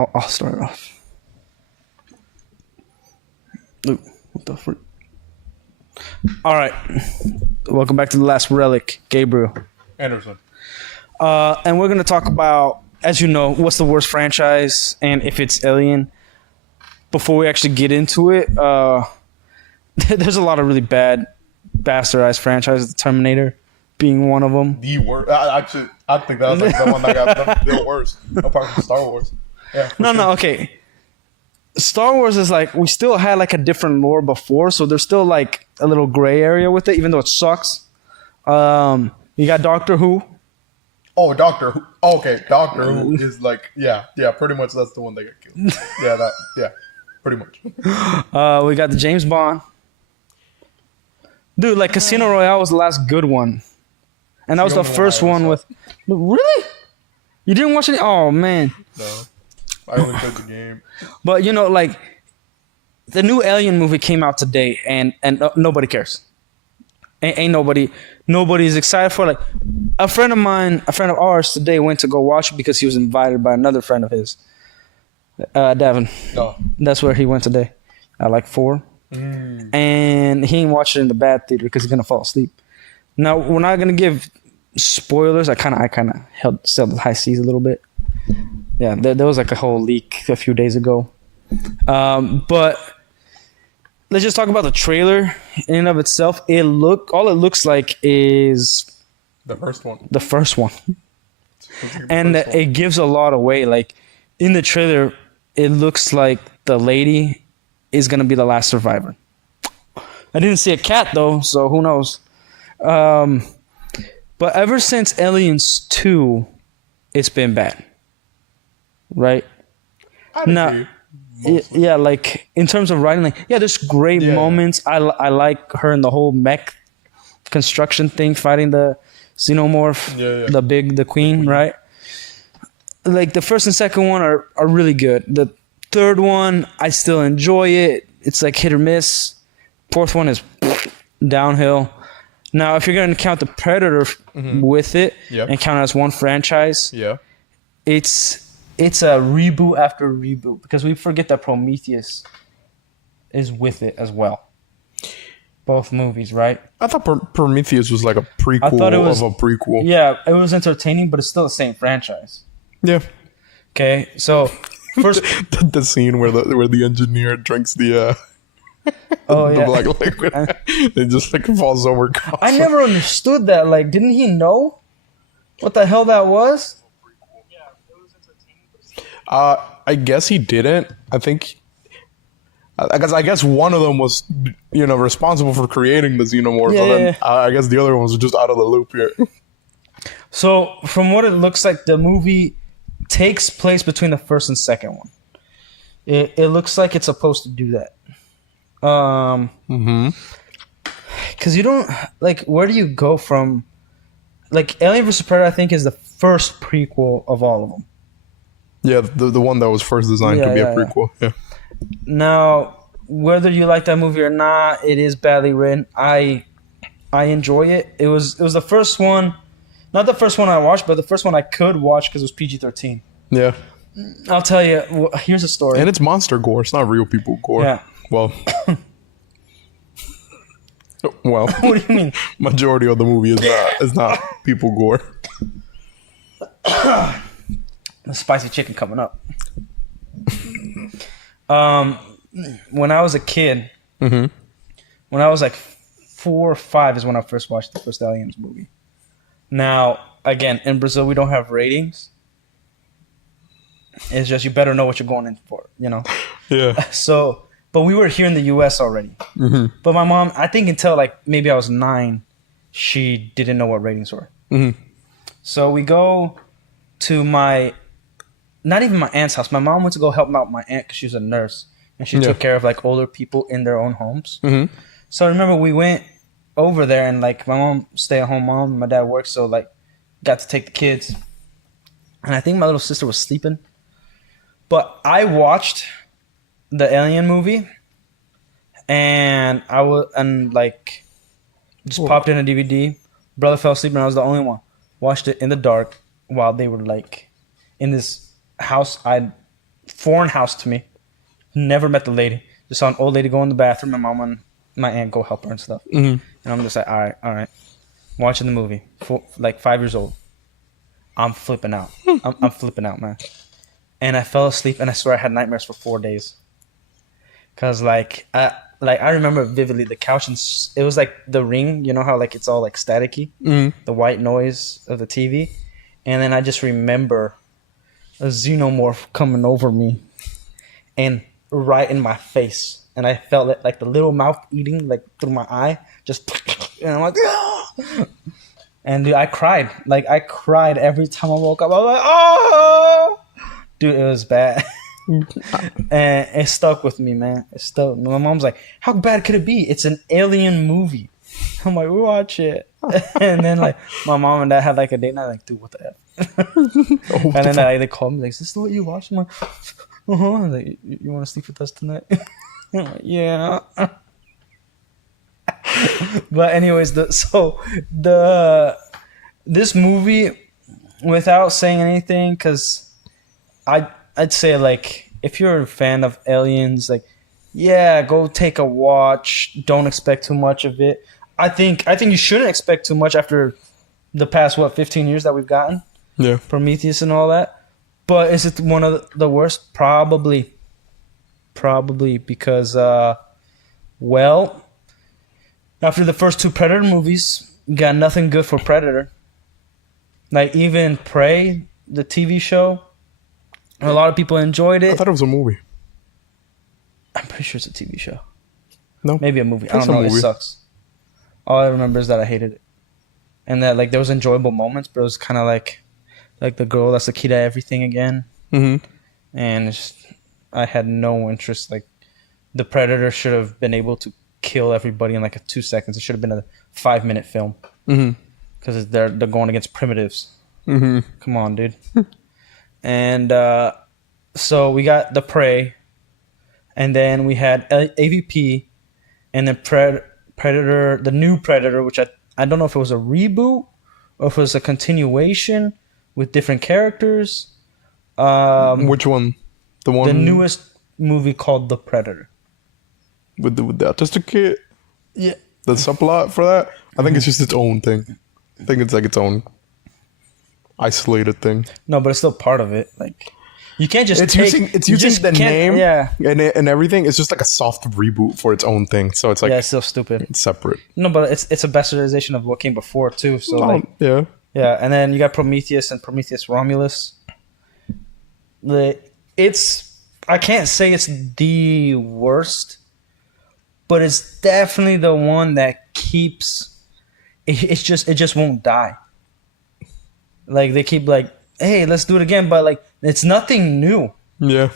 I'll start it off. Ooh, what the frick? All right. Welcome back to The Last Relic, Gabriel. Anderson. And we're going to talk about, as you know, what's the worst franchise and if it's Alien. Before we actually get into it, there's a lot of really bad, bastardized franchises, the Terminator being one of them. The worst. I think that was like the one that got the worst, apart from Star Wars. Yeah. No, okay. Star Wars is like, we still had like a different lore before, so there's still like a little gray area with it, even though it sucks. You got Doctor Who. Oh, Doctor Who. Oh, okay, Doctor Who is like, yeah, pretty much that's the one that got killed. Yeah, pretty much. We got the James Bond. Dude, like Casino Royale was the last good one. And that was the first one with... Really? You didn't watch any? Oh, man. No. I only played the game. But, you know, like, the new Alien movie came out today, and nobody cares. Ain't nobody's excited for it. Like, a friend of ours today went to go watch it because he was invited by another friend of his, Devin. No. That's where he went today at like 4. And he ain't watched it in the bad theater because he's gonna fall asleep. Now we're not gonna give spoilers. I kind of held still the high seas a little bit. Yeah, there was like a whole leak a few days ago. But let's just talk about the trailer in and of itself. All it looks like is The first one. the first one, and first one. it gives a lot away. Like in the trailer, it looks like the lady is gonna be the last survivor. I didn't see a cat though, so who knows? But ever since Aliens 2, it's been bad, right? I Yeah, like in terms of writing, like there's great moments. I like her in the whole mech construction thing, fighting the xenomorph, the queen, right? Like the first and second one are really good. The third one, I still enjoy it. It's like hit or miss. Fourth one is downhill. Now, if you're going to count the Predator with it and count it as one franchise, it's a reboot after reboot because we forget that Prometheus is with it as well. Both movies, right? I thought Prometheus was like a prequel of a prequel. Yeah, it was entertaining, but it's still the same franchise. Yeah. Okay, so first the scene where the engineer drinks the black liquid, it just like falls over. I never understood that. Like, didn't he know what the hell that was? I guess he didn't. I think. I guess one of them was, responsible for creating the xenomorph, and then I guess the other one was just out of the loop here. So, from what it looks like, the movie takes place between the first and second one. It looks like it's supposed to do that. Because you don't like. Where do you go from? Like Alien vs Predator, I think is the first prequel of all of them. Yeah, the one that was first designed to be a prequel. Yeah. Now, whether you like that movie or not, it is badly written. I enjoy it. It was the first one, not the first one I watched, but the first one I could watch because it was PG-13. Yeah. I'll tell you. Here's a story. And it's monster gore. It's not real people gore. Yeah. Well. What do you mean? Majority of the movie is not people gore. The spicy chicken coming up. When I was a kid, when I was like 4 or 5 is when I first watched the first Aliens movie. Now, again, in Brazil, we don't have ratings. It's just you better know what you're going in for, Yeah. So, but we were here in the U.S. already. But my mom, I think until like maybe I was 9, she didn't know what ratings were. So we go to not even my aunt's house. My mom went to go help out my aunt because she was a nurse. And she took care of like older people in their own homes. So I remember we went over there and like my mom, stay-at-home mom, my dad worked. So like got to take the kids. And I think my little sister was sleeping. But I watched the Alien movie, and just popped in a DVD. Brother fell asleep, and I was the only one. Watched it in the dark while they were like in this house I foreign house to me. Never met the lady. Just saw an old lady go in the bathroom. My mom and my aunt go help her and stuff. And I'm just like, all right. Watching the movie. Like 5 years old. I'm flipping out. I'm flipping out, man. And I fell asleep, and I swear I had nightmares for 4 days. Cause I remember vividly the couch, and it was like The Ring. You know how like it's all like staticky, the white noise of the TV, and then I just remember a xenomorph coming over me, and right in my face, and I felt it like the little mouth eating like through my eye, just, and I'm like, ah! And dude, I cried. Like I cried every time I woke up. I was like, oh, dude, it was bad. And it stuck with me, man. It stuck. My mom's like, how bad could it be? It's an alien movie. I'm like, we watch it. And then like my mom and dad had like a date night. Like, dude, what the F? And then they called me like, is this what you watched? I'm like, uh-huh. I'm like, you want to sleep with us tonight? I'm like, yeah. But anyways, this movie, without saying anything, because I'd say like if you're a fan of aliens, like yeah, go take a watch. Don't expect too much of it. I think you shouldn't expect too much after the past 15 years that we've gotten. Yeah, Prometheus and all that. But is it one of the worst? Probably because well, after the first two Predator movies, got nothing good for Predator. Like even Prey, the TV show. A lot of people enjoyed it. I thought it was a movie. I'm pretty sure it's a TV show. No, maybe a movie. I don't know. It sucks. All I remember is that I hated it, and that like there was enjoyable moments, but it was kind of like the girl that's the key to everything again. And I had no interest. Like the Predator should have been able to kill everybody in like 2 seconds. It should have been a 5-minute film because they're going against primitives. Come on, dude. And so we got the Prey, and then we had AVP, and then Predator, the new Predator, which I don't know if it was a reboot or if it was a continuation with different characters. Which one? The newest movie called The Predator. With the autistic kid? Yeah. The subplot for that? I think it's just its own thing. I think it's like its own isolated thing. No, but it's still part of it. Like you can't just using the name yeah, and everything. It's just like a soft reboot for its own thing. So it's like it's still stupid. It's separate. No, but it's a bastardization of what came before too. So yeah. And then you got Prometheus and Prometheus Romulus. I can't say it's the worst, but it's definitely the one that keeps. It just won't die. Like they keep like, hey, let's do it again, but like it's nothing new. Yeah.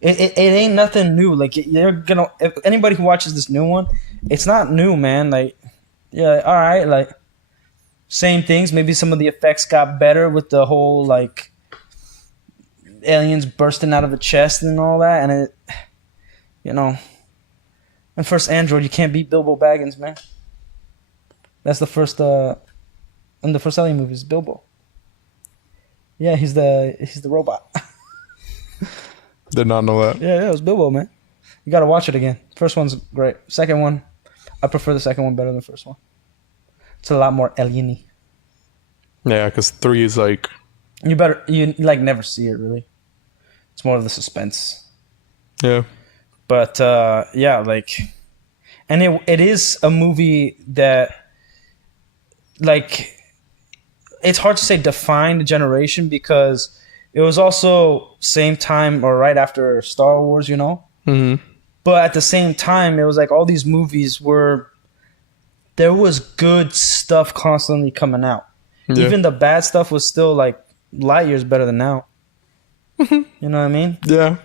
It ain't nothing new. Like if anybody who watches this new one, it's not new, man. Like yeah, all right, like same things. Maybe some of the effects got better with the whole like aliens bursting out of the chest and all that, and it, and first Android, you can't beat Bilbo Baggins, man. That's the first in the first alien movie is Bilbo. Yeah, he's the robot. Did not know that. Yeah, it was Bilbo, man. You gotta watch it again. First one's great. Second one, I prefer the second one better than the first one. It's a lot more alien-y. Yeah, because 3 is like you like never see it really. It's more of the suspense. Yeah. But yeah, like, and it is a movie that like. It's hard to say defined a generation because it was also same time or right after Star Wars, But at the same time, it was like all these movies there was good stuff constantly coming out. Yeah. Even the bad stuff was still like light years better than now. You know what I mean? Yeah.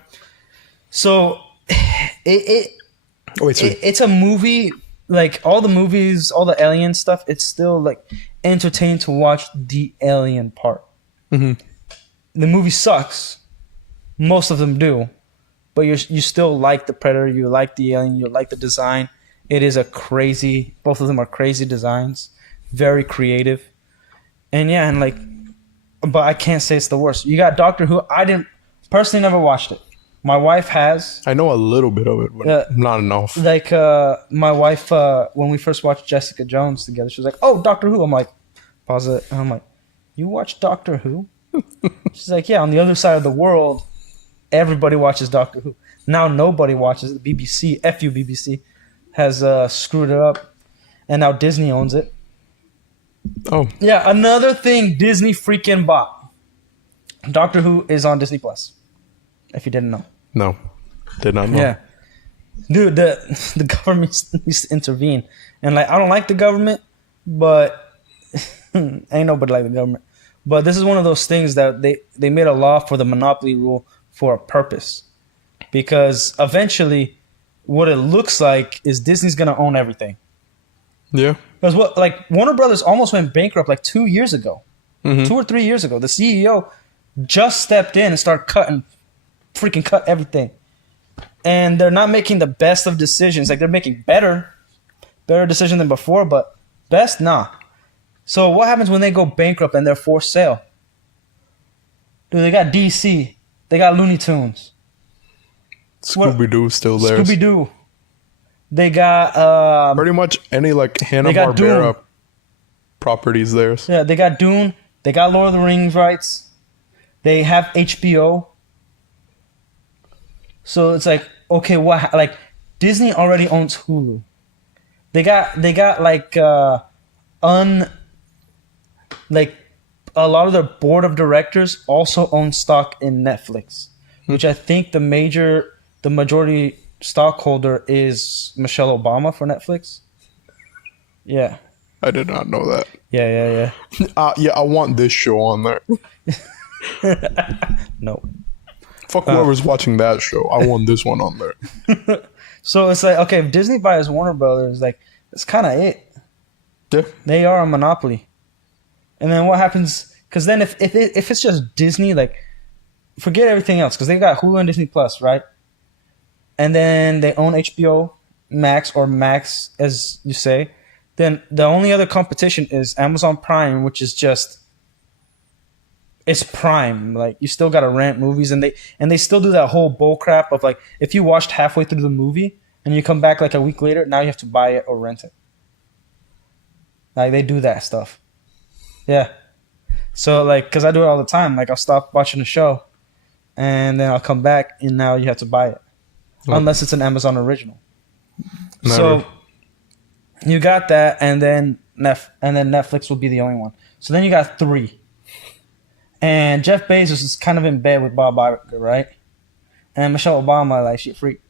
So it's a movie. Like all the movies, all the alien stuff, it's still like entertaining to watch the alien part. The movie sucks. Most of them do. But you still like the Predator, you like the alien, you like the design. It is both of them are crazy designs. Very creative. And yeah, but I can't say it's the worst. You got Doctor Who. I didn't personally never watched it. My wife has. I know a little bit of it, but not enough. Like, my wife, when we first watched Jessica Jones together, she was like, "Oh, Doctor Who." I'm like, pause it. And I'm like, "You watch Doctor Who?" She's like, "Yeah, on the other side of the world, everybody watches Doctor Who. Now nobody watches it. The BBC, FU BBC, has screwed it up. And now Disney owns it." Oh. Yeah, another thing Disney freaking bought. Doctor Who is on Disney Plus. If you didn't know. No. Did not know. Yeah. Dude, the government needs to intervene. And like, I don't like the government, but ain't nobody like the government. But this is one of those things that they made a law for the monopoly rule for a purpose. Because eventually what it looks like is Disney's gonna own everything. Yeah. Because Warner Brothers almost went bankrupt like 2 years ago. 2 or 3 years ago. The CEO just stepped in and started cut everything. And they're not making the best of decisions. Like, they're making better decisions than before, but best, nah. So what happens when they go bankrupt and they're for sale? Dude, they got DC. They got Looney Tunes. Scooby-Doo still there. Scooby-Doo. They got pretty much any like Hanna-Barbera properties there. Yeah, they got Dune. They got Lord of the Rings rights. They have HBO. So it's like, okay, what? Like, Disney already owns Hulu. They got like like a lot of their board of directors also own stock in Netflix, which I think the majority stockholder is Michelle Obama for Netflix. Yeah. I did not know that. Yeah. Yeah, I want this show on there. No. Fuck whoever's watching that show. I want this one on there. So it's like, okay, if Disney buys Warner Brothers, like, that's kind of it. Yeah. They are a monopoly. And then what happens? Because then if it's just Disney, like, forget everything else. Because they got Hulu and Disney Plus, right? And then they own HBO Max, or Max, as you say. Then the only other competition is Amazon Prime, which is just, it's Prime. Like, you still gotta rent movies, and they still do that whole bull crap of like, if you watched halfway through the movie and you come back like a week later, now you have to buy it or rent it. Like, they do that stuff. Yeah. So like, because I do it all the time. Like, I'll stop watching a show, and then I'll come back, and now you have to buy it, unless it's an Amazon original. Never. So you got that, and then Netflix will be the only one. So then you got 3. And Jeff Bezos is kind of in bed with Bob Iger, right? And Michelle Obama, like, she a freak.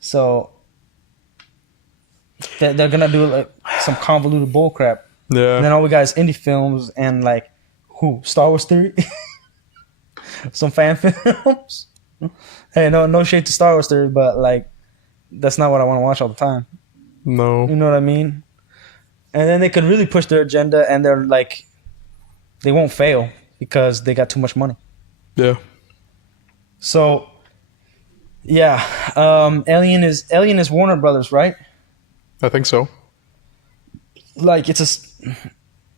So they're gonna do like some convoluted bull crap. Yeah. And then all we got is indie films and like Star Wars Theory, some fan films. Hey, no shade to Star Wars Theory, but like, that's not what I want to watch all the time. No. You know what I mean? And then they could really push their agenda, and they're like, they won't fail because they got too much money. Yeah. So, yeah, Alien is Warner Brothers, right? I think so. Like,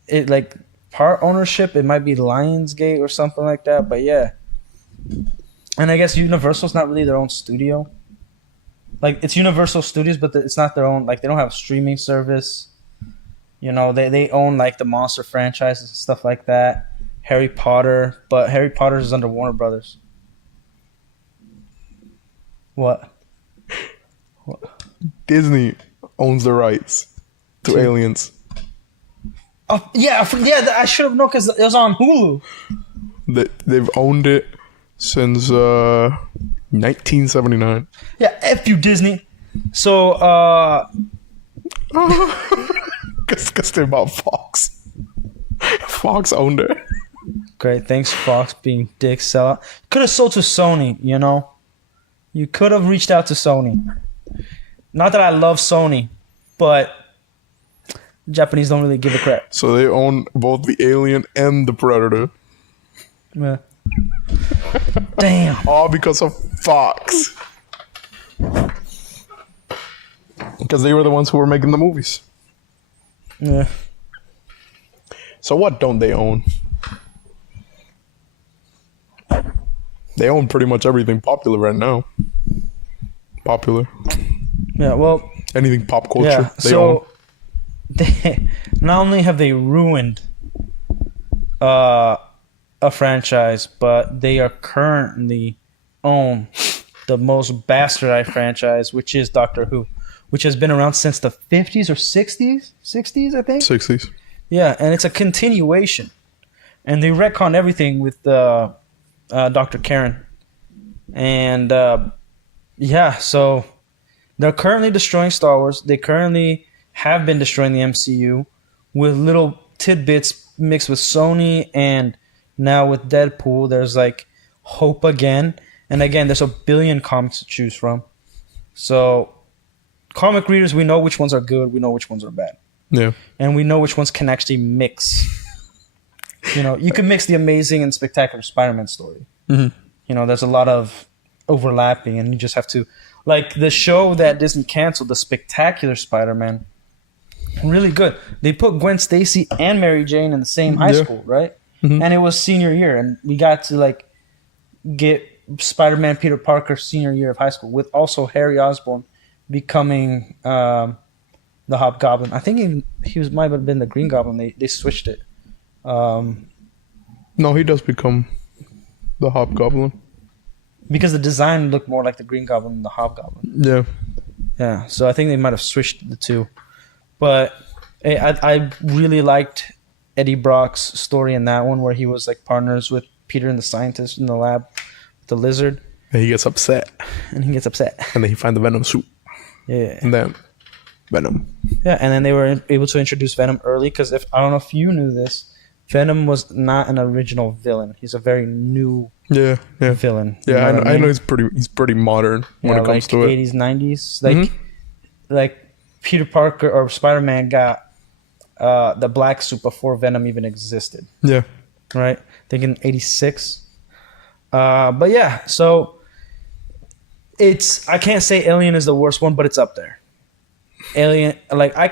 like part ownership. It might be Lionsgate or something like that. But yeah, and I guess Universal's not really their own studio. Like, it's Universal Studios, but it's not their own. Like, they don't have a streaming service. You know, they own like the Monster franchises and stuff like that. Harry Potter, but Harry Potter is under Warner Brothers. What? Disney owns the rights to Aliens. Oh, yeah, I should have known because it was on Hulu. They've owned it since 1979. Yeah, F you, Disney. So, because they bought Fox. Fox owned it. Great, thanks, Fox, being dick sellout. Could have sold to Sony, you know? You could have reached out to Sony. Not that I love Sony, but Japanese don't really give a crap. So they own both the Alien and the Predator. Yeah. Damn. All because of Fox. Because they were the ones who were making the movies. Yeah. So what don't they own? They own pretty much everything popular right now. Popular. Yeah, well, anything pop culture. Yeah, so they not only have they ruined a franchise, but they are currently own the most bastardized franchise, which is Doctor Who, which has been around since the 50s or 60s? 60s, I think? 60s. Yeah, and it's a continuation. And they retcon everything with Dr. Karen. And, yeah, so they're currently destroying Star Wars. They currently have been destroying the MCU with little tidbits mixed with Sony, and now with Deadpool, there's like hope again. And again, there's a billion comics to choose from. So, comic readers, we know which ones are good, we know which ones are bad. Yeah. And we know which ones can actually mix. You know, you can mix the Amazing and Spectacular Spider-Man story. Mm-hmm. You know, there's a lot of overlapping, and you just have to, like the show that Disney canceled, the Spectacular Spider-Man, really good. They put Gwen Stacy and Mary Jane in the same high school, right? Mm-hmm. And it was senior year, and we got to like get Spider-Man Peter Parker senior year of high school with also Harry Osborn becoming the Hobgoblin. I think he might have been the Green Goblin. They switched it. No, he does become the Hobgoblin. Because the design looked more like the Green Goblin than the Hobgoblin. Yeah. Yeah, so I think they might have switched the two. But I really liked Eddie Brock's story in that one, where he was like partners with Peter and the scientist in the lab with the lizard. And he gets upset. And he gets upset. And then he finds the Venom suit. Yeah. And then Venom. Yeah, and then they were able to introduce Venom early, because I don't know if you knew this, Venom was not an original villain. He's a very new villain. Yeah, I know he's pretty modern when it comes to it. 80s, 90s. Like Peter Parker or Spider-Man got the black suit before Venom even existed. Yeah. Right? I think in 86. But yeah, so I can't say Alien is the worst one, but it's up there. Alien, like I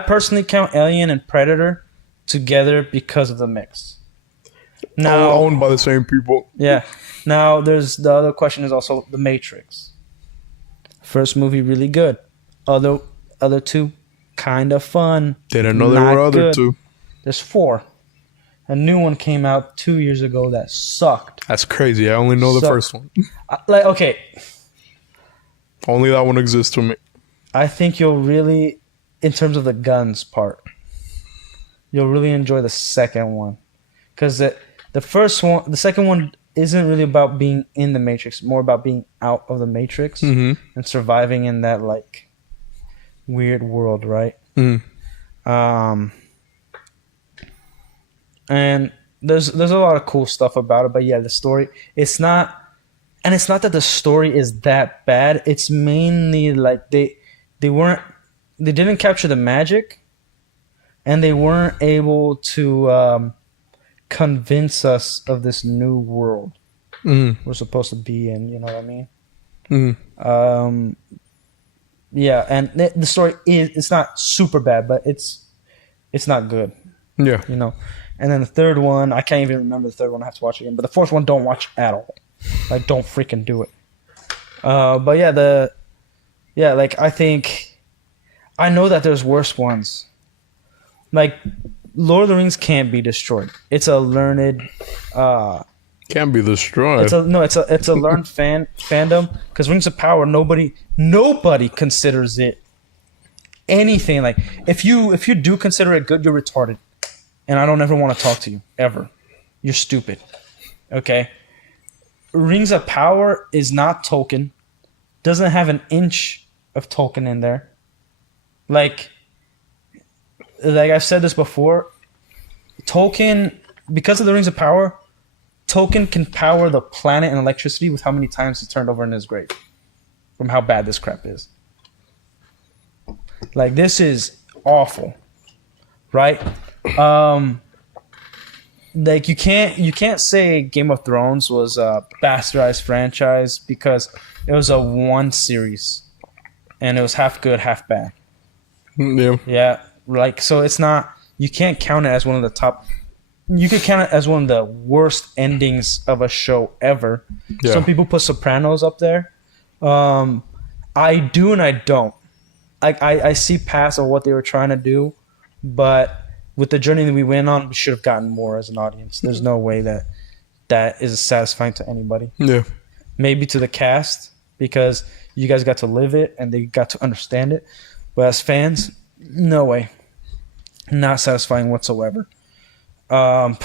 personally count Alien and Predator together because of the mix. Now owned by the same people. Yeah. Now there's the other question is also The Matrix. First movie really good. Other two kind of fun. Didn't know there were other two. There's 4. A new one came out 2 years ago that sucked. That's crazy. I only know the first one. Okay. Only that one exists to me. I think you'll really, in terms of the guns part, you'll really enjoy the second one. Because the second one isn't really about being in the Matrix, more about being out of the Matrix and surviving in that like weird world, right? And there's a lot of cool stuff about it, but yeah, the story, it's not that the story is that bad. It's mainly like they didn't capture the magic, and they weren't able to convince us of this new world we're supposed to be in. You know what I mean? Yeah, and the story it's not super bad, but it's not good. Yeah, you know. And then the third one, I can't even remember the third one. I have to watch it again. But the fourth one, don't watch at all. Like, don't freaking do it. But yeah, like I think I know that there's worse ones. Like Lord of the Rings can't be destroyed. It's a learned. Can't be destroyed. It's a learned fandom, because Rings of Power, nobody considers it anything. Like if you do consider it good, you're retarded, and I don't ever want to talk to you ever. You're stupid. Okay. Rings of Power is not Tolkien. Doesn't have an inch of Tolkien in there. Like I've said this before, Tolkien, because of the Rings of Power, Tolkien can power the planet and electricity with how many times he turned over in his grave from how bad this crap is. Like, this is awful, right? Like, you can't say Game of Thrones was a bastardized franchise, because it was a one series and it was half good, half bad. Yeah. Yeah. Like, so it's not, you can't count it as one of the top you could count it as one of the worst endings of a show ever. Yeah. Some people put Sopranos up there. I do and I don't. I see past of what they were trying to do, but with the journey that we went on, we should have gotten more as an audience. There's no way that is satisfying to anybody. Yeah. Maybe to the cast, because you guys got to live it and they got to understand it. But as fans, no way. Not satisfying whatsoever. I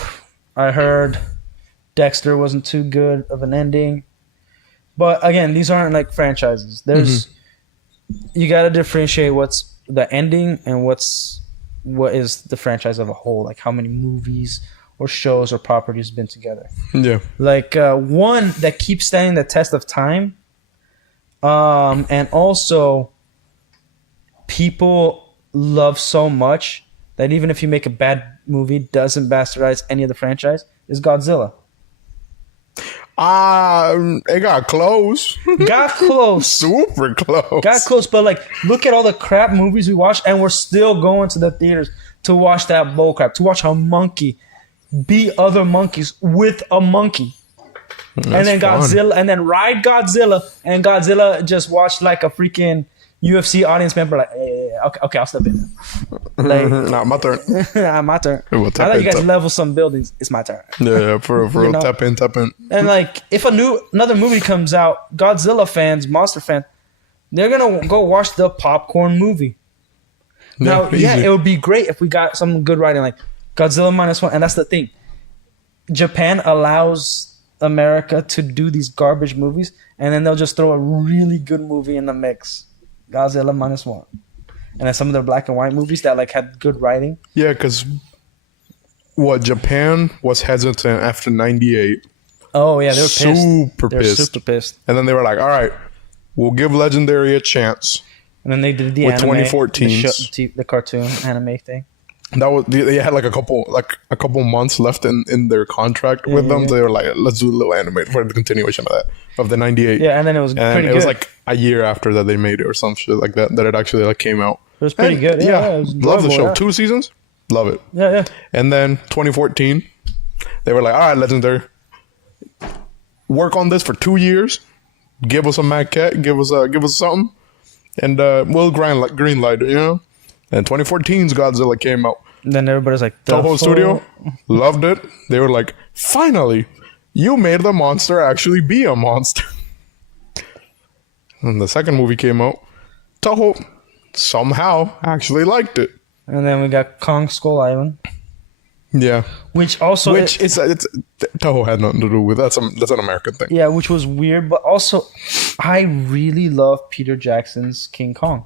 heard Dexter wasn't too good of an ending. But again, these aren't like franchises. There's you got to differentiate what's the ending and what is the franchise of a whole. Like how many movies or shows or properties have been together. Yeah. Like one that keeps standing the test of time. And also people love so much that even if you make a bad movie, doesn't bastardize any of the franchise, is Godzilla. It got close. Got close. Super close. Got close, but like, look at all the crap movies we watched, and we're still going to the theaters to watch that bull crap, to watch a monkey beat other monkeys with a monkey. That's and then fun. Godzilla, and then ride Godzilla, and Godzilla just watched like a freaking UFC audience member, like, hey, okay, I'll step in. Like, nah, my turn. my turn. I Well, thought you guys level some buildings. It's my turn. Yeah, for real. Tap in. And like, if another movie comes out, Godzilla fans, monster fans, they're gonna go watch the popcorn movie. Now, it would be great if we got some good writing, like Godzilla -1, and that's the thing. Japan allows America to do these garbage movies, and then they'll just throw a really good movie in the mix. Godzilla -1. And then some of their black and white movies that like had good writing. Yeah, because Japan was hesitant after 98. Oh yeah, they were pissed. They were super pissed. And then they were like, all right, we'll give Legendary a chance. And then they did the With anime, 2014's. the cartoon anime thing. That was they had like a couple months left in their contract with them. So they were like, let's do a little anime for the continuation of that, of the 98. Yeah, and then it was pretty good. It was like a year after that they made it or some shit like that it actually like came out. It was pretty good. Yeah, it was love the show. yeah. 2 seasons, love it. Yeah. And then 2014, they were like, all right, Legendary, work on this for 2 years, give us a Mad Cat, give us something, and we'll green light it, you know. And 2014's Godzilla came out. And then everybody's like, Toho Studio loved it. They were like, finally, you made the monster actually be a monster. And the second movie came out. Toho somehow actually liked it. And then we got Kong Skull Island. Yeah. It's Toho had nothing to do with that's an American thing. Yeah, which was weird, but also I really love Peter Jackson's King Kong.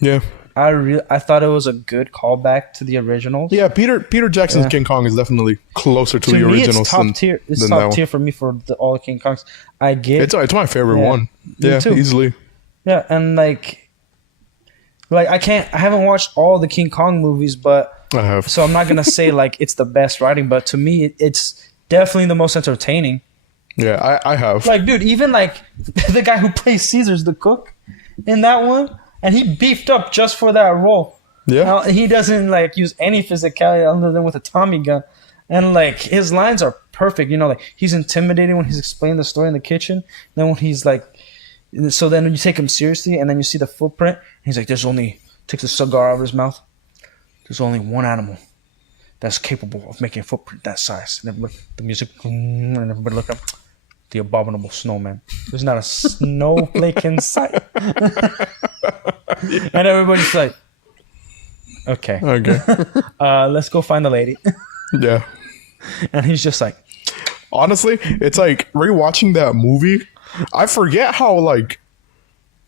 Yeah. I thought it was a good callback to the originals. Yeah, Peter Jackson's King Kong is definitely closer to the originals. It's top tier. It's top tier for me for all the King Kongs. I get it's my favorite one. Yeah, easily. Yeah, and like I haven't watched all the King Kong movies, but I have. So I'm not gonna say like it's the best writing, but to me it's definitely the most entertaining. Yeah, I have. Like, dude, even like the guy who plays Caesar's the cook in that one. And he beefed up just for that role. Yeah. Now, he doesn't like use any physicality other than with a Tommy gun. And like his lines are perfect. You know, like he's intimidating when he's explaining the story in the kitchen. Then when he's like, so then when you take him seriously and then you see the footprint, he's like, takes a cigar out of his mouth. There's only one animal that's capable of making a footprint that size. And the music, and everybody look up. The abominable snowman. There's not a snowflake in sight. And everybody's like, okay. Let's go find the lady. Yeah. And he's just like, honestly, it's like rewatching that movie, I forget how like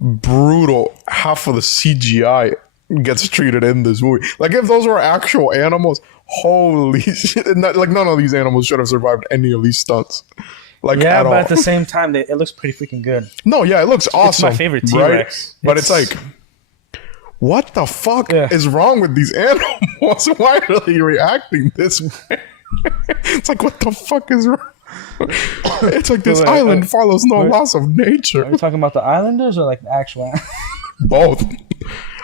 brutal half of the CGI gets treated in this movie. Like if those were actual animals, holy shit. Like none of these animals should have survived any of these stunts. Like, yeah, but at the same time, it looks pretty freaking good. No, yeah, it looks awesome. It's my favorite T-Rex. Right? But it's like, what the fuck is wrong with these animals? Why are they reacting this way? It's like, what the fuck is wrong? It's like this island follows no laws of nature. Are you talking about the islanders or like the actual? Both.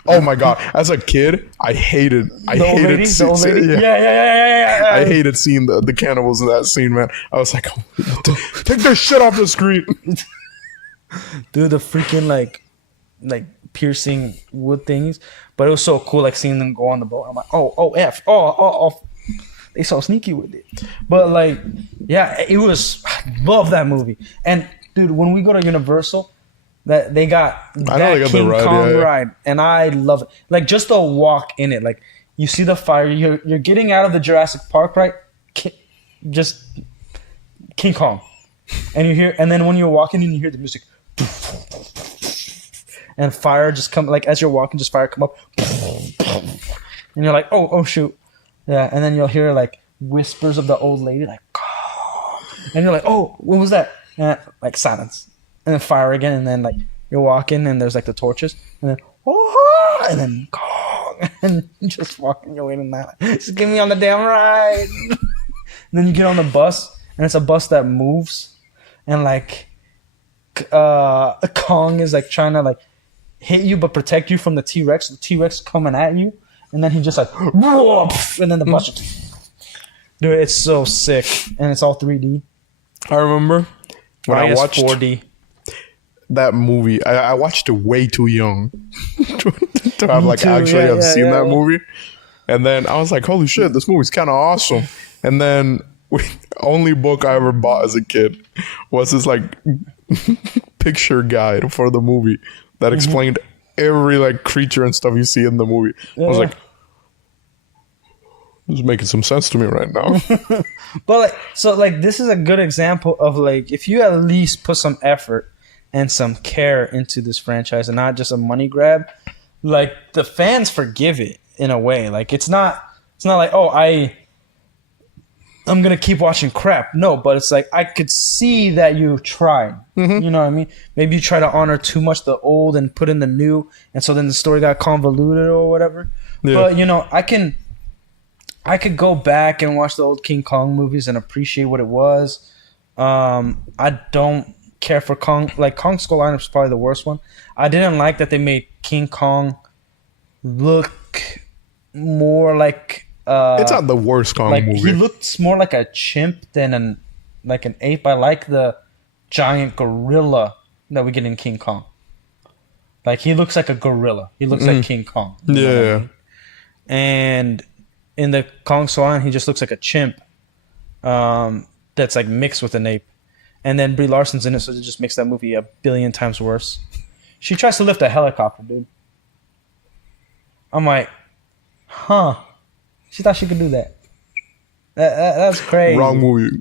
Oh my god! As a kid, I hated The old lady? The old lady? yeah. Yeah. I hated seeing the cannibals in that scene, man. I was like, oh, take this shit off the screen. Dude, the freaking like piercing wood things. But it was so cool, like seeing them go on the boat. I'm like, oh, they so sneaky with it. But like, yeah, it was. I love that movie. And dude, when we go to Universal, that they got that King Kong ride, and I love it. Like just the walk in it, like you see the fire. You're getting out of the Jurassic Park, right? Just King Kong, and then when you're walking in, you hear the music, and fire just come like as you're walking, just fire come up, and you're like, oh shoot, yeah, and then you'll hear like whispers of the old lady, like, and you're like, oh, what was that? And like silence. And then fire again, and then like you're walking, and there's like the torches, and then and then and just walking your way to that. Just get me on the damn ride. And then you get on the bus, and it's a bus that moves, and like Kong is like trying to like hit you but protect you from the T-Rex. The T-Rex coming at you, and then he just like and then the bus. Dude, it's so sick, and it's all 3D. I remember when I watched 4D. That movie. I watched it way too young to have like actually have seen that movie. And then I was like, holy shit, this movie's kind of awesome. And then only book I ever bought as a kid was this like picture guide for the movie that explained every like creature and stuff you see in the movie. I was like, this is making some sense to me right now. But like, so like this is a good example of like if you at least put some effort and some care into this franchise and not just a money grab, like the fans forgive it in a way. Like it's not like, oh, I'm gonna keep watching crap. No, but it's like I could see that you tried. You know what I mean? Maybe you try to honor too much the old and put in the new, and so then the story got convoluted or whatever. Yeah. But you know, I could go back and watch the old King Kong movies and appreciate what it was. I don't care for Kong. Like Kong Skull Island is probably the worst one. I didn't like that they made King Kong look more like it's not the worst Kong movie. He looks more like a chimp than an ape. I like the giant gorilla that we get in King Kong. Like he looks like a gorilla. He looks like King Kong. Yeah. I mean? And in the Kong Skull Island, he just looks like a chimp that's like mixed with an ape. And then Brie Larson's in it, so it just makes that movie a billion times worse. She tries to lift a helicopter, dude. I'm like, huh. She thought she could do that. That's crazy. Wrong movie.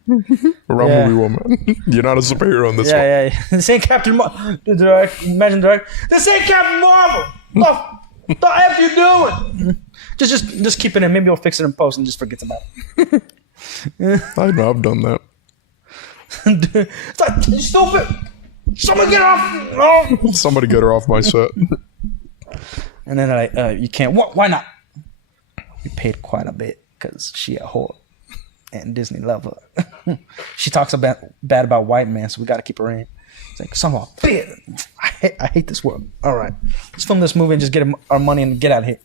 Wrong movie, woman. You're not a superhero in this one. Yeah. This ain't Captain Marvel. Imagine direct. This ain't Captain Marvel. What the F you doing? Just keep it in. Maybe we'll fix it in post and just forgets about it. I know, I've done that. Dude, it's like, you stupid. Somebody get off. Oh. Somebody get her off my set. And then they're like, you can't. What? Why not? We paid quite a bit because she a whore. And Disney love her. She talks bad about white men, so we got to keep her in. It's like, some of I hate this world. All right. Let's film this movie and just get our money and get out of here.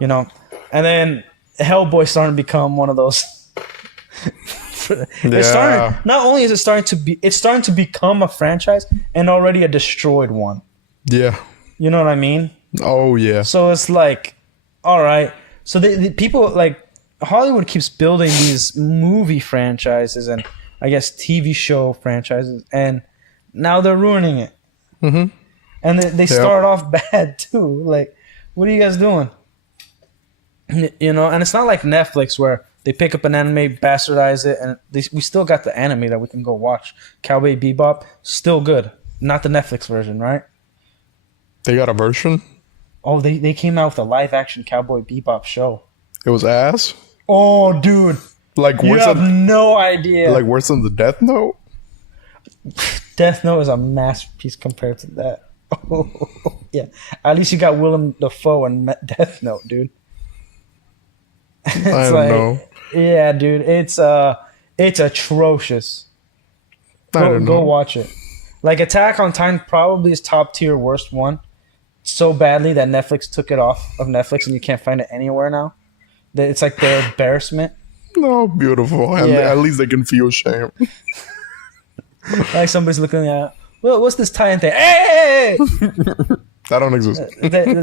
You know? And then Hellboy's starting to become one of those... It's starting, not only is it starting to be, it's starting to become a franchise and already a destroyed one. Yeah. You know what I mean? Oh yeah. So it's like, all right. So the people like Hollywood keeps building these movie franchises and I guess TV show franchises, and now they're ruining it. And they start off bad too. Like, what are you guys doing? You know, and it's not like Netflix where they pick up an anime, bastardize it, and we still got the anime that we can go watch. Cowboy Bebop, still good. Not the Netflix version, right? They got a version? Oh, they came out with a live-action Cowboy Bebop show. It was ass? Oh, dude. Like, you have no idea. Like, worse than the Death Note? Death Note is a masterpiece compared to that. Oh, yeah. At least you got Willem Dafoe and Death Note, dude. I don't know. Yeah, dude, it's atrocious. Go watch it. Like Attack on Titan probably is top tier worst one, so badly that Netflix took it off of Netflix and you can't find it anywhere now. That it's like their embarrassment. No, beautiful. And Yeah. at least they can feel shame. Like somebody's looking at, well, what's this tie-in thing? Hey! That don't exist.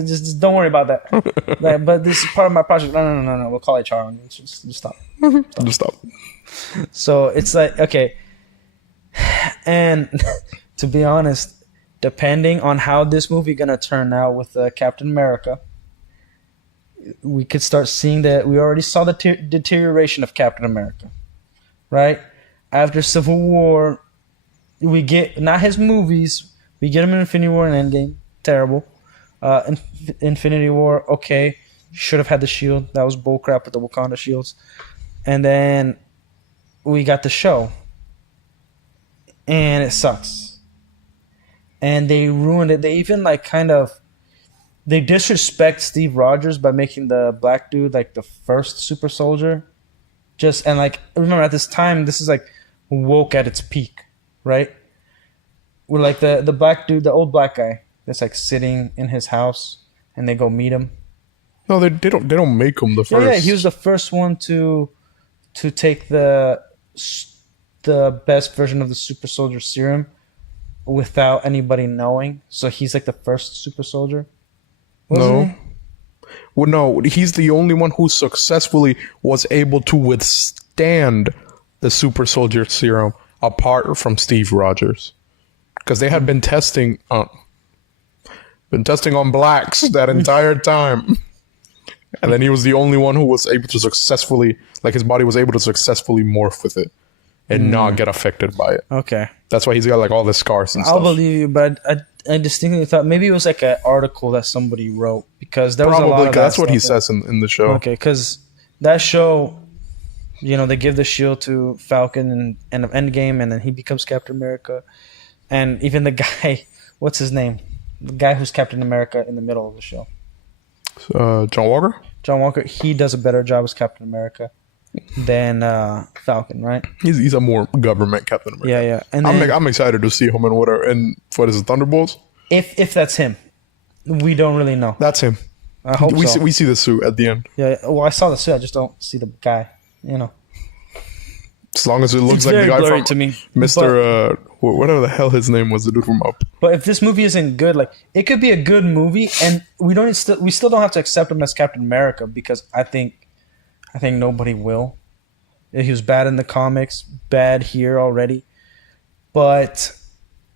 Just don't worry about that. Like, but this is part of my project. No. We'll call HR on you. Just stop. Just stop. So it's like, okay. And to be honest, depending on how this movie gonna turn out with Captain America, we could start seeing that. We already saw the deterioration of Captain America, right? After Civil War, we get not his movies. We get him in Infinity War and Endgame. Terrible. Infinity War, okay. Should have had the shield. That was bullcrap with the Wakanda shields. And then we got the show. And it sucks. And they ruined it. They even they disrespect Steve Rogers by making the black dude like the first super soldier. Remember at this time, this is like woke at its peak, right? We're like the black dude, the old black guy that's like sitting in his house and they go meet him. No, they don't make him the first. Yeah, he was the first one to take the best version of the super soldier serum without anybody knowing. So he's like the first super soldier. No. Well, no, he's the only one who successfully was able to withstand the super soldier serum apart from Steve Rogers. Because they had been testing on blacks that entire time. And then he was the only one who was able to successfully, like his body was able to successfully morph with it and not get affected by it. Okay. That's why he's got like all the scars and I'll stuff. believe you, but I distinctly thought maybe it was like an article that somebody wrote because there was a lot Probably, of 'cause that's what he stuff says in the show. Okay, because that show, they give the shield to Falcon and Endgame, and then he becomes Captain America. And even the guy, what's his name? The guy who's Captain America in the middle of the show. John Walker? John Walker, he does a better job as Captain America than Falcon, right? He's a more government Captain America. Yeah. And then, I'm excited to see him in whatever. And what is it, Thunderbolts? if that's him, we don't really know. That's him. I hope so. We see the suit at the end. Yeah. Well, I saw the suit. I just don't see the guy. As long as it looks It's like the very guy blurry from to me. Mr. Whatever the hell his name was, the dude from Up. But if this movie isn't good, like it could be a good movie, and we still don't have to accept him as Captain America because I think nobody will. He was bad in the comics, bad here already, but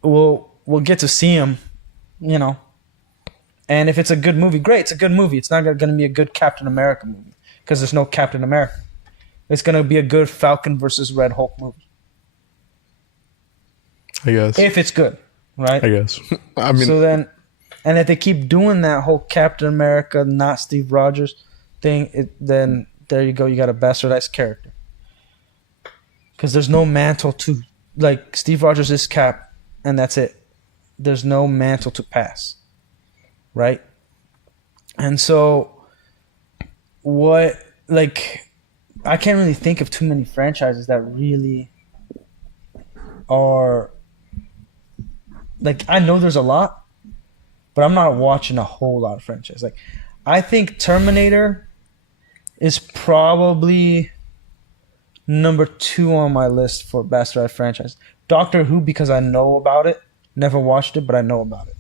we'll get to see him, And if it's a good movie, great. It's a good movie. It's not going to be a good Captain America movie because there's no Captain America. It's going to be a good Falcon versus Red Hulk movie. I guess. If it's good, right? I guess. I mean, So then, and if they keep doing that whole Captain America, not Steve Rogers thing, then there you go. You got a bastardized character. Because there's no mantle to, like, Steve Rogers is Cap, and that's it. There's no mantle to pass. Right? And so, I can't really think of too many franchises that really are, like, I know there's a lot, but I'm not watching a whole lot of franchises. Like, I think Terminator is probably number 2 on my list for bastardized franchise. Doctor Who, because I know about it, never watched it, but I know about it.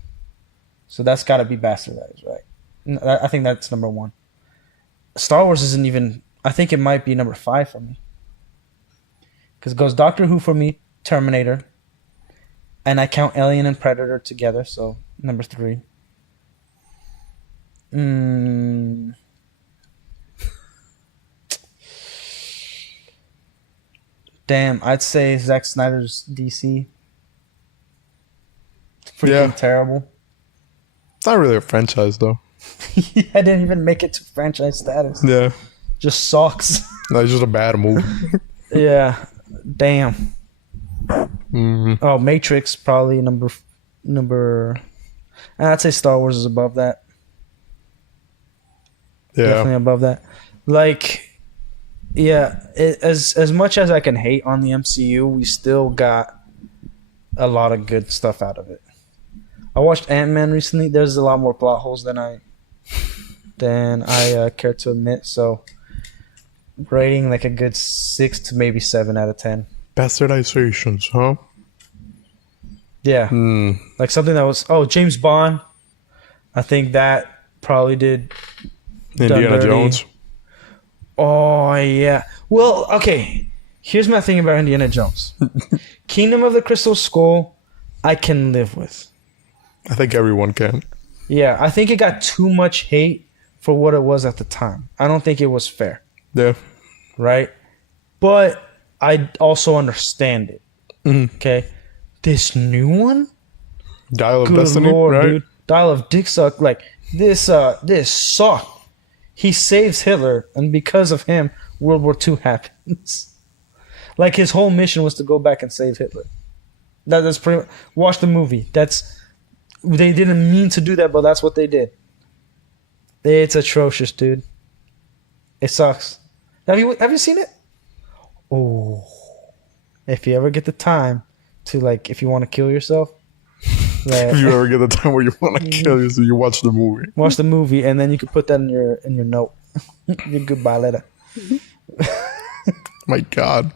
So that's got to be bastardized, right? I think that's number 1. Star Wars isn't even, I think it might be number 5 for me. Because it goes Doctor Who for me, Terminator, and I count Alien and Predator together, so number 3. Damn, I'd say Zack Snyder's DC. It's freaking terrible. It's not really a franchise, though. I didn't even make it to franchise status. Yeah. Just sucks. No, it's just a bad movie. Yeah. Damn. Oh, Matrix probably number. I'd say Star Wars is above that. Yeah. Definitely above that. Like, yeah, as much as I can hate on the MCU, we still got a lot of good stuff out of it. I watched Ant-Man recently. There's a lot more plot holes than I care to admit. So, rating like a good 6 to maybe 7 out of 10. Bastardizations, huh? Yeah, like something that was James Bond. I think that probably did Indiana Jones. Oh yeah. Well, okay. Here's my thing about Indiana Jones. Kingdom of the Crystal Skull, I can live with. I think everyone can. Yeah, I think it got too much hate for what it was at the time. I don't think it was fair. Yeah. Right? But I also understand it. Mm-hmm. Okay? This new one? Dial of Good Destiny, Lord, right? dude. Dial of Dick Suck. Like, this sucked. He saves Hitler, and because of him, World War II happens. Like, his whole mission was to go back and save Hitler. That's pretty much... Watch the movie. They didn't mean to do that, but that's what they did. It's atrocious, dude. It sucks. Have you seen it? Oh. If you ever get the time to, like, if you want to kill yourself... If you ever get the time where you want to kill yourself, you watch the movie. Watch the movie, and then you can put that in your note. Your goodbye letter. My God.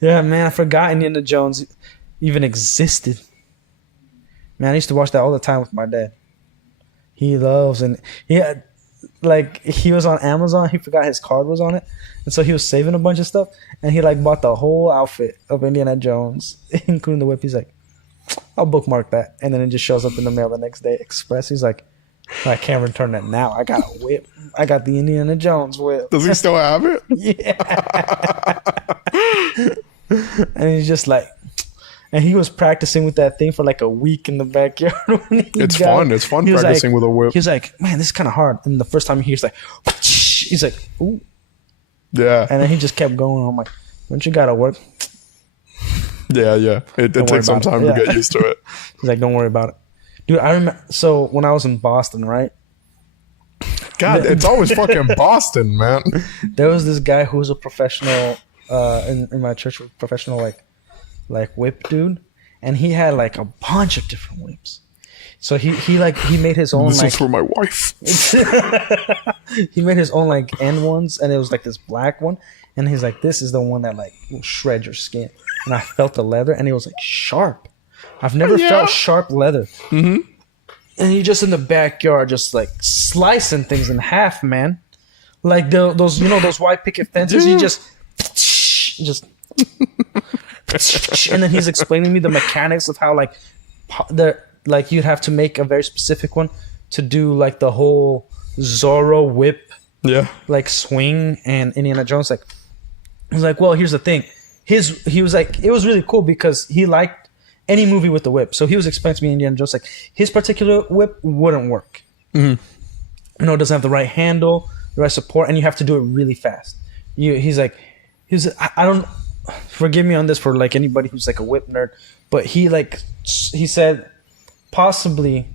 Yeah, man, I forgot Indiana Jones even existed. Man, I used to watch that all the time with my dad. He loves, and he had, like, he was on Amazon. He forgot his card was on it, and so he was saving a bunch of stuff, and he like bought the whole outfit of Indiana Jones, including the whip. He's like, I'll bookmark that, and then it just shows up in the mail the next day, express. He's like, I can't return that now. I got a whip. I got the Indiana Jones whip. Does he still have it? Yeah. And he's just like, and he was practicing with that thing for like a week in the backyard. It's fun. It's fun practicing with a whip. He was like, man, this is kind of hard. And the first time he hears like, he's like, ooh. Yeah. And then he just kept going. I'm like, don't you gotta work? Yeah. It takes some time to get used to it. He's like, don't worry about it. Dude, I remember, so when I was in Boston, right? God, it's always fucking Boston, man. There was this guy who was a professional, in my church, professional, like whip dude. And he had like a bunch of different whips. So he made his own. This is for my wife. He made his own like end ones, and it was like this black one. And he's like, this is the one that like will shred your skin. And I felt the leather, and it was like sharp. I've never felt sharp leather. Mm-hmm. And he just in the backyard, just like slicing things in half, man. Like those white picket fences. He just, and then he's explaining to me the mechanics of how like you'd have to make a very specific one to do like the whole Zorro whip, like swing. And Indiana Jones he's like, well, here's the thing. He was like, it was really cool because he liked any movie with the whip. So he was explaining to me Indiana Jones, like, his particular whip wouldn't work. Mm-hmm. It doesn't have the right handle, the right support, and you have to do it really fast. I don't, forgive me on this for like anybody who's like a whip nerd, but he said possibly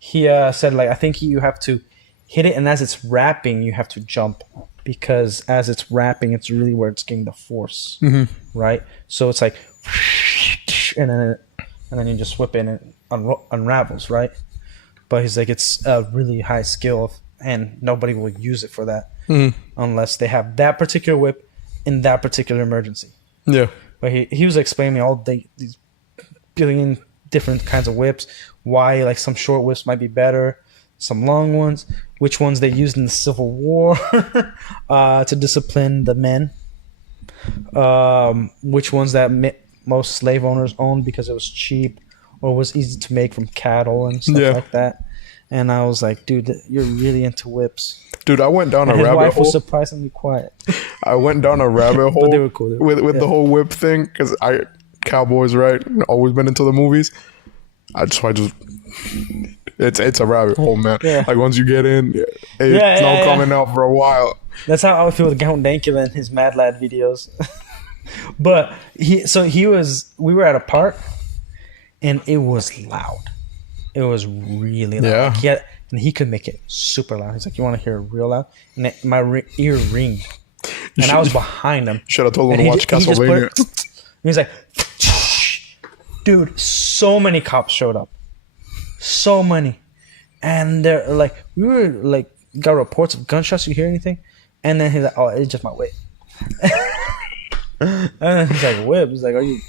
said like, I think you have to hit it, and as it's wrapping, you have to jump, because as it's wrapping, it's really where it's getting the force, right? So it's like, and then you just whip it and it unravels, right? But he's like, it's a really high skill, and nobody will use it for that unless they have that particular whip in that particular emergency. Yeah. But he was explaining me all these billion different kinds of whips, why like some short whips might be better, some long ones, which ones they used in the Civil War to discipline the men, which ones that most slave owners owned because it was cheap or was easy to make from cattle and stuff like that. And I was like, dude, you're really into whips. Dude, I went down a rabbit hole. His wife was surprisingly quiet. I went down a rabbit hole. But they were cool. With the whole whip thing, because Cowboys, right? Always been into the movies. It's a rabbit hole, man. Yeah. Like once you get in, it's not coming out for a while. That's how I would feel with Count Dankula and his Mad Lad videos. But we were at a park, and it was loud. It was really loud. Yeah. And he could make it super loud. He's like, you want to hear it real loud? And my ear ringed. And I was behind him. Should have told him to watch Castlevania. And he's like, dude, so many cops showed up. so many, and they're like, we were like, got reports of gunshots. You hear anything? And then he's like, oh, it's just my whip. And then he's like, whip. He's like, what are you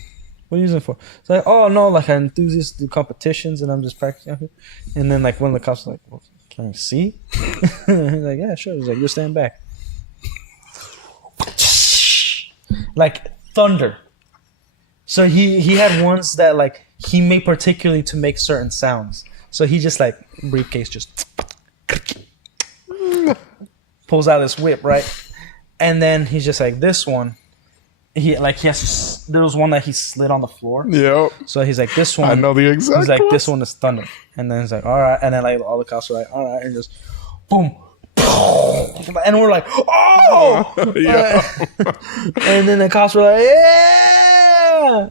using it for? It's like, oh no, like an enthusiast do competitions, and I'm just practicing out here. And then like one of the cops was like, well, can I see? He's like, yeah, sure. He's like, you're stand back. Like thunder. So he had ones that like he made particularly to make certain sounds. So he just like briefcase just pulls out this whip, right? And then he's just like, this one. He has to, there was one that he slid on the floor. Yeah. So he's like, this one. I know the exact. He's like, this one is thunder. And then he's like, all right. And then like all the cops were like, all right, and just boom. And we're like, oh Yeah. And then the cops were like, yeah.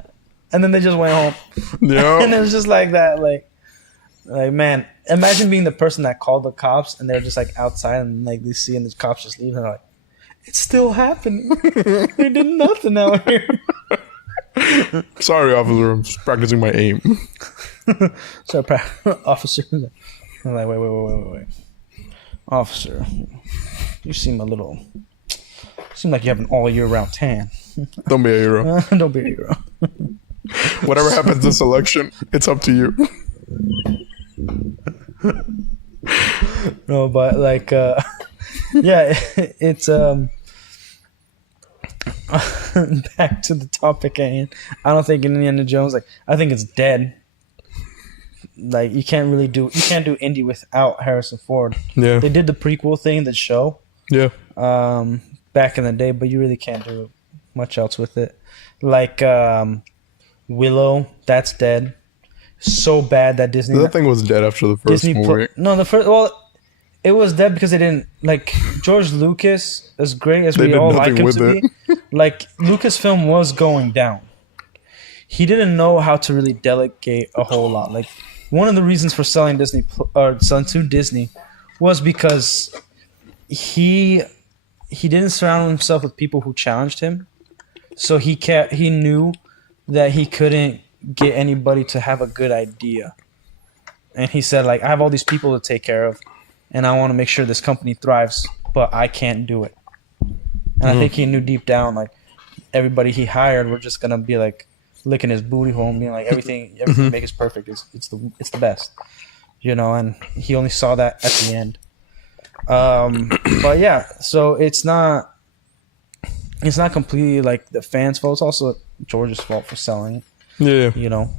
And then they just went home. Yeah. And it was just like that, like man, imagine being the person that called the cops and they're just like outside and like they see and the cops just leave and they're like, it's still happening. They did nothing out here. Sorry, officer. I'm just practicing my aim. So, officer, I'm like, wait. Officer, you seem like you have an all year round tan. Don't be a hero. Don't be a hero. Whatever happens this election, it's up to you. No, but like, yeah, it's back to the topic at hand. I don't think Indiana Jones, like, I think it's dead. Like, you can't do Indy without Harrison Ford. Yeah. They did the prequel thing, the show, Yeah. back in the day, but you really can't do much else with it. Like, Willow, that's dead. So bad that Disney. That thing was dead after the first movie. It was dead because they didn't like George Lucas. As great as They we did all like nothing him with to be, like Lucasfilm was going down. He didn't know how to really delegate a whole lot. Like one of the reasons for selling selling to Disney was because he didn't surround himself with people who challenged him. So he knew that he couldn't get anybody to have a good idea. And he said, like, I have all these people to take care of, and I want to make sure this company thrives, but I can't do it. And I think he knew deep down, like, everybody he hired were just going to be, like, licking his booty hole and being like, everything make is perfect. It's the best. You know, and he only saw that at the end. But, yeah, so it's not completely, like, the fans' fault. It's also George's fault for selling it. Yeah. You know,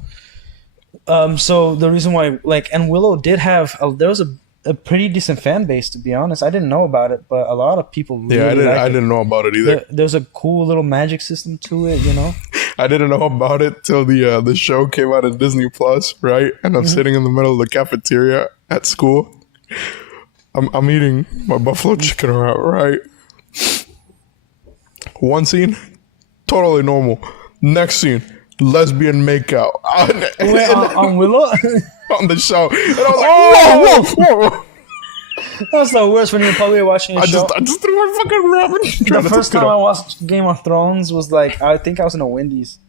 so the reason why, like, and Willow did have there was a pretty decent fan base, to be honest. I didn't know about it, but a lot of people really I didn't know about it either. There's a cool little magic system to it, you know. I didn't know about it till the show came out on Disney Plus, right? And I'm sitting in the middle of the cafeteria at school. I'm eating my buffalo chicken wrap, right? One scene, totally normal. Next scene, lesbian makeout. Wait, on Willow? On the show. And I was like, whoa. That's the worst when you're probably watching a show. I just threw my fucking ramen. The first time I watched Game of Thrones was like, I think I was in a Wendy's.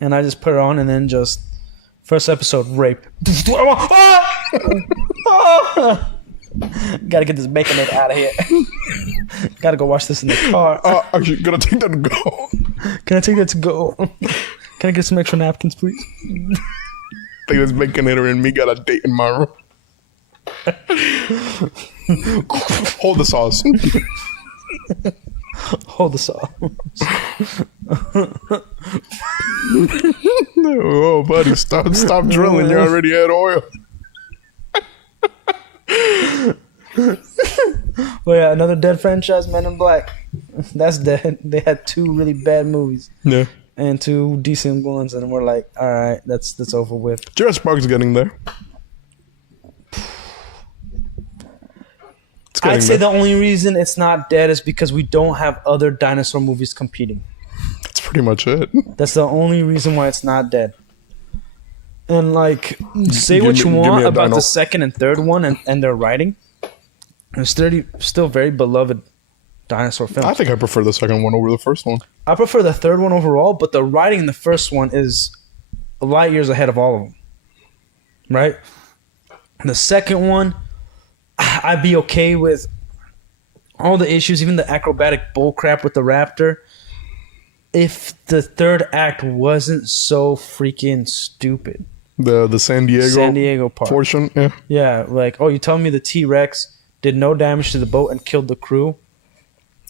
And I just put it on and then just, first episode, rape. Gotta get this bacon out of here. Gotta go watch this in the car. Actually, gonna take that to go. Can I take that to go? Can I get some extra napkins, please? Take this baconator and me got a date in my room. Hold the sauce. Hold the sauce. Oh, buddy, stop drilling. You already had oil. Well, yeah, another dead franchise, Men in Black. That's dead. They had 2 really bad movies. Yeah. And 2 decent ones, and we're like, all right, that's over with. Jurassic Park's getting there. I'd say the only reason it's not dead is because we don't have other dinosaur movies competing. That's pretty much it. That's the only reason why it's not dead. And like, say what you want about the second and third one and their writing. It's still very beloved dinosaur films. I think I prefer the second one over the first one. I prefer the third one overall, but the writing in the first one is light years ahead of all of them. Right? The second one, I'd be okay with all the issues, even the acrobatic bullcrap with the raptor, if the third act wasn't so freaking stupid. The San Diego part portion, yeah. Yeah, like, oh, you telling me the T-Rex did no damage to the boat and killed the crew?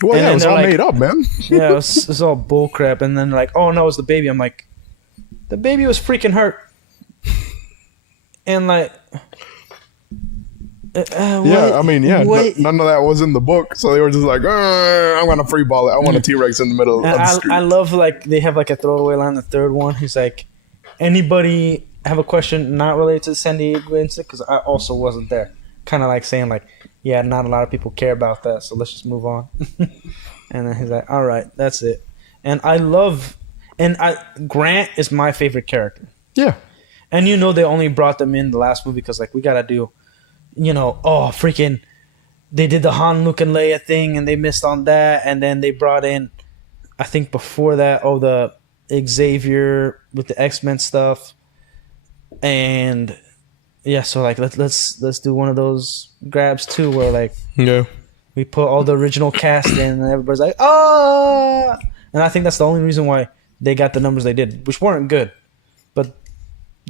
Well, yeah, it was all like, made up, man. Yeah, it's all bullcrap. And then like, oh no, it was the baby. I'm like, the baby was freaking hurt. And like, yeah, I mean, yeah, none of that was in the book, so they were just like, I'm gonna free ball it. I want a T-Rex in the middle of the street. I love like they have like a throwaway line. The third one, he's like, anybody have a question not related to the San Diego incident? Because I also wasn't there. Kind of like saying like, yeah, not a lot of people care about that, so let's just move on. And then he's like, all right, that's it. And I love, Grant is my favorite character. Yeah. And you know they only brought them in the last movie because like we gotta do, you know, oh freaking, they did the Han, Luke, and Leia thing and they missed on that, and then they brought in, I think before that, the Xavier with the X-Men stuff, and yeah, so like let's do one of those grabs too, where like we put all the original cast in and everybody's like, oh, and I think that's the only reason why they got the numbers they did, which weren't good, but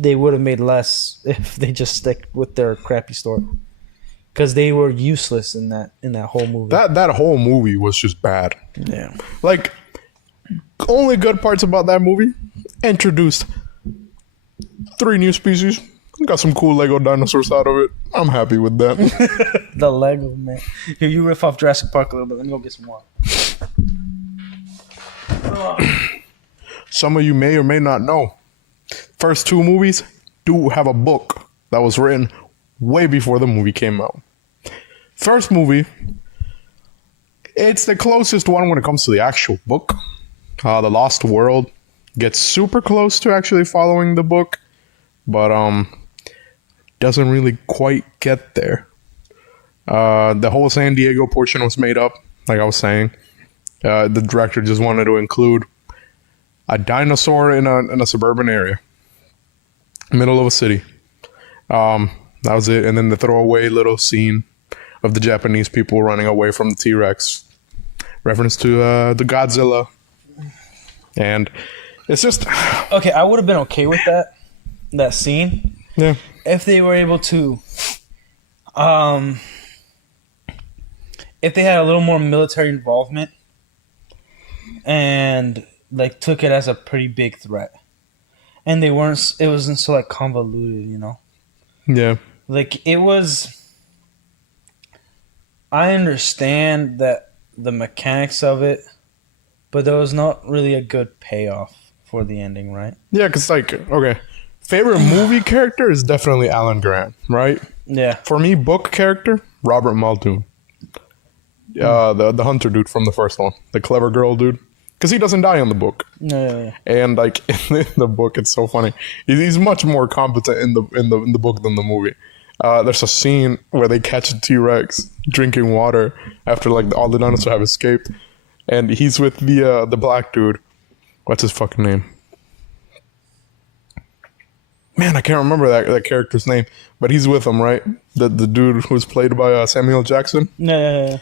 they would have made less if they just stick with their crappy story, because they were useless in that whole movie. That whole movie was just bad. Yeah, like only good parts about that movie: introduced 3 new species, got some cool Lego dinosaurs out of it. I'm happy with that. The Lego, man. Here, you riff off Jurassic Park a little bit. Let me go get some water. Some of you may or may not know, first 2 movies do have a book that was written way before the movie came out. First movie, it's the closest one when it comes to the actual book. The Lost World gets super close to actually following the book, but doesn't really quite get there. The whole San Diego portion was made up, like I was saying. The director just wanted to include a dinosaur in a suburban area, middle of a city. That was it. And then the throwaway little scene of the Japanese people running away from the T-Rex, reference to the Godzilla. And it's just okay. I would have been okay with that scene. Yeah. If they were able to, if they had a little more military involvement and like took it as a pretty big threat, and it wasn't so like convoluted, you know? Yeah. Like it was, I understand that the mechanics of it, but there was not really a good payoff for the ending, right? Yeah, because like, okay, favorite movie character is definitely Alan Grant, right? Yeah. For me, book character, Robert Muldoon. The hunter dude from the first one. The clever girl dude. Because he doesn't die in the book. Yeah. And like in the book, it's so funny. He's much more competent in the book than the movie. There's a scene where they catch a T-Rex drinking water after like all the dinosaurs have escaped. And he's with the black dude. What's his fucking name? Man, I can't remember that character's name, but he's with him, right? The dude who was played by Samuel Jackson. Yeah.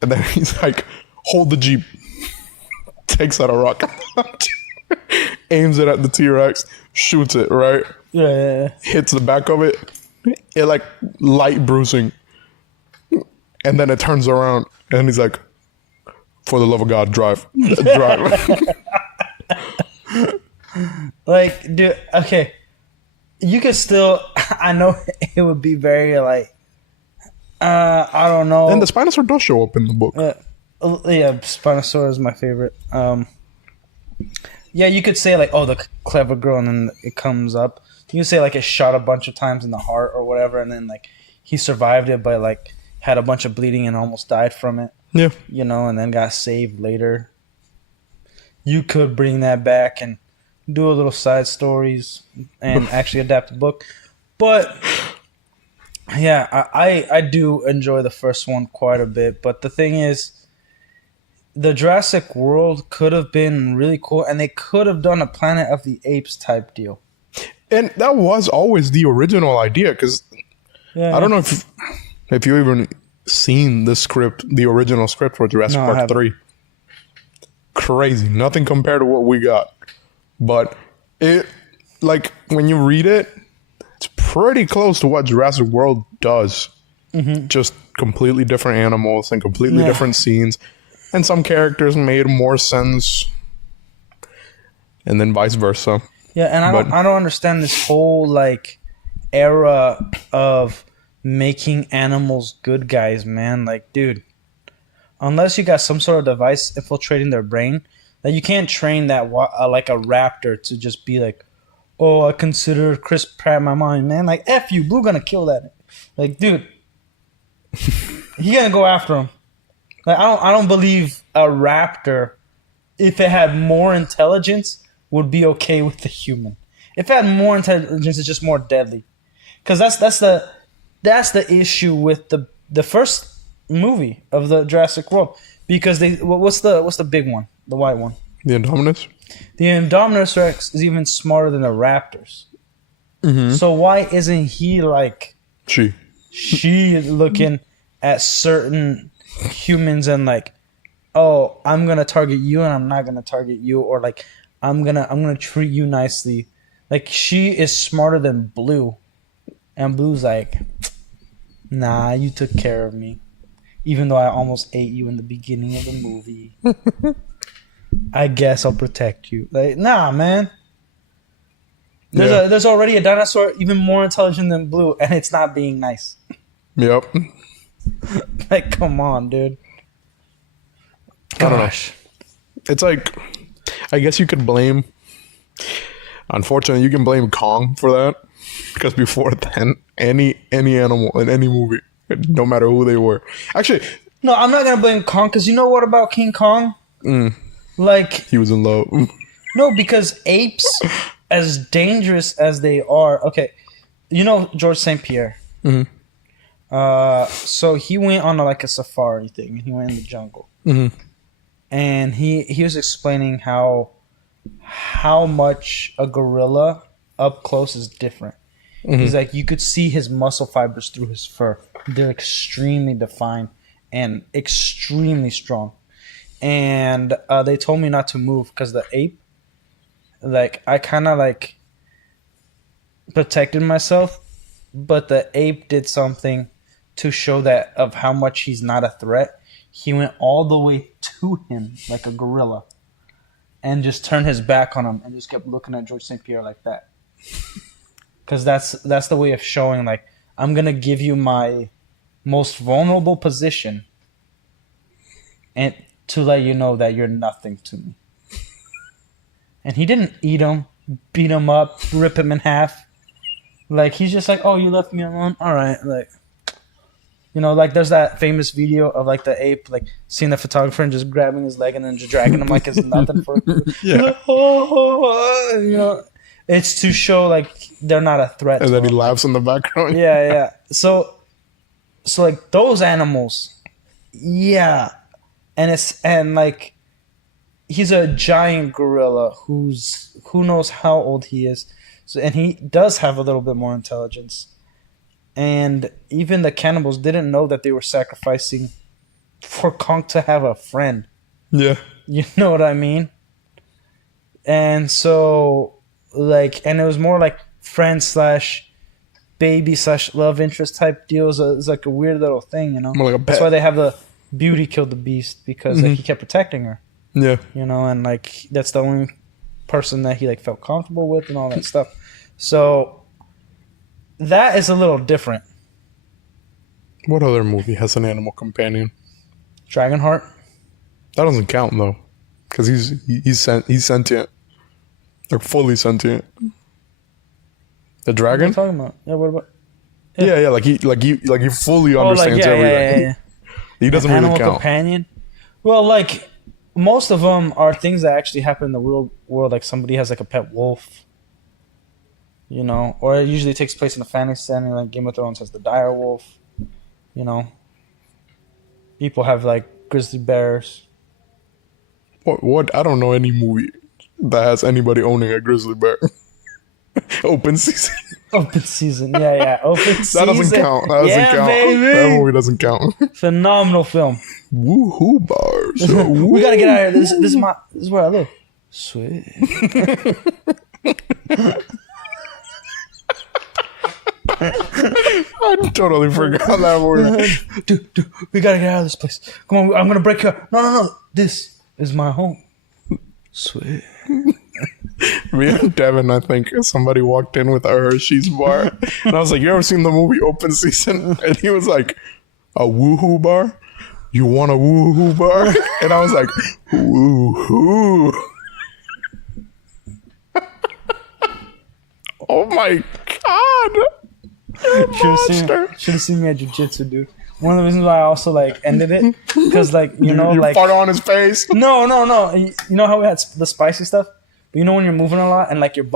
And then he's like, "Hold the Jeep." Takes out a rocket, aims it at the T-Rex, shoots it, right? Yeah. Hits the back of it. It like light bruising, and then it turns around, and he's like, "For the love of God, drive." Like, dude, okay. You could still, I know it would be very like, I don't know. And the Spinosaur does show up in the book. Yeah, Spinosaur is my favorite. Yeah, you could say like, oh, the clever girl, and then it comes up. You could say like it shot a bunch of times in the heart or whatever, and then like he survived it, but like had a bunch of bleeding and almost died from it. Yeah, you know, and then got saved later. You could bring that back and do a little side stories and actually adapt the book, but yeah, I do enjoy the first one quite a bit. But the thing is, the Jurassic World could have been really cool, and they could have done a Planet of the Apes type deal. And that was always the original idea, because Yeah, I don't know if you even seen the script, the original script for Jurassic Park 3. Crazy. Nothing compared to what we got. But it, like, when you read it, it's pretty close to what Jurassic World does. Just completely different animals and completely different scenes. And some characters made more sense. And then vice versa. Yeah, and I don't understand this whole, like, era of making animals good guys, man. Like, dude, unless you got some sort of device infiltrating their brain, that you can't train that like a raptor to just be like, oh, I consider Chris Pratt my mind, man. Like, F you, Blue gonna kill that. Like, dude, he gonna go after him. Like, I don't believe a raptor, if it had more intelligence, would be okay with the human. If it had more intelligence, it's just more deadly. Because that's the issue with the first movie of the Jurassic World. Because what's the big one, the white one? The Indominus. The Indominus Rex is even smarter than the raptors. So why isn't he like she looking at certain humans and like, oh, I'm gonna target you and I'm not gonna target you, or like I'm gonna treat you nicely. Like, she is smarter than Blue. And Blue's like, nah, you took care of me. Even though I almost ate you in the beginning of the movie. I guess I'll protect you. Like, nah, man. There's already a dinosaur even more intelligent than Blue, and it's not being nice. Yep. Like, come on, dude. Gosh. It's like, I guess you could blame... Unfortunately, you can blame Kong for that. Because before then, any animal in any movie, no matter who they were. Actually... No, I'm not going to blame Kong, because you know what about King Kong? Like... He was in love. No, because apes, as dangerous as they are... Okay, you know George St. Pierre? So he went on a safari thing. He went in the jungle. And he was explaining how much a gorilla up close is different. He's like, you could see his muscle fibers through his fur. They're extremely defined and extremely strong. And they told me not to move because the ape, like, I kind of like protected myself, but the ape did something to show that of how much he's not a threat. He went all the way to him like a gorilla and just turned his back on him and just kept looking at George St. Pierre like that. Because that's the way of showing, like, I'm going to give you my most vulnerable position and to let you know that you're nothing to me. And he didn't eat him, beat him up, rip him in half. Like, he's just like, oh, you left me alone? All right. Like, you know, like, there's that famous video of, like, the ape, like, seeing the photographer and just grabbing his leg and then just dragging him like it's nothing for him. Yeah. Like, oh, you know, it's to show, like, they're not a threat. And then he laughs in the background. Yeah. So, like, those animals, yeah. And, like, he's a giant gorilla who knows how old he is. So, and he does have a little bit more intelligence. And even the cannibals didn't know that they were sacrificing for Kong to have a friend. Yeah. You know what I mean? And so, like, and it was more like friend / baby / love interest type deals. It's like a weird little thing, you know? More like a pet. That's why they have the Beauty killed the beast, because like, he kept protecting her. Yeah. You know, and like, that's the only person that he like felt comfortable with and all that stuff. So that is a little different. What other movie has an animal companion? Dragonheart. That doesn't count though, because he's sentient. They're fully sentient. The dragon? What are you talking about? Yeah. What about? Yeah. Like he fully understands everything. Yeah. He doesn't really count. Companion. Well, like, most of them are things that actually happen in the real world. Like, somebody has like a pet wolf. You know, or it usually takes place in a fantasy setting. Like Game of Thrones has the dire wolf. You know, people have like grizzly bears. What? I don't know any movie that has anybody owning a grizzly bear. Open season. Open season. Yeah. Open season. That doesn't count. That doesn't count. Baby. That movie doesn't count. Phenomenal film. Woohoo bars. We gotta get out of here. This is where I live. Sweet. I totally forgot that movie. Dude, we gotta get out of this place. Come on, I'm gonna break you up. No. This is my home. Sweet. Me and Devin, I think somebody walked in with a Hershey's bar, and I was like, "You ever seen the movie Open Season?" And he was like, "A woohoo bar? You want a woohoo bar?" And I was like, "Woohoo!" Oh my god! Should have seen me at jiu-jitsu, dude. One of the reasons why I also like ended it, because like you like fart on his face. No. You know how we had the spicy stuff, but you know when you're moving a lot and like your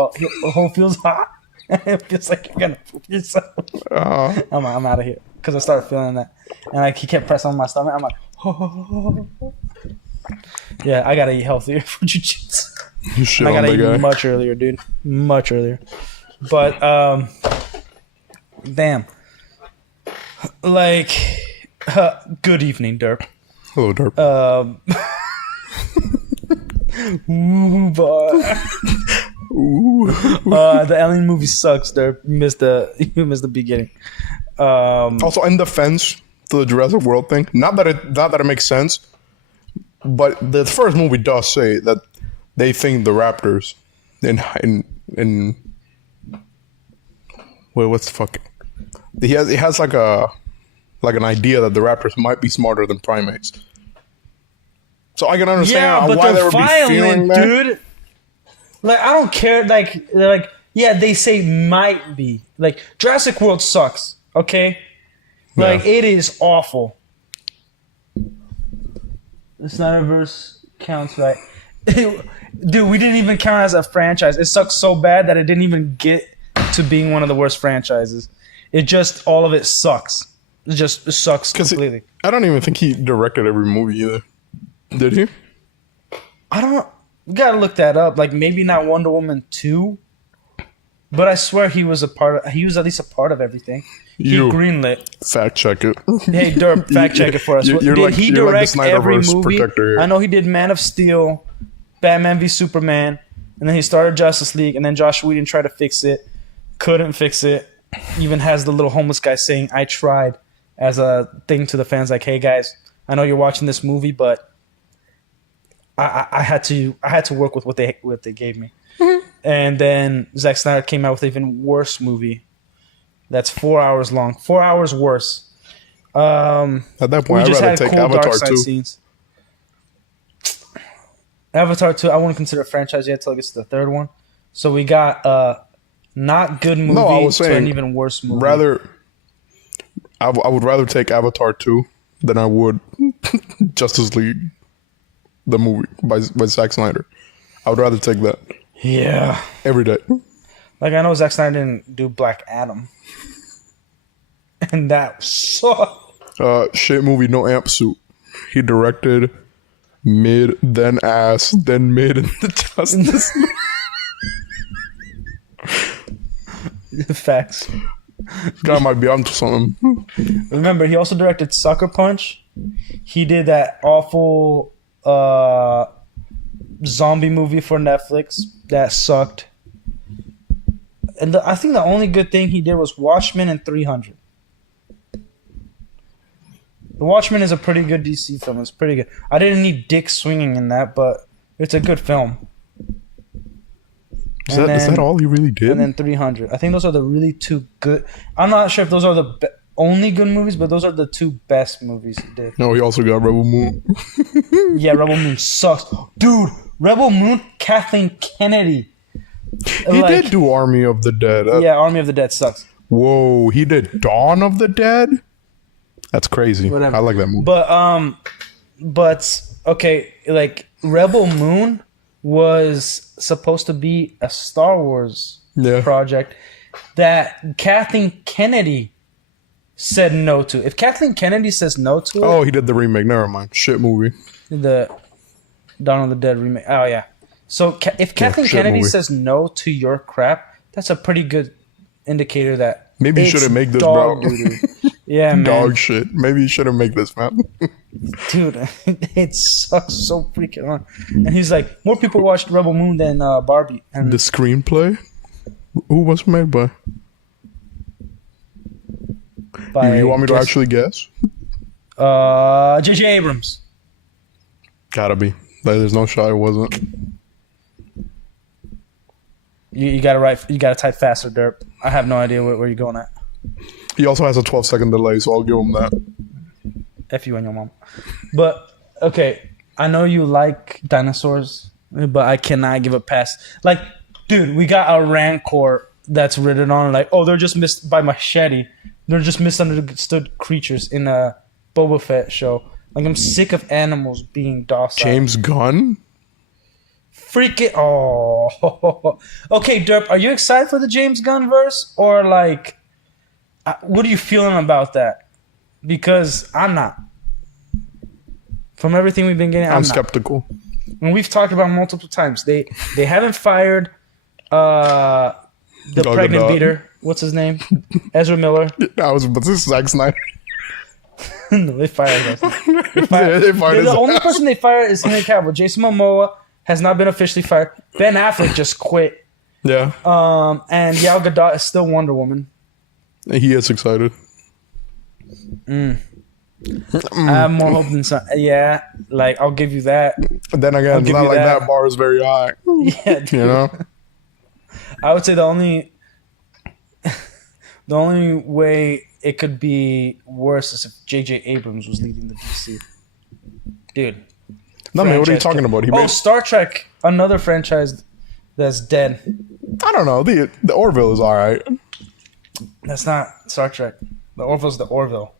whole feels hot, it feels like you're gonna poop yourself. I'm out of here because I started feeling that, and like he kept pressing on my stomach. I'm like, oh. Yeah, I gotta eat healthier for jiu-jitsu. I gotta eat much earlier, dude. Much earlier. But damn. Like, good evening, Derp. Hello, Derp. The Alien movie sucks, Derp. You missed the beginning. Also, in defense to the Jurassic World thing, not that it makes sense, but the first movie does say that they think the raptors in wait, what's the fuck? He has like an idea that the raptors might be smarter than primates. So I can understand why they would be feeling that. Dude. Like I don't care. Like they're like, yeah, they say might be. Like Jurassic World sucks. Okay, like it is awful. The Snyderverse counts, right? Dude, we didn't even count as a franchise. It sucks so bad that it didn't even get to being one of the worst franchises. It just, all of it sucks. It just sucks completely. I don't even think he directed every movie either. Did he? You gotta look that up. Like maybe not Wonder Woman 2, but I swear he was he was at least a part of everything. He greenlit. Fact check it. Hey, Derp, fact check it for us. Did he direct every movie? I know he did Man of Steel, Batman v Superman, and then he started Justice League, and then Joss Whedon tried to fix it. Couldn't fix it. Even has the little homeless guy saying, I tried, as a thing to the fans like, hey guys, I know you're watching this movie, but I had to work with what they gave me. Mm-hmm. And then Zack Snyder came out with an even worse movie that's 4 hours long. 4 hours worse. At that point, I'd rather take Avatar 2. Scenes. Avatar 2, I wouldn't consider a franchise yet until it gets to the third one. So we got not good movie to an even worse movie. I would rather take Avatar 2 than I would Justice League, the movie by Zack Snyder. I would rather take that. Yeah. Every day. Like, I know Zack Snyder didn't do Black Adam. And that sucked. Shit movie, no amp suit. He directed mid, then ass, then mid in the Justice League. Facts. Guy might be onto something. Remember, he also directed Sucker Punch. He did that awful zombie movie for Netflix that sucked. And I think the only good thing he did was Watchmen and 300. The Watchmen is a pretty good DC film. It's pretty good. I didn't need dick swinging in that, but it's a good film. Is that all he really did? And then 300. I think those are the really two good. I'm not sure if those are the only good movies, but those are the two best movies he did. No, he also got Rebel Moon. Yeah, Rebel Moon sucks. Dude, Rebel Moon, Kathleen Kennedy. He did do Army of the Dead. Yeah, Army of the Dead sucks. Whoa, he did Dawn of the Dead? That's crazy. Whatever. I like that movie. But okay, like Rebel Moon was supposed to be a Star Wars project that Kathleen Kennedy said no to. If Kathleen Kennedy says no to it... Oh, he did the remake. Never mind. Shit movie. The Dawn of the Dead remake. Oh, yeah. So if Kathleen Kennedy says no to your crap, that's a pretty good indicator that maybe you it's shouldn't make this, dog bro. doo-doo. Yeah, man. Dog shit. Maybe you shouldn't make this, man. Dude, it sucks so freaking hard. And he's like, more people watched Rebel Moon than Barbie. And The screenplay? Who was it made by? You want me to actually guess? J.J. Abrams. Gotta be. Like, there's no shot it wasn't. You gotta write. You gotta type faster, Derp. I have no idea where you're going at. He also has a 12-second delay, so I'll give him that. F you and your mom. But okay, I know you like dinosaurs, but I cannot give a pass. Like, dude, we got a Rancor that's written on like, oh, they're just missed by machete. They're just misunderstood creatures in a Boba Fett show. Like, I'm sick of animals being docile. James Gunn? Freaking oh. Okay, Derp, are you excited for the James Gunn verse, or like, what are you feeling about that? Because I'm not. From everything we've been getting, I'm skeptical. And we've talked about multiple times. They haven't fired the pregnant beater. What's his name? Ezra Miller. But this is Zack Snyder. No, they fired us. The only person they fired is Henry Cavill. Jason Momoa has not been officially fired. Ben Affleck just quit. Yeah. And Gal Gadot is still Wonder Woman. He is excited. I have more hope than some. Yeah, like, I'll give you that. But then again, it's not like that bar is very high. Yeah, dude. You know? I would say the only way it could be worse is if J.J. Abrams was leading the DC. Dude. No, man, what are you talking about? Star Trek, another franchise that's dead. I don't know. The Orville is all right. That's not Star Trek. The Orville's the Orville.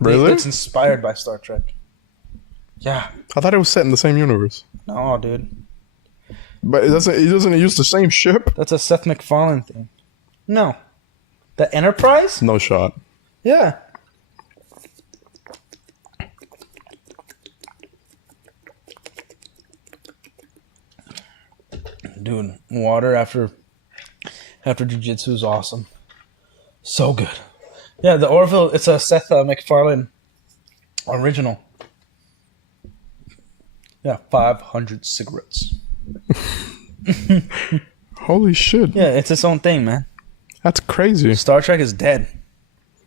Really? It's inspired by Star Trek. Yeah. I thought it was set in the same universe. No, dude. But it doesn't use the same ship? That's a Seth MacFarlane thing. No. The Enterprise? No shot. Yeah. Dude, water after jiu-jitsu is awesome. So good. Yeah, the Orville, it's a Seth MacFarlane original. Yeah, 500 cigarettes. Holy shit. Yeah, it's its own thing, man. That's crazy. Star Trek is dead.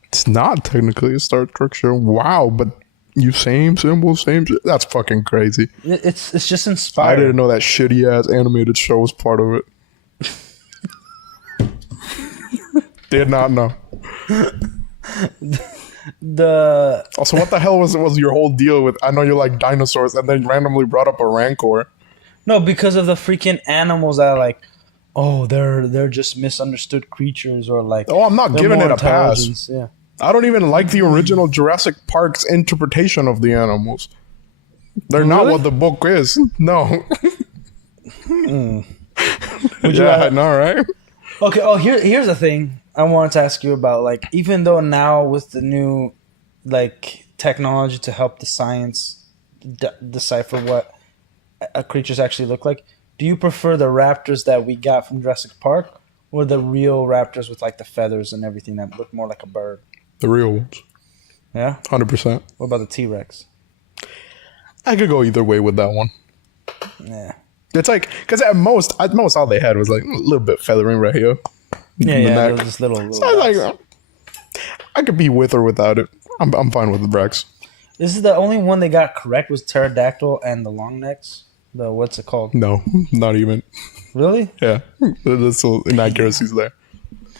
It's not technically a Star Trek show. Wow, but you same symbol, same shit. That's fucking crazy. It's just inspired. I didn't know that shitty ass animated show was part of it. Did not know. Also, what the hell was your whole deal with? I know you like dinosaurs, and then randomly brought up a Rancor. No, because of the freaking animals that are like, oh, they're just misunderstood creatures, or like, oh, I'm not giving it a pass. Yeah, I don't even like the original Jurassic Park's interpretation of the animals. They're not what the book is. No. Yeah, I know, right? Okay. Oh, here's the thing I wanted to ask you about. Like, even though now with the new like technology to help the science decipher what creatures actually look like, do you prefer the raptors that we got from Jurassic Park, or the real raptors with like the feathers and everything that look more like a bird? The real ones. Yeah? 100%. What about the T-Rex? I could go either way with that one. Yeah. It's like, because at most all they had was like a little bit feathering right here. Yeah, just little so like, I could be with or without it. I'm fine with the Rex. This is the only one they got correct was pterodactyl and the long necks. The what's it called? No, not even. Really? Yeah, there's still inaccuracies there.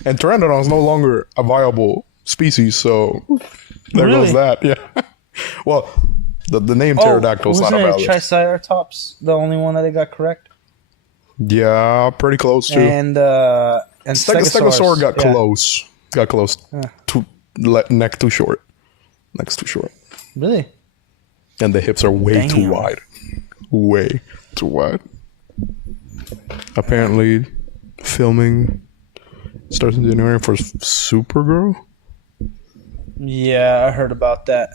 And Pteranodon is no longer a viable species, so there goes that. Yeah. Well, the name pterodactyl is not a valid. Wasn't Triceratops the only one that they got correct? Yeah, pretty close too. And Stegosaurus got close. Got close. Yeah. Neck too short. Neck's too short. Really? And the hips are way too wide. Way too wide. Apparently, filming starts in January for Supergirl. Yeah, I heard about that.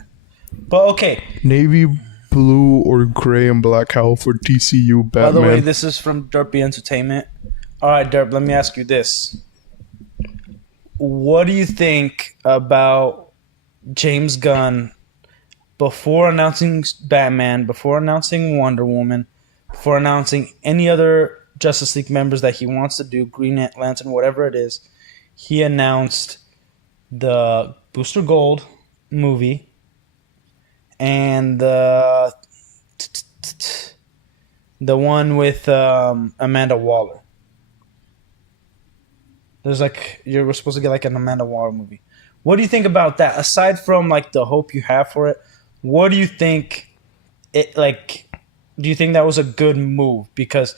But okay. Navy blue or gray and black cowl for TCU Batman. By the way, this is from Derpy Entertainment. All right, Derp, let me ask you this. what do you think about James Gunn before announcing Batman, before announcing Wonder Woman, before announcing any other Justice League members that he wants to do, Green Lantern, whatever it is, he announced the Booster Gold movie and the one with Amanda Waller. There's like we're supposed to get like an Amanda Waller movie. What do you think about that? Aside from like the hope you have for it, what do you think? Do you think that was a good move? Because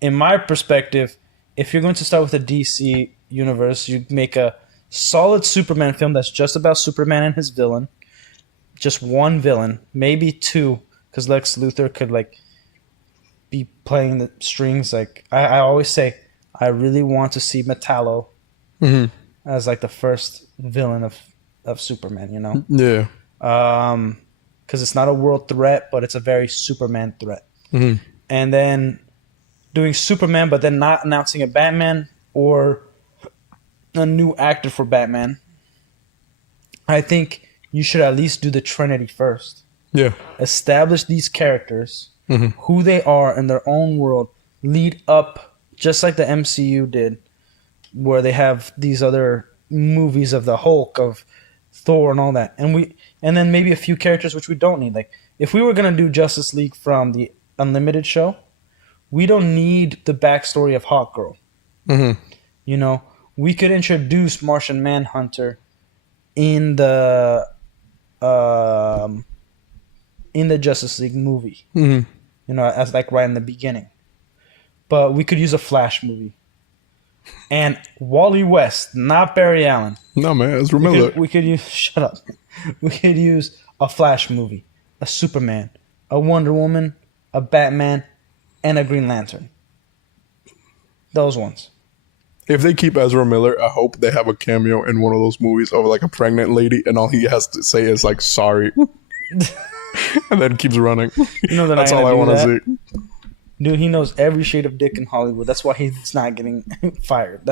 in my perspective, if you're going to start with the DC universe, you make a solid Superman film that's just about Superman and his villain. Just one villain, maybe two, because Lex Luthor could like be playing the strings. Like I always say, I really want to see Metallo as like the first villain of Superman. You know? Yeah. Because it's not a world threat, but it's a very Superman threat. And then doing Superman, but then not announcing a Batman or a new actor for Batman. I think you should at least do the Trinity first. Yeah. Establish these characters, who they are in their own world, lead up, just like the MCU did, where they have these other movies of the Hulk, of Thor and all that. And then maybe a few characters which we don't need. Like, if we were going to do Justice League from the Unlimited show, we don't need the backstory of Hawkgirl. You know, we could introduce Martian Manhunter in the Justice League movie. You know, as like right in the beginning. But we could use a Flash movie. And Wally West, not Barry Allen. No, man, it's Miller. We could use... Shut up. We could use a Flash movie, a Superman, a Wonder Woman, a Batman, and a Green Lantern. Those ones. If they keep Ezra Miller, I hope they have a cameo in one of those movies of like a pregnant lady, and all he has to say is like "sorry," and then keeps running. You know that's all I want to see. Dude, he knows every shade of dick in Hollywood. That's why he's not getting fired.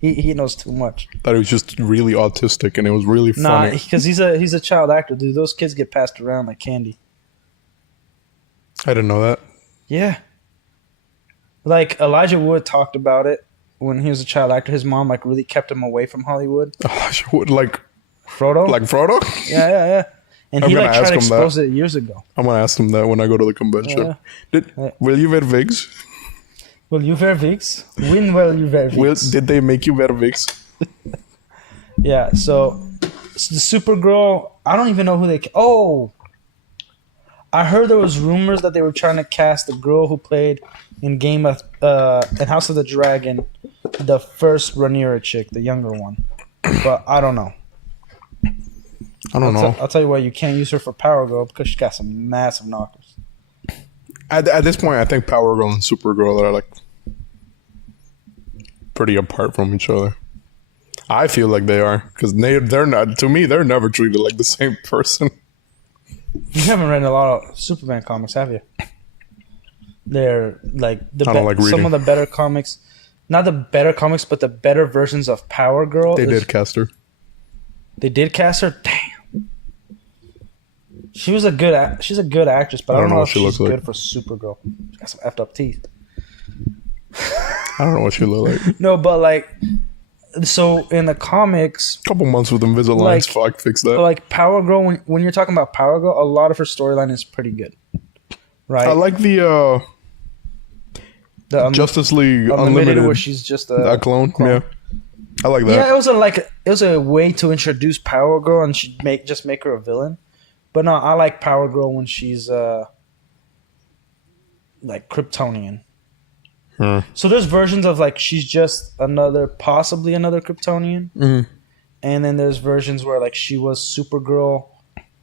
He knows too much. That he was just really autistic, and it was really funny. Nah, because he's a child actor, dude. Those kids get passed around like candy. I didn't know that. Yeah. Like, Elijah Wood talked about it when he was a child actor. His mom, like, really kept him away from Hollywood. Elijah Wood, like... Frodo? Like Frodo? Yeah. And he, like, tried to expose it years ago. I'm going to ask him that when I go to the convention. Will you wear wigs? Will you wear wigs? When will you wear wigs? Did they make you wear wigs? Yeah, so the Supergirl, I don't even know who they... Oh! I heard there was rumors that they were trying to cast the girl who played in in House of the Dragon, the first Rhaenyra chick, the younger one. But I don't know. I'll tell you what, you can't use her for Power Girl because she's got some massive knockers. At this point, I think Power Girl and Supergirl are like pretty apart from each other. I feel like they are because they're not. To me, they're never treated like the same person. You haven't read a lot of Superman comics, have you? They're like some of the better comics. Not the better comics, but the better versions of Power Girl. They did cast her. They did cast her? Damn. She's a good actress, but I don't know if she's good for Supergirl. She's got some effed up teeth. I don't know what she look like. No, but like... So in the comics, a couple months with Invisalign, fuck, fix that. Like Power Girl, when you're talking about Power Girl, a lot of her storyline is pretty good, right? I like the Justice League Unlimited, where she's just a clone. Yeah, I like that. Yeah, it was a way to introduce Power Girl and she'd make her a villain. But no, I like Power Girl when she's like Kryptonian. So there's versions of like she's just possibly another Kryptonian, and then there's versions where like she was Supergirl,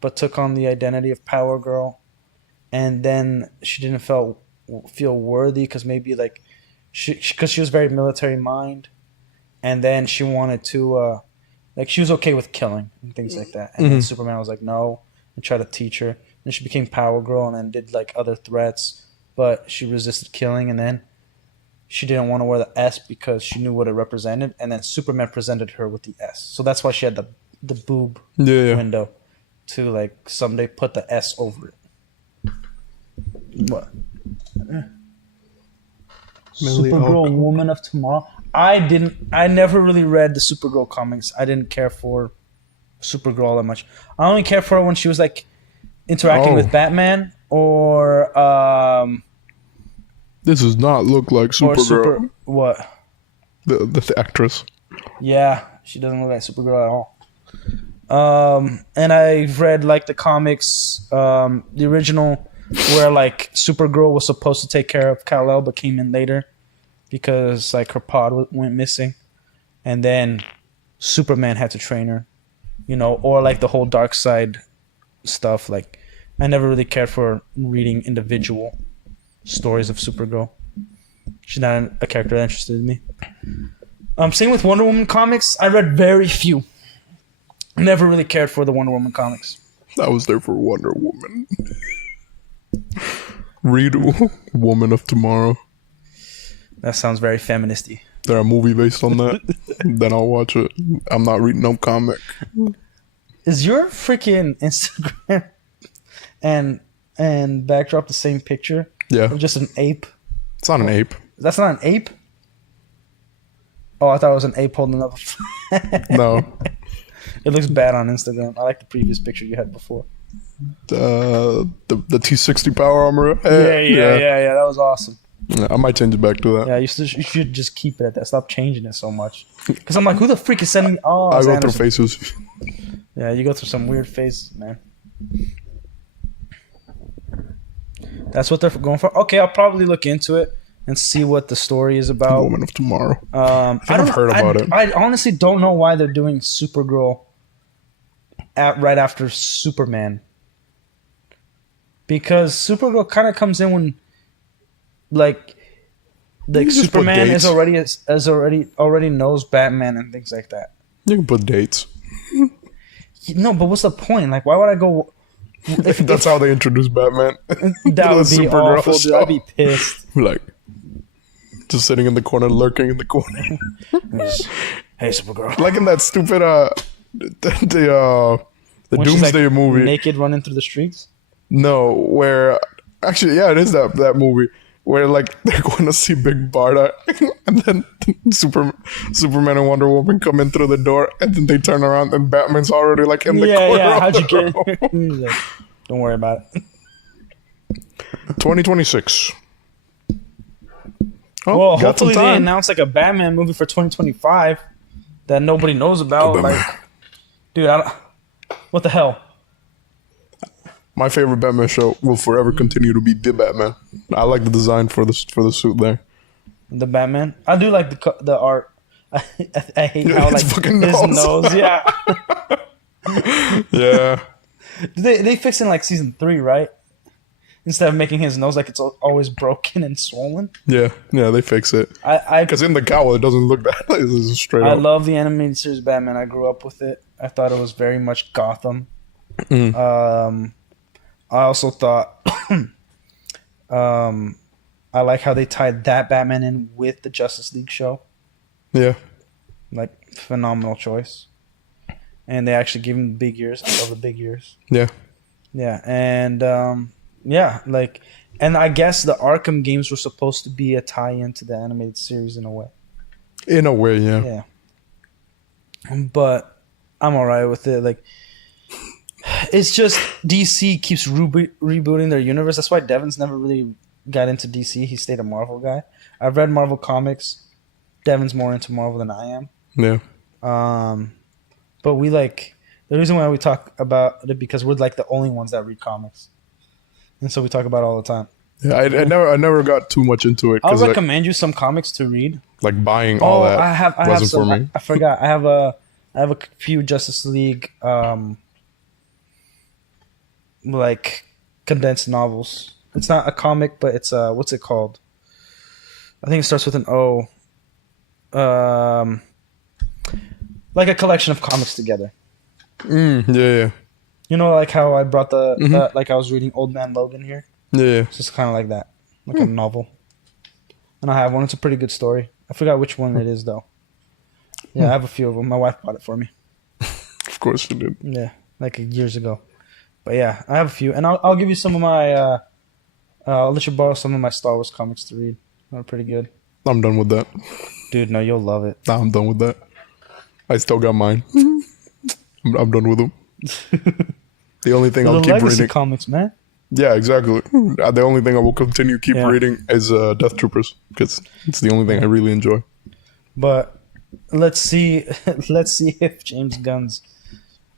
but took on the identity of Power Girl, and then she didn't feel worthy because maybe like because she was very military mind, and then she wanted to like she was okay with killing and things like that, and then Superman was like no and tried to teach her, and she became Power Girl and then did like other threats, but she resisted killing, and then she didn't want to wear the S because she knew what it represented, and then Superman presented her with the S. So that's why she had the boob window to like someday put the S over it. What? Supergirl, Woman of Tomorrow. I never really read the Supergirl comics. I didn't care for Supergirl that much. I only cared for her when she was like interacting with Batman or this does not look like Supergirl. What? The actress. Yeah, she doesn't look like Supergirl at all. And I've read like the comics, the original, where like Supergirl was supposed to take care of Kal-El but came in later because like her pod went missing, and then Superman had to train her, you know, or like the whole dark side stuff. Like I never really cared for reading individual stories of Supergirl. She's not a character that interested me. Same with Wonder Woman comics. I read very few. Never really cared for the Wonder Woman comics. I was there for Wonder Woman. Read Woman of Tomorrow. That sounds very feministy. There a movie based on that? Then I'll watch it. I'm not reading no comic. Is your freaking Instagram and backdrop the same picture? Yeah. Of just an ape? It's not an ape. That's not an ape? Oh, I thought it was an ape holding up No. It looks bad on Instagram. I like the previous picture you had before. The T60 power armor. Yeah. That was awesome. Yeah, I might change it back to that. Yeah, you should just keep it at that. Stop changing it so much. Because I'm like, who the freak is sending me? Oh, I go through faces. Yeah, you go through some weird faces, man. That's what they're going for. Okay, I'll probably look into it and see what the story is about. Woman of Tomorrow. I've heard about it. I honestly don't know why they're doing Supergirl right after Superman. Because Supergirl kind of comes in when, like Superman is already knows Batman and things like that. You can put dates. No, but what's the point? Like, why would I go? That's how they introduce Batman. That would be awful. Dude, I'd be pissed. Like, just sitting in the corner, lurking in the corner. Hey, Supergirl. Like in that stupid the Doomsday movie. Naked running through the streets. No, where actually, yeah, it is that movie where like they're going to see Big Barda, and then Superman and Wonder Woman come in through the door, and then they turn around and Batman's already like in the corner. Yeah, how'd you get it? Like, don't worry about it. 2026. Oh, well, hopefully they announce like a Batman movie for 2025 that nobody knows about. Like, dude, what the hell? My favorite Batman show will forever continue to be The Batman. I like the design for the suit there. The Batman? I do like the art. I hate how like his nose. Yeah. Yeah. They fixed it in like season 3, right? Instead of making his nose like it's always broken and swollen. Yeah, they fix it. Because in the cowl it doesn't look that. It's straight up. I love the animated series Batman. I grew up with it. I thought it was very much Gotham. I also thought I like how they tied that Batman in with the Justice League show. Yeah. Like, phenomenal choice. And they actually gave him big ears. I love the big ears. Yeah. Yeah. And, like, and I guess the Arkham games were supposed to be a tie-in to the animated series in a way. In a way, yeah. Yeah. But I'm all right with it. Like, it's just DC keeps rebooting their universe. That's why Devin's never really got into DC. He stayed a Marvel guy. I've read Marvel comics. Devin's more into Marvel than I am. Yeah. But we like the reason why we talk about it because we're like the only ones that read comics, and so we talk about it all the time. Yeah, I never got too much into it. I'll recommend you some comics to read. Like buying all that. I have some. For me. I forgot. I have a few Justice League like condensed novels. It's not a comic, but it's what's it called? I think it starts with an O. Like a collection of comics together. Yeah. You know, like how I brought like I was reading Old Man Logan here. Yeah. It's just kind of like that, like a novel. and I have one. It's a pretty good story. I forgot which one it is though. Yeah, I have a few of them. My wife bought it for me. Of course she did. Yeah, like years ago. But yeah, I have a few, and I'll give you some of my. I'll let you borrow some of my Star Wars comics to read. They're pretty good. I'm done with that. Dude, no, you'll love it. Nah, I'm done with that. I still got mine. I'm done with them. The only thing I'll keep reading. Comics, man. Yeah, exactly. The only thing I will continue keep reading is Death Troopers because it's the only thing I really enjoy. But let's see if James Gunn's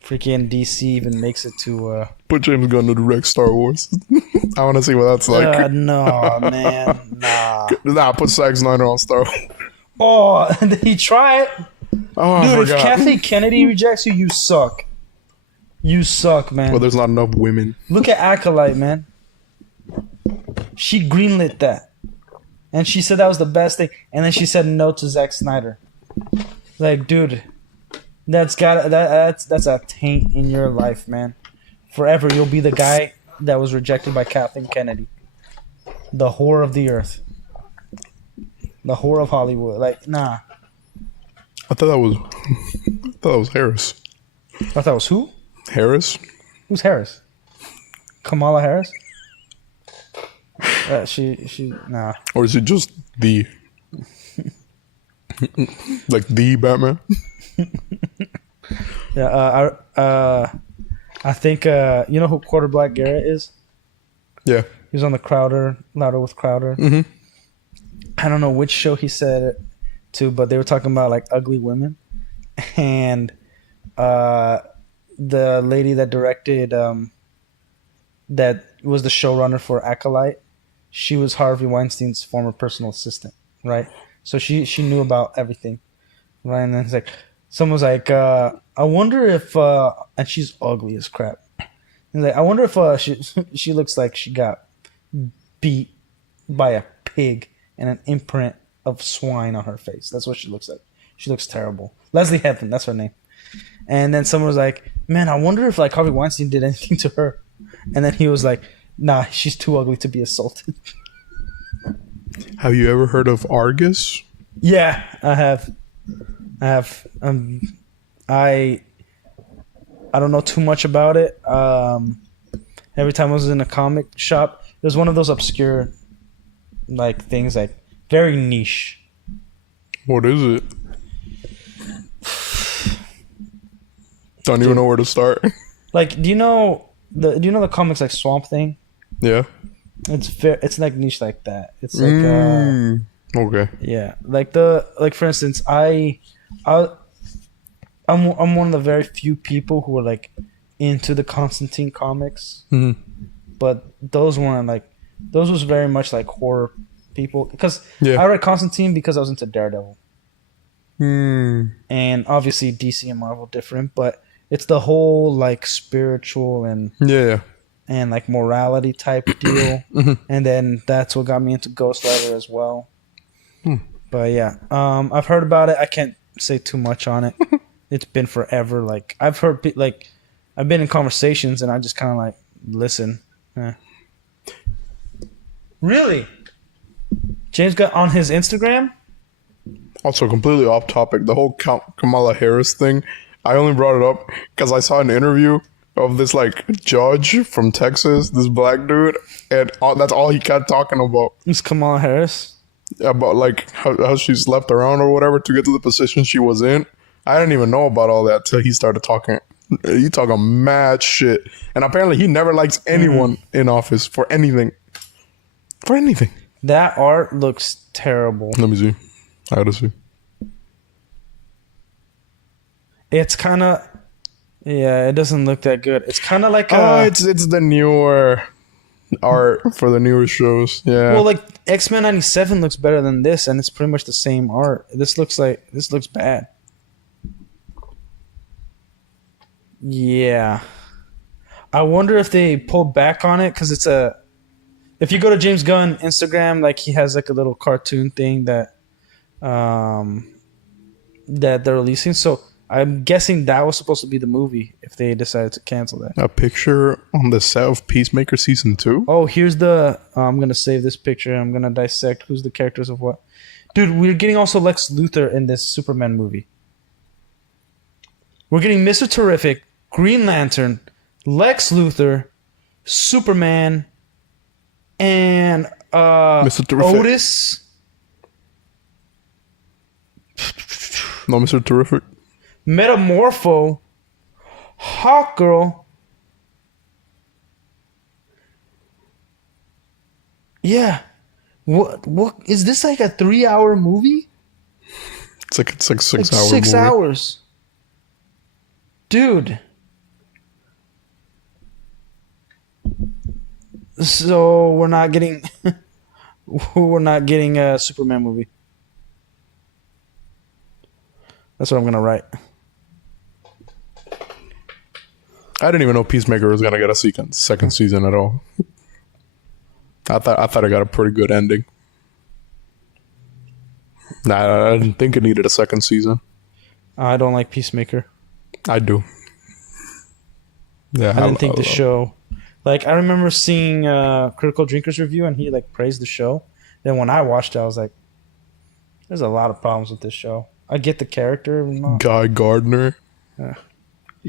freaking DC even makes it to. Put James Gunn to direct Star Wars. I want to see what that's like. No, man, nah. Nah, put Zack Snyder on Star Wars. Oh, did he try it? Oh, dude, if Kathleen Kennedy rejects you, you suck. You suck, man. Well, there's not enough women. Look at Acolyte, man. She greenlit that. And she said that was the best thing. And then she said no to Zack Snyder. Like, dude, that's a taint in your life, man. Forever, you'll be the guy that was rejected by Kathleen Kennedy. The whore of the earth. The whore of Hollywood. Like, nah. I thought that was Harris. I thought that was who? Harris? Who's Harris? Kamala Harris? She nah. Or is it just the like the Batman? Yeah, I think you know who Quarter Black Garrett is? Yeah. He was on the Louder with Crowder. Mm-hmm. I don't know which show he said it to, but they were talking about like ugly women, and the lady that directed that was the showrunner for Acolyte, she was Harvey Weinstein's former personal assistant, right? So she knew about everything, right? And then it's like someone was like, I wonder if and she's ugly as crap. And like, I wonder if she looks like she got beat by a pig and an imprint of swine on her face. That's what she looks like. She looks terrible. Leslie Headland, that's her name. And then someone was like, man, I wonder if like Harvey Weinstein did anything to her. And then he was like, nah, she's too ugly to be assaulted. Have you ever heard of Argus? Yeah, I have. I don't know too much about it. Every time I was in a comic shop, it was one of those obscure like things, like very niche. What is it? Don't even know where to start. Like, do you know the comics like Swamp Thing? Yeah. It's like niche like that. It's like okay. Yeah, like for instance, I'm one of the very few people who are like into the Constantine comics, but those was very much like horror people, because I read Constantine because I was into Daredevil, and obviously DC and Marvel different, but it's the whole like spiritual and and like morality type deal, and then that's what got me into Ghost Rider as well. But yeah, I've heard about it. I can't say too much on it. It's been forever. Like I've heard, like I've been in conversations, and I just kind of like listen. Really, James got on his Instagram. Also, completely off topic. The whole Kamala Harris thing. I only brought it up because I saw an interview of this like judge from Texas, this black dude, and that's all he kept talking about. It's Kamala Harris. About like how she slept around or whatever to get to the position she was in. I didn't even know about all that till he started talking. He talking mad shit, and apparently he never likes anyone in office for anything. For anything. That art looks terrible. Let me see. I gotta see. It's kind of, yeah, it doesn't look that good. It's kind of like it's the newer art for the newer shows. Yeah. Well, like X-Men 97 looks better than this, and it's pretty much the same art. This looks bad. Yeah. I wonder if they pulled back on it, because if you go to James Gunn Instagram, like he has like a little cartoon thing that they're releasing. So I'm guessing that was supposed to be the movie if they decided to cancel that. A picture on the set of Peacemaker season 2. Oh, here's the. I'm gonna save this picture. I'm gonna dissect who's the characters of what. Dude, we're getting also Lex Luthor in this Superman movie. We're getting Mr. Terrific, Green Lantern, Lex Luthor, Superman, and Mr. Terrific. Otis. No, Mr. Terrific. Metamorpho, Hawkgirl. Yeah. What is this, like a 3-hour movie? It's like 6 hours. 6 hours. Dude. So we're not getting a Superman movie. That's what I'm gonna write. I didn't even know Peacemaker was gonna get a second season at all. I thought it got a pretty good ending. Nah, I didn't think it needed a second season. I don't like Peacemaker. I do. Yeah, I didn't think the show. Like, I remember seeing Critical Drinker's review, and he like praised the show. Then when I watched it, I was like, "There's a lot of problems with this show." I get the character, Guy Gardner,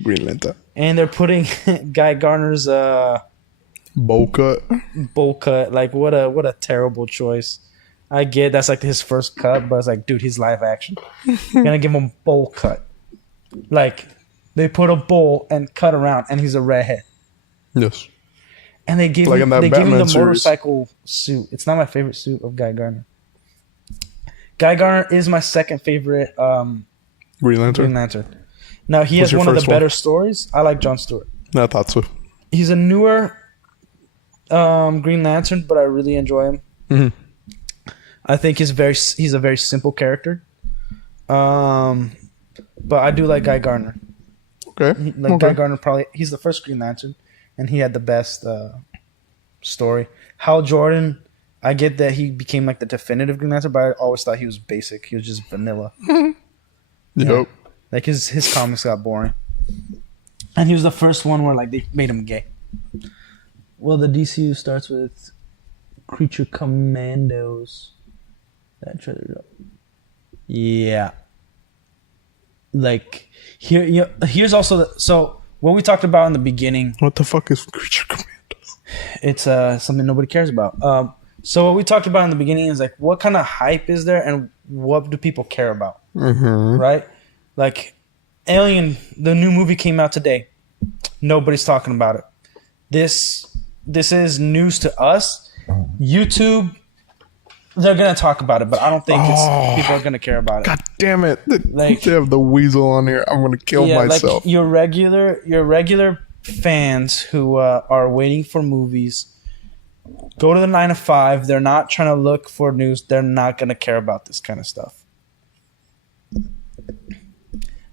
Green Lantern, and they're putting Guy Gardner's bowl cut. Like, what a terrible choice. I get that's like his first cut, but it's like, dude, he's live action. You're gonna give him a bowl cut. Like, they put a bowl and cut around, and he's a redhead. Yes. And they gave like him the series. motorcycle suit. It's not my favorite suit of Guy Gardner. Guy Gardner is my second favorite Green Lantern. Now, he has one of the better stories. I like Jon Stewart. I thought so. He's a newer Green Lantern, but I really enjoy him. Mm-hmm. I think he's a very simple character. But I do like Guy Gardner. Okay. Guy Gardner he's the first Green Lantern, and he had the best story. Hal Jordan, I get that he became like the definitive Green Lantern, but I always thought he was basic. He was just vanilla. Yep. Yeah. Like his comics got boring. And he was the first one where like they made him gay. Well, the DCU starts with Creature Commandos. That trailer's up. Yeah. Like here's also so what we talked about in the beginning. What the fuck is Creature Commandos? It's something nobody cares about. So what we talked about in the beginning is like, what kind of hype is there, and what do people care about? Mm-hmm. Right? Like, Alien, the new movie came out today. Nobody's talking about it. This is news to us. YouTube, they're gonna talk about it, but I don't think people are gonna care about it. God damn it! Like, they have the weasel on here. I'm gonna kill myself. Like your regular fans who are waiting for movies. Go to the 9 to 5. They're not trying to look for news. They're not going to care about this kind of stuff.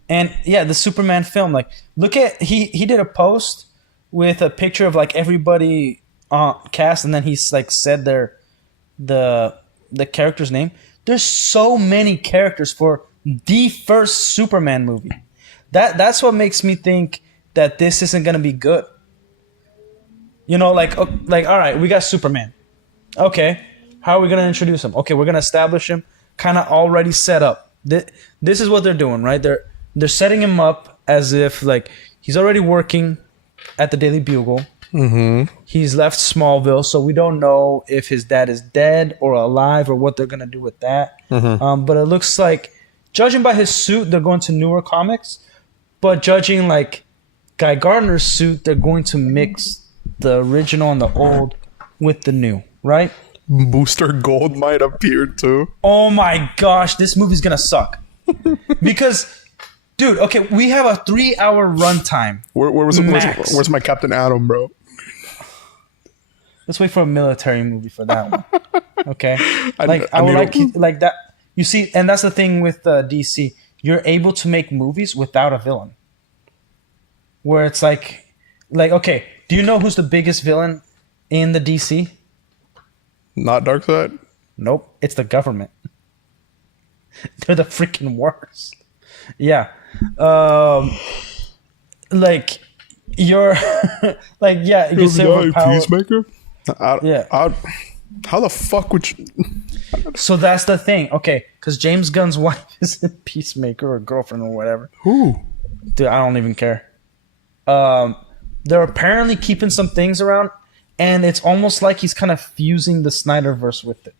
And yeah, the Superman film, like, look at he did a post with a picture of like everybody cast, and then he's like said the character's name. There's so many characters for the first Superman movie. That's what makes me think that this isn't going to be good. You know, like, all right, we got Superman. Okay, how are we going to introduce him? Okay, we're going to establish him kind of already set up. This is what they're doing, right? They're setting him up as if, like, he's already working at the Daily Bugle. Mm-hmm. He's left Smallville, so we don't know if his dad is dead or alive or what they're going to do with that. Mm-hmm. But it looks like, judging by his suit, they're going to newer comics. But judging, like, Guy Gardner's suit, they're going to mix the original and the old with the new, right? Booster Gold might appear too. Oh my gosh, this movie's gonna suck. Because, dude, okay, we have a 3-hour runtime. Where's my Captain Atom, bro? Let's wait for a military movie for that one. Okay, I would like that. You see, and that's the thing with DC. You're able to make movies without a villain. Where it's like, okay, do you know who's the biggest villain in the DC? Not Darkseid? Nope, it's the government. They're the freaking worst. Yeah. Like you're like yeah, you say overpowered. Peacemaker? Yeah. How the fuck would you? So that's the thing. Okay, because James Gunn's wife is a Peacemaker or girlfriend or whatever. Who? Dude, I don't even care. They're apparently keeping some things around, and it's almost like he's kind of fusing the Snyderverse with it.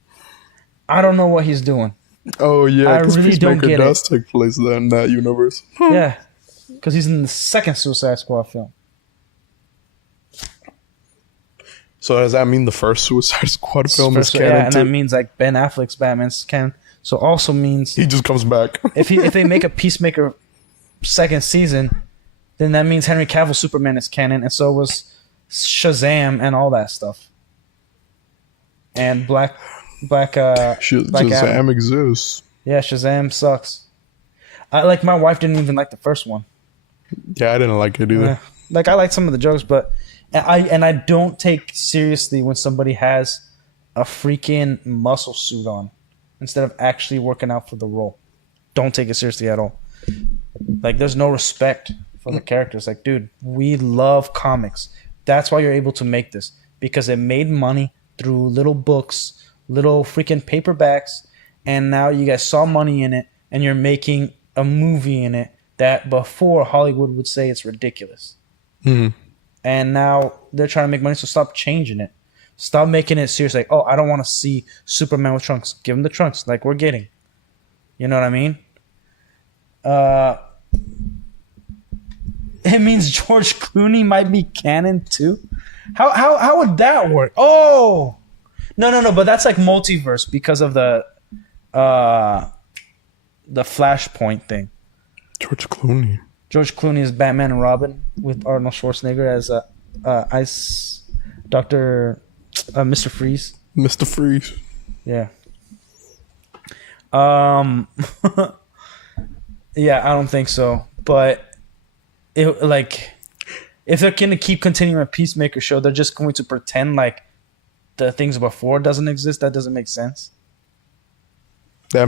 I don't know what he's doing. Oh yeah, I really don't get does it. take place in that universe. Yeah, because he's in the second Suicide Squad film. So does that mean the first Suicide Squad film is canon? Yeah, and that means like Ben Affleck's Batman's canon. So also means he just comes back. if they make a Peacemaker second season, then that means Henry Cavill Superman is canon, and so was Shazam and all that stuff. And Black Shazam Adam. exists. Yeah, Shazam sucks. My wife didn't even like the first one. Yeah, I didn't like it either. Like I liked some of the jokes, but I don't take seriously when somebody has a freaking muscle suit on instead of actually working out for the role. Don't take it seriously at all. Like there's no respect for the characters. Like, dude, we love comics. That's why you're able to make this, because it made money through little books, little freaking paperbacks, and now you guys saw money in it, and you're making a movie in it that before Hollywood would say it's ridiculous. Mm-hmm. And now they're trying to make money, so stop changing it. Stop making it serious. Like, oh, I don't want to see Superman with trunks. Give him the trunks, like we're getting. You know what I mean? It means George Clooney might be canon too. How would that work? Oh, no. But that's like multiverse because of the Flashpoint thing. George Clooney. George Clooney is Batman and Robin with Arnold Schwarzenegger as Ice Doctor Mr. Freeze. Mr. Freeze. Yeah. Yeah, I don't think so. But it if they're gonna keep continuing a Peacemaker show, they're just going to pretend like the things before doesn't exist. That doesn't make sense. That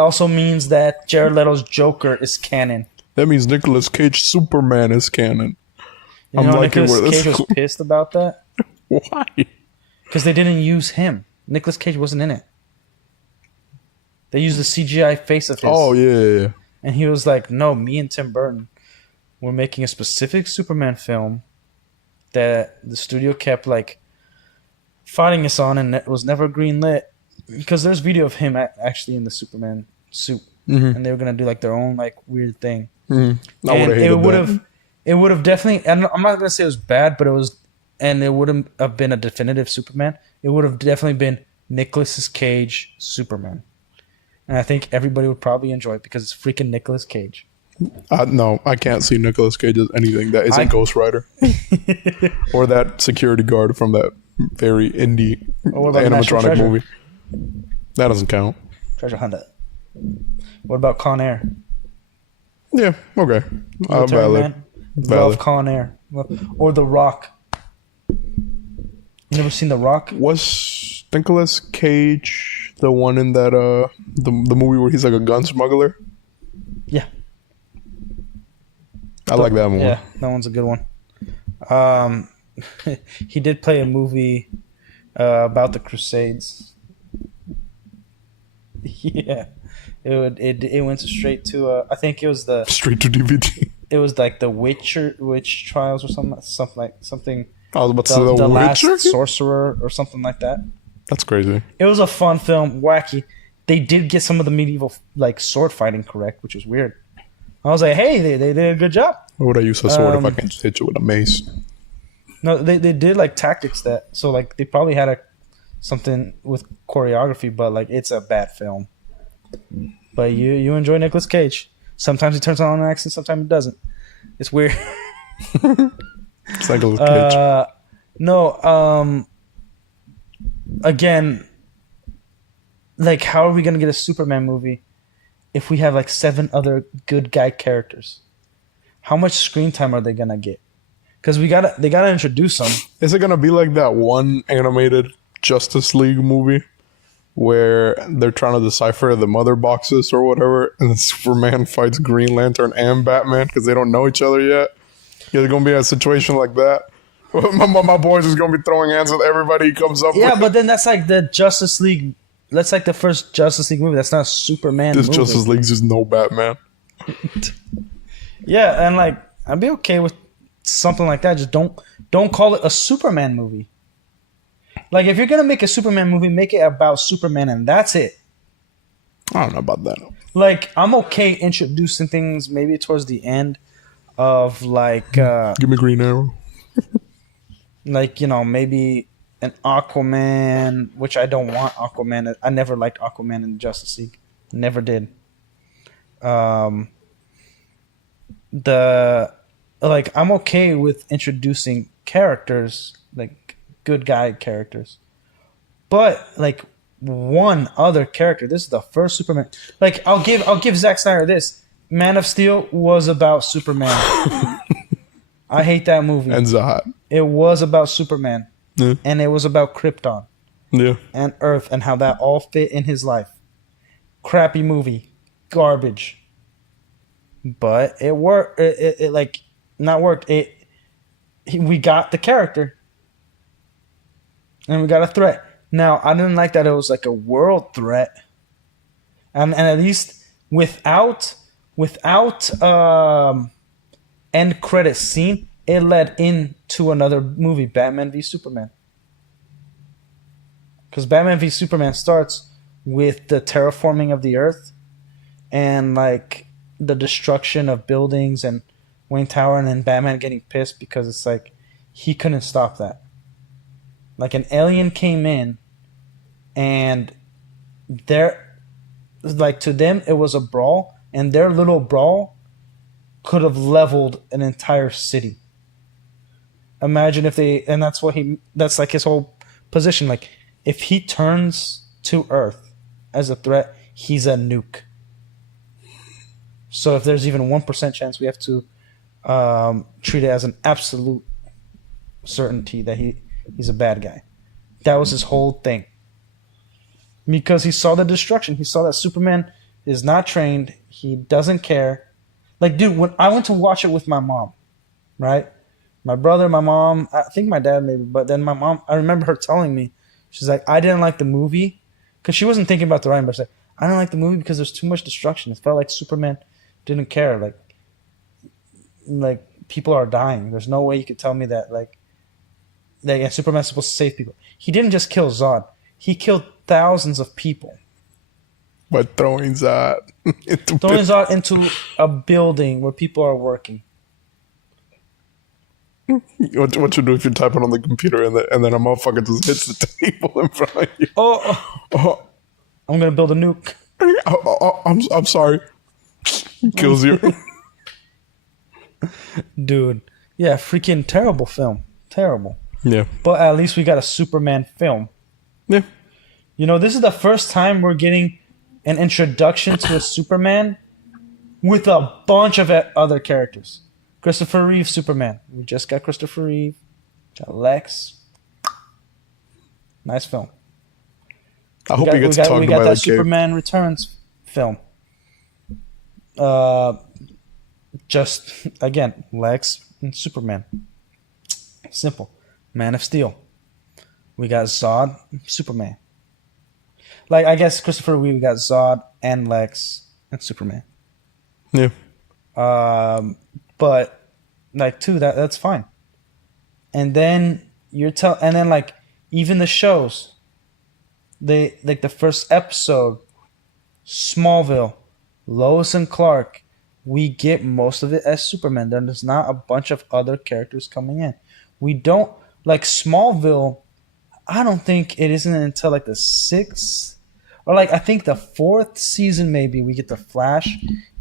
also means that Jared Leto's Joker is canon. That means Nicolas Cage Superman is canon. You know, Nicolas Cage was pissed about that. Why? Because they didn't use him. Nicolas Cage wasn't in it. They used the CGI face of his. Oh, yeah. And he was like, no, me and Tim Burton were making a specific Superman film that the studio kept like fighting us on, and it was never greenlit. Because there's video of him actually in the Superman suit. Mm-hmm. And they were going to do like their own like weird thing. Mm-hmm. And it would have definitely, and I'm not going to say it was bad, but it was, and it wouldn't have been a definitive Superman. It would have definitely been Nicolas Cage Superman. And I think everybody would probably enjoy it because it's freaking Nicolas Cage. No, I can't see Nicolas Cage as anything that isn't Ghost Rider. Or that security guard from that very indie animatronic movie. That doesn't count. Treasure Hunter. What about Con Air? Yeah, okay. Valid. Love Con Air. Or The Rock. You never seen The Rock? Was Nicolas Cage the one in that the movie where he's like a gun smuggler? Yeah. I like that one. Yeah, that one's a good one. He did play a movie about the Crusades. Yeah, it went straight to I think it was straight to DVD. It was like the witch trials or something. I was about to say the Last Witcher? Sorcerer or something like that. That's crazy. It was a fun film, wacky. They did get some of the medieval like sword fighting correct, which was weird. I was like, hey, they did a good job. Why would I use a sword if I can just hit you with a mace? No, they did like tactics so like they probably had something with choreography, but like it's a bad film. But you enjoy Nicolas Cage. Sometimes he turns on an accent, sometimes he doesn't. It's weird. It's Nicolas Cage. No, again, like how are we gonna get a Superman movie if we have like 7 other good guy characters? How much screen time are they gonna get? Because they gotta introduce them. Is it gonna be like that one animated Justice League movie where they're trying to decipher the mother boxes or whatever, and then Superman fights Green Lantern and Batman because they don't know each other yet. Yeah, there's gonna be a situation like that. My boys is gonna be throwing hands with everybody he comes up with. Yeah, but then that's like the Justice League. That's like the first Justice League movie. That's not a Superman This movie. Justice League's just no Batman. Yeah, and like I'd be okay with something like that. Just don't call it a Superman movie. Like if you're gonna make a Superman movie, make it about Superman and that's it. I don't know about that. Like I'm okay introducing things maybe towards the end of like Give me Green Arrow. like, you know, maybe an Aquaman, which I don't want Aquaman. I never liked Aquaman in Justice League. Never did. I'm okay with introducing characters, like good guy characters. But like one other character, this is the first Superman. Like I'll give Zack Snyder this. Man of Steel was about Superman. I hate that movie. And Zod. It was about Superman. Yeah. And it was about Krypton. Yeah. And Earth and how that all fit in his life. Crappy movie. Garbage. But it worked. It like not worked. We got the character. And we got a threat. Now, I didn't like that it was like a world threat. And at least without end credit scene, it led into another movie, Batman v Superman. Because Batman v Superman starts with the terraforming of the Earth and like the destruction of buildings and Wayne Tower, and then Batman getting pissed because it's like he couldn't stop that. Like an alien came in and to them it was a brawl, and their little brawl could have leveled an entire city. Imagine if and that's like his whole position. Like if he turns to Earth as a threat, he's a nuke. So if there's even 1% chance, we have to treat it as an absolute certainty that he's a bad guy. That was his whole thing. Because he saw the destruction. He saw that Superman is not trained. He doesn't care. Like, dude, when I went to watch it with my mom, right? My brother, my mom, I think my dad maybe, but then my mom, I remember her telling me, she's like, I didn't like the movie. Because she wasn't thinking about the writing, but she's like, I didn't like the movie because there's too much destruction. It felt like Superman didn't care. Like people are dying. There's no way you could tell me that, and Superman's supposed to save people. He didn't just kill Zod. He killed thousands of people. By throwing Zod into a building where people are working. What you do if you type it on the computer and then a motherfucker just hits the table in front of you? Oh. I'm gonna build a nuke. I'm sorry. Kills you. Dude. Yeah, freaking terrible film. Terrible. Yeah. But at least we got a Superman film. Yeah. You know, this is the first time we're getting an introduction to a Superman with a bunch of other characters. Christopher Reeve, Superman. We just got Christopher Reeve. Got Lex. Nice film. I hope he gets talked about. We got that Superman Returns film. Just, again, Lex and Superman. Simple. Man of Steel. We got Zod, Superman. Like, I guess Christopher Reeve, we got Zod and Lex and Superman. Yeah. But like that's fine. And then like even the shows, they like the first episode, Smallville, Lois and Clark, we get most of it as Superman. Then there's not a bunch of other characters coming in. We don't like Smallville. I don't think it isn't until like the 6th or like I think the 4th season maybe we get the Flash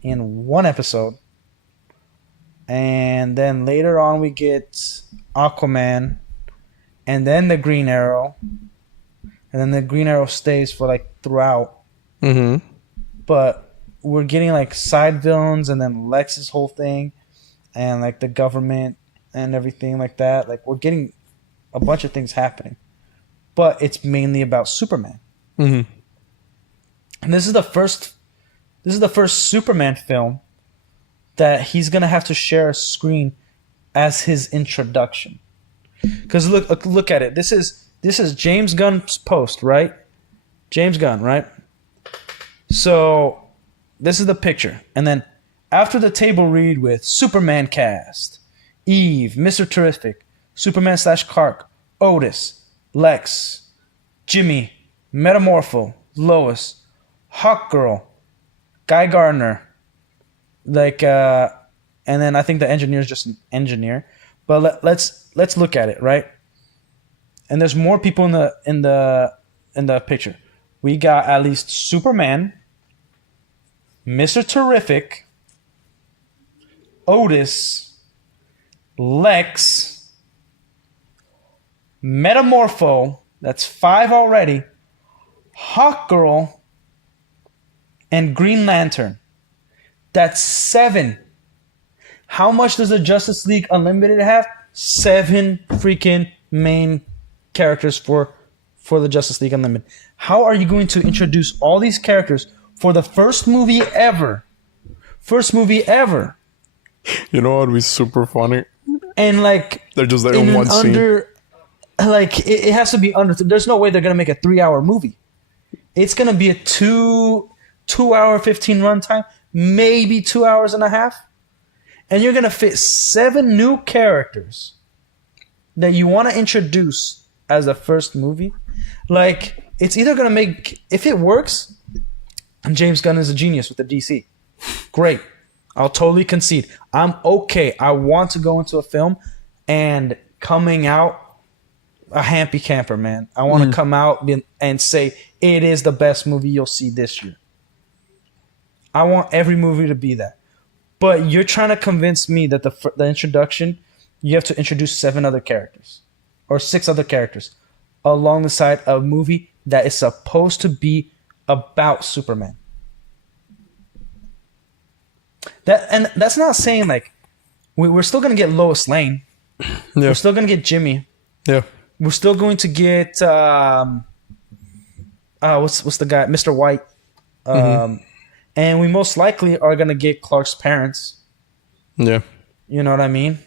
in one episode. And then later on we get Aquaman and then the Green Arrow. And then the Green Arrow stays for like throughout. Mm-hmm. But we're getting like side villains and then Lex's whole thing and like the government and everything like that. Like we're getting a bunch of things happening. But it's mainly about Superman. Mm-hmm. And this is the first Superman film that he's gonna have to share a screen as his introduction. Because look at it. This is James Gunn's post, right? James Gunn, right? So this is the picture, and then after the table read with Superman cast, Eve, Mr. Terrific, Superman / Clark, Otis, Lex, Jimmy, Metamorpho, Lois, Hawkgirl, Guy Gardner, and then I think the engineer is just an engineer. But let's look at it, right? And there's more people in the picture. We got at least Superman, Mr. Terrific, Otis, Lex, Metamorpho, that's 5 already, Hawkgirl, and Green Lantern. That's 7. How much does the Justice League Unlimited have? 7 freaking main characters for the Justice League Unlimited. How are you going to introduce all these characters for the first movie ever? First movie ever. You know what would be super funny? And like they're just there in one scene. Like it has to be under. There's no way they're gonna make a 3-hour movie. It's gonna be a 2-hour 15 runtime, maybe 2 hours and a half, and you're gonna fit 7 new characters that you want to introduce as the first movie. Like it's either gonna make, if it works, and James Gunn is a genius with the DC. Great. I'll totally concede. I'm okay. I want to go into a film and coming out a happy camper, man. I want to come out and say it is the best movie you'll see this year. I want every movie to be that. But you're trying to convince me that the introduction, you have to introduce 7 other characters or 6 other characters along the side of a movie that is supposed to be about Superman. That's not saying like we're still gonna get Lois Lane. Yeah. We're still gonna get Jimmy. Yeah. We're still going to get what's the guy, Mr. White, and we most likely are gonna get Clark's parents. Yeah. You know what I mean?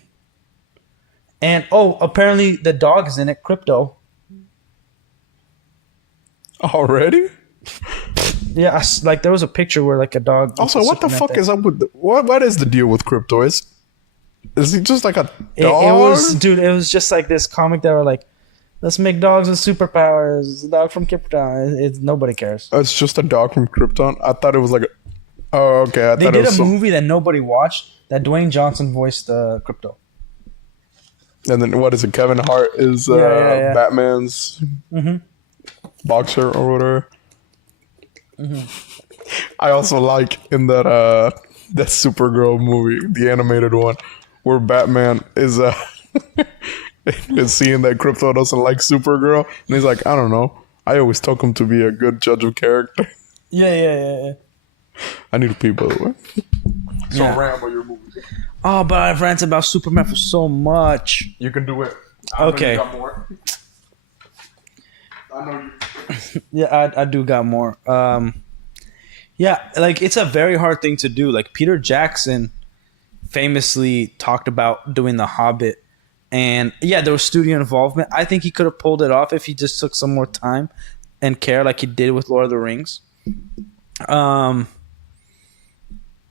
And apparently the dog is in it, Crypto. Already? Yeah, like there was a picture where like a dog. Also, what the fuck is up with what is the deal with Crypto? Is he just like a dog? It was just like this comic that were like, let's make dogs with superpowers. A dog from Krypton. It's nobody cares. It's just a dog from Krypton. I thought it was like, okay. They did a movie that nobody watched that Dwayne Johnson voiced Crypto. And then what is it? Kevin Hart is Batman's boxer or whatever. I also like in that Supergirl movie, the animated one, where Batman is seeing that Crypto doesn't like Supergirl, and he's like, I don't know. I always took him to be a good judge of character. Yeah. I need to pee, by the way. So rant about your movie. Oh, but I've ranted about Superman for so much. You can do it. Okay. You got more. I know you. Yeah, I do got more. Yeah, like it's a very hard thing to do. Like Peter Jackson famously talked about doing The Hobbit, and yeah, there was studio involvement. I think he could have pulled it off if he just took some more time and care, like he did with Lord of the Rings.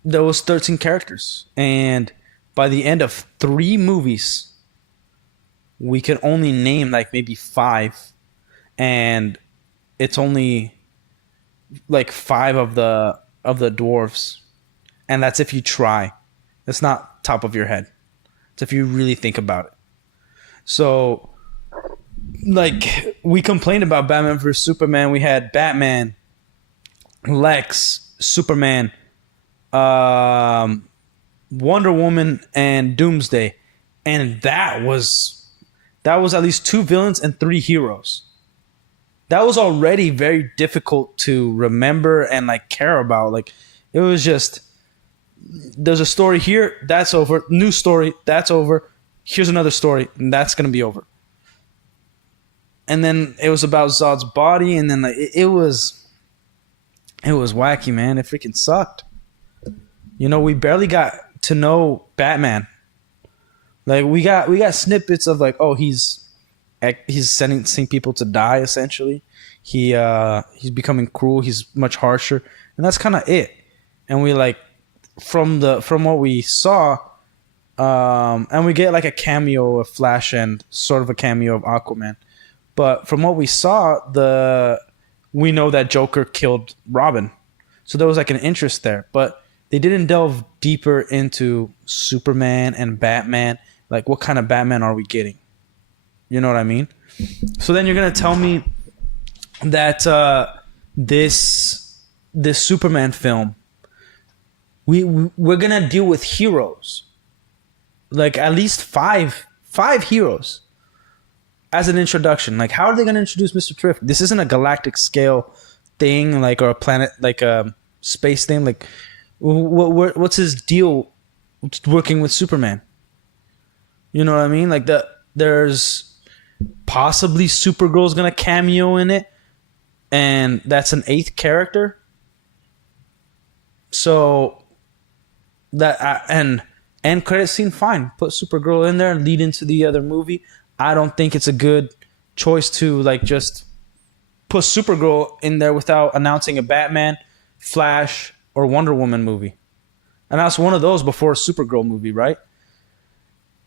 There was 13 characters, and by the end of 3 movies, we could only name like maybe 5, and it's only like 5 of the dwarves, and that's if you try. That's not top of your head. It's if you really think about it. So, like, we complained about Batman vs Superman. We had Batman, Lex, Superman, Wonder Woman, and Doomsday, and that was at least 2 villains and 3 heroes. That was already very difficult to remember and like care about. Like it was just, there's a story here, that's over. New story, that's over. Here's another story, and that's gonna be over. And then it was about Zod's body, and then like it was It was wacky, man. It freaking sucked. You know, we barely got to know Batman. Like we got snippets of like, oh, he's sentencing people to die essentially. He's becoming cruel. He's much harsher, and that's kind of it. And we like from what we saw, and we get like a cameo of Flash and sort of a cameo of Aquaman. But from what we saw, we know that Joker killed Robin, so there was like an interest there. But they didn't delve deeper into Superman and Batman. Like, what kind of Batman are we getting? You know what I mean? So then you're gonna tell me that this Superman film, we're gonna deal with heroes, like at least five heroes as an introduction. Like, how are they gonna introduce Mr. Terrific? This isn't a galactic scale thing, like, or a planet, like a space thing. Like, what's his deal working with Superman? You know what I mean? Like, there's possibly Supergirl's gonna cameo in it, and that's an 8th character. So that and credit scene, fine. Put Supergirl in there and lead into the other movie. I don't think it's a good choice to like just put Supergirl in there without announcing a Batman, Flash, or Wonder Woman movie. And that's one of those before a Supergirl movie, right?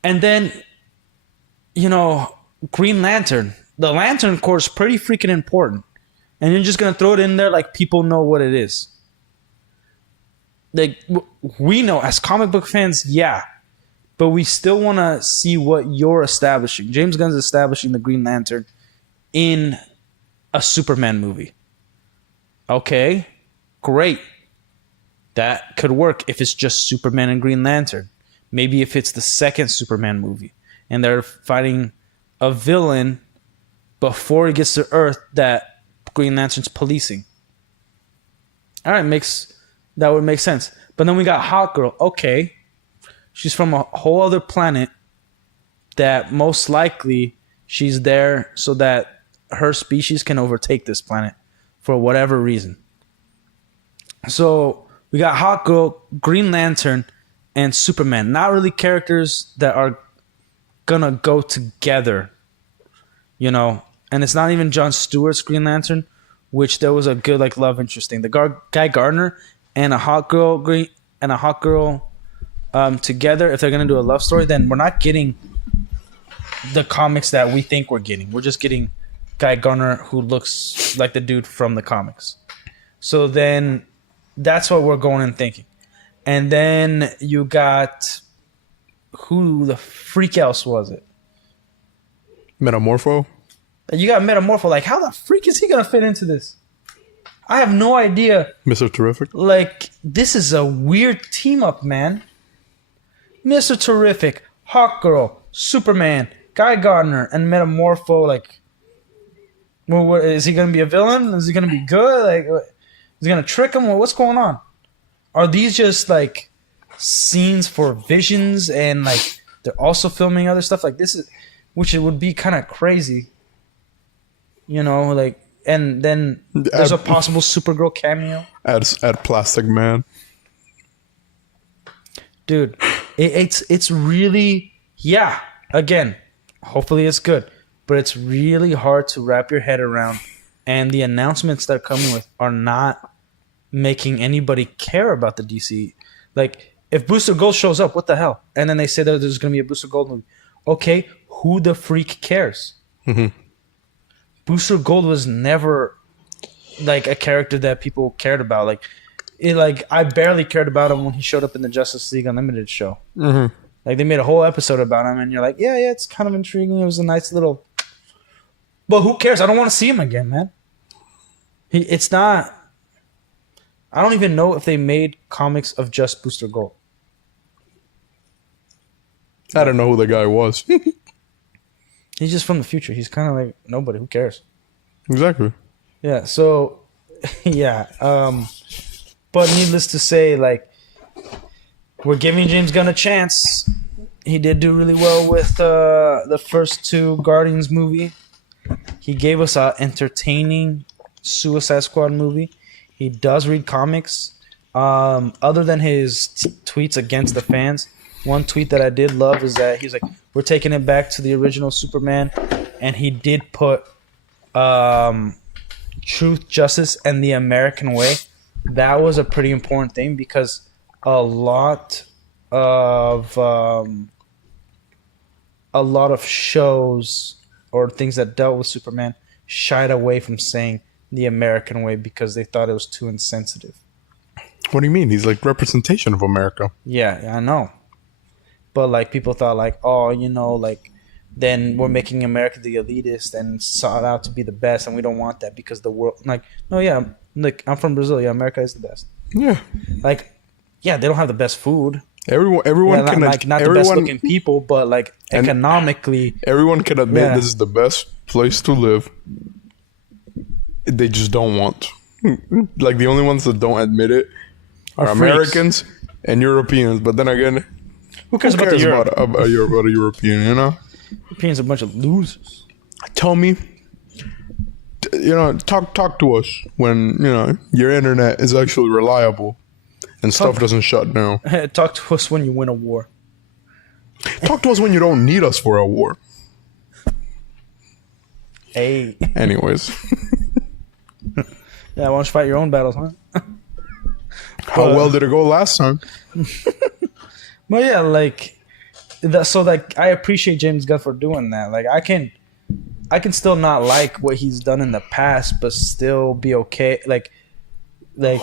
And then, you know, Green Lantern. The Lantern Corps is pretty freaking important. And you're just going to throw it in there like people know what it is. Like, we know as comic book fans, yeah. But we still want to see what you're establishing. James Gunn's establishing the Green Lantern in a Superman movie. Okay, great. That could work if it's just Superman and Green Lantern. Maybe if it's the second Superman movie and they're fighting a villain before he gets to Earth that Green Lantern's policing. All right, that would make sense. But then we got Hawkgirl. Okay, she's from a whole other planet that most likely she's there so that her species can overtake this planet for whatever reason. So we got Hawkgirl, Green Lantern, and Superman. Not really characters that are gonna go together, you know. And it's not even Jon Stewart's Green Lantern, which there was a good like love interest thing. The Guy Gardner and a Hawkgirl together. If they're gonna do a love story, then we're not getting the comics that we think we're getting. We're just getting Guy Gardner who looks like the dude from the comics. So then that's what we're going and thinking. And then you got, who the freak else was it? Metamorpho. You got Metamorpho. Like, how the freak is he gonna fit into this? I have no idea. Mr. Terrific. Like, this is a weird team up, man. Mr. Terrific, Hawkgirl, Superman, Guy Gardner, and Metamorpho. Like, well, what, is he gonna be a villain? Is he gonna be good? Like, is he gonna trick him? What's going on? Are these just like scenes for Visions and like they're also filming other stuff? Like, this is, which it would be kind of crazy, you know, like. And then there's a possible Supergirl cameo. Add Plastic Man. Dude, it's really, yeah, again, hopefully it's good. But it's really hard to wrap your head around. And the announcements they're coming with are not making anybody care about the DC. Like, if Booster Gold shows up, what the hell? And then they say that there's going to be a Booster Gold movie. Okay, who the freak cares? Mm-hmm. Booster Gold was never like a character that people cared about. Like I barely cared about him when he showed up in the Justice League Unlimited show. Mm-hmm. Like, they made a whole episode about him, and you're like, yeah, it's kind of intriguing. It was a nice little. But who cares? I don't want to see him again, man. It's not. I don't even know if they made comics of just Booster Gold. I don't know who the guy was. He's just from the future. He's kind of like nobody. Who cares? Exactly. Yeah. So, yeah. But needless to say, like, we're giving James Gunn a chance. He did do really well with the first 2 Guardians movie. He gave us an entertaining Suicide Squad movie. He does read comics. Other than his tweets against the fans, one tweet that I did love is that he's like, "We're taking it back to the original Superman," and he did put truth, justice, and the American way. That was a pretty important thing because a lot of shows or things that dealt with Superman shied away from saying the American way because they thought it was too insensitive. What do you mean? He's like representation of America. Yeah, I know. But like people thought like, oh, like then we're making America the elitist and sought out to be the best, and we don't want that because the world like no, yeah, like I'm from Brazil, yeah, America is the best. Yeah. Like, yeah, they don't have the best food. Everyone can not the best looking people, but like economically, everyone can admit this is the best place to live. They just don't want. Like the only ones that don't admit it are Americans and Europeans. But then again, who cares about a European? Europeans are a bunch of losers. Tell me, talk to us when your internet is actually reliable and stuff doesn't shut down. Talk to us when you win a war. Talk to us when you don't need us for a war. Hey. Anyways. Yeah, why don't you fight your own battles, huh? How well did it go last time? Well, yeah, like that. So, like, I appreciate James Gunn for doing that. Like, I can still not like what he's done in the past, but still be okay. Like,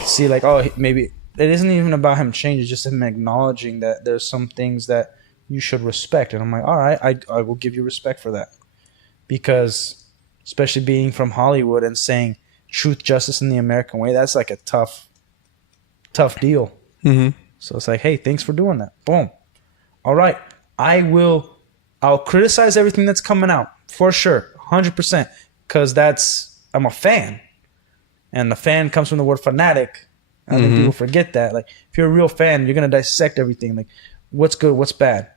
see, like, oh, maybe it isn't even about him changing; it's just him acknowledging that there's some things that you should respect. And I'm like, all right, I will give you respect for that, because especially being from Hollywood and saying truth, justice, and the American way, that's like a tough deal. Mm-hmm. So it's like, hey, thanks for doing that. Boom. All right. I'll criticize everything that's coming out for sure. 100%. Because I'm a fan. And the fan comes from the word fanatic. I think people forget that. Like, if you're a real fan, you're going to dissect everything. Like, what's good, what's bad.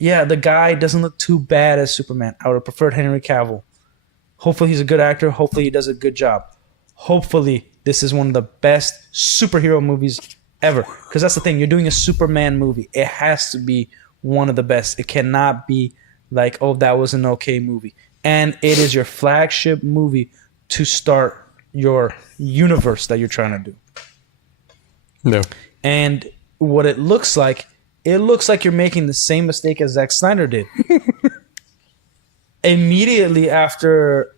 Yeah, the guy doesn't look too bad as Superman. I would have preferred Henry Cavill. Hopefully he's a good actor. Hopefully he does a good job. Hopefully this is one of the best superhero movies ever. Because that's the thing. You're doing a Superman movie. It has to be one of the best. It cannot be like, oh, that was an okay movie. And it is your flagship movie to start your universe that you're trying to do. No. And what it looks like you're making the same mistake as Zack Snyder did. Immediately after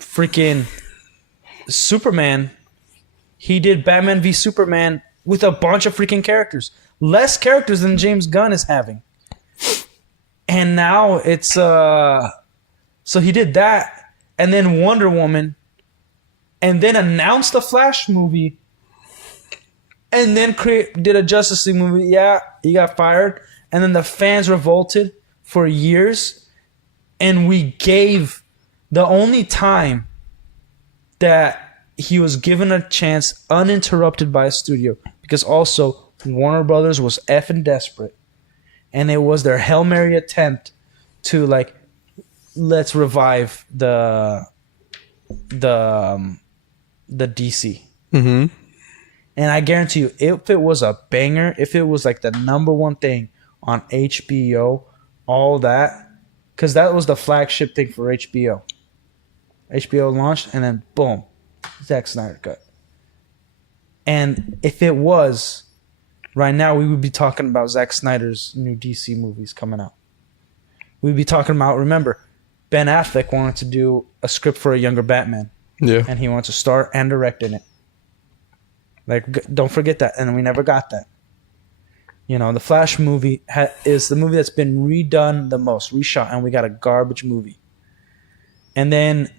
freaking Superman, he did Batman v Superman with a bunch of freaking characters. Less characters than James Gunn is having. And now it's so he did that, and then Wonder Woman, and then announced the Flash movie, and then did a Justice League movie. Yeah, he got fired, and then the fans revolted for years, and we gave the only time that he was given a chance uninterrupted by a studio, because also Warner Brothers was effing desperate, and it was their Hail Mary attempt to like, let's revive the DC. Mm-hmm. And I guarantee you, if it was a banger, if it was like the number one thing on HBO, all that, because that was the flagship thing for HBO. HBO launched, and then boom, Zack Snyder cut. And if it was, right now we would be talking about Zack Snyder's new DC movies coming out. We'd be talking about, remember, Ben Affleck wanted to do a script for a younger Batman. Yeah. And he wanted to star and direct in it. Like, don't forget that. And we never got that. You know, the Flash movie is the movie that's been redone the most, reshot, and we got a garbage movie. And then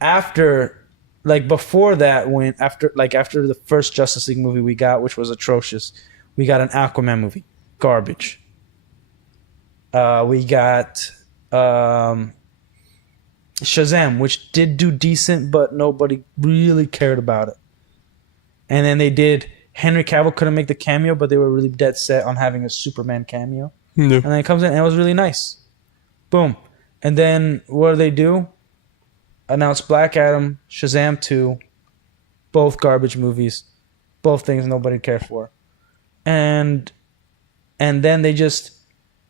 after, like before that, after the first Justice League movie we got, which was atrocious, we got an Aquaman movie, garbage. We got Shazam, which did do decent, but nobody really cared about it. And then they did, Henry Cavill couldn't make the cameo, but they were really dead set on having a Superman cameo. Yeah. And then it comes in, and it was really nice. Boom. And then what do? Announce Black Adam, Shazam 2, both garbage movies, both things nobody cared for, and then they just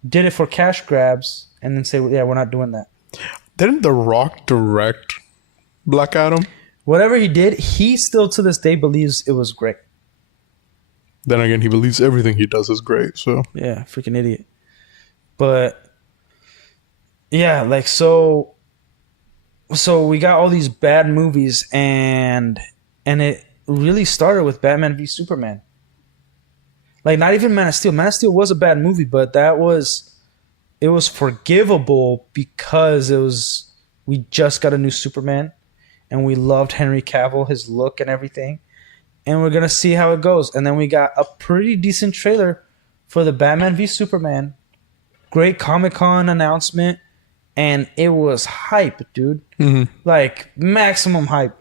did it for cash grabs, and then say, yeah, we're not doing that. Didn't The Rock direct Black Adam? Whatever he did, he still to this day believes it was great. Then again, he believes everything he does is great. So yeah, freaking idiot. But yeah, like so we got all these bad movies, and it really started with Batman v Superman. Like, not even Man of Steel. Man of Steel was a bad movie, but it was forgivable because we just got a new Superman, and we loved Henry Cavill, his look and everything, and we're gonna see how it goes. And then we got a pretty decent trailer for the Batman v Superman. Great Comic-Con announcement, and it was hype, dude. Mm-hmm. Like, maximum hype.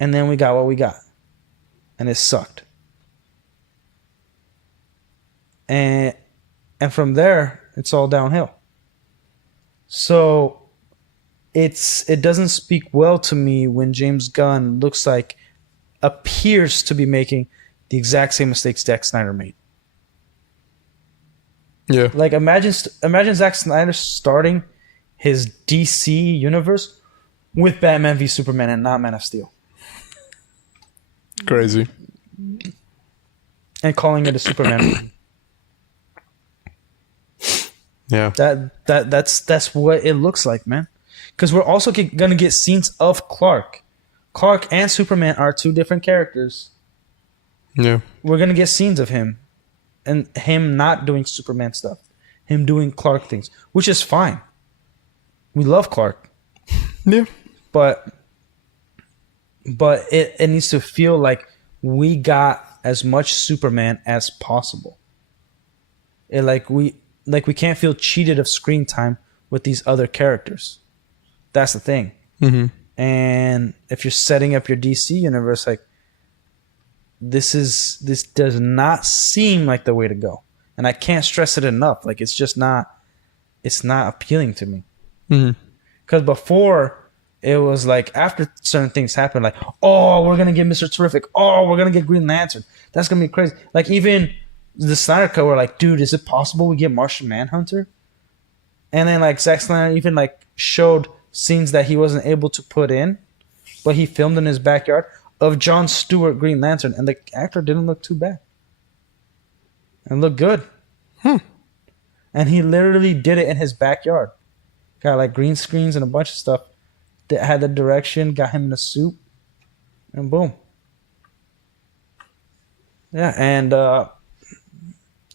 And then we got what we got, and it sucked. And from there, it's all downhill. So it doesn't speak well to me when James Gunn appears to be making the exact same mistakes Zack Snyder made. yeah, Like, imagine Zack Snyder starting his DC universe with Batman v Superman and not Man of Steel, crazy. and calling it a Superman movie. Yeah, That's what it looks like, man. Because we're also gonna get scenes of Clark. Clark and Superman are two different characters. yeah, We're gonna get scenes of him, and him not doing Superman stuff, him doing Clark things, which is fine. We love Clark, yeah. but it needs to feel like we got as much Superman as possible. We can't feel cheated of screen time with these other characters. That's the thing. Mm-hmm. And if you're setting up your DC universe, like, this does not seem like the way to go. And I can't stress it enough. Like, it's not appealing to me. Mm-hmm. Because before, it was like, after certain things happen, like, oh, we're gonna get Mr. Terrific, oh, we're gonna get Green Lantern, that's gonna be crazy. Like, even the Snyder Cut were like, dude, is it possible we get Martian Manhunter? And then, like, Zack Snyder even, like, showed scenes that he wasn't able to put in, but he filmed in his backyard, of Jon Stewart Green Lantern, and the actor didn't look too bad and looked good. And he literally did it in his backyard. Got, like, green screens and a bunch of stuff that had the direction, got him in a suit, and boom. Yeah, and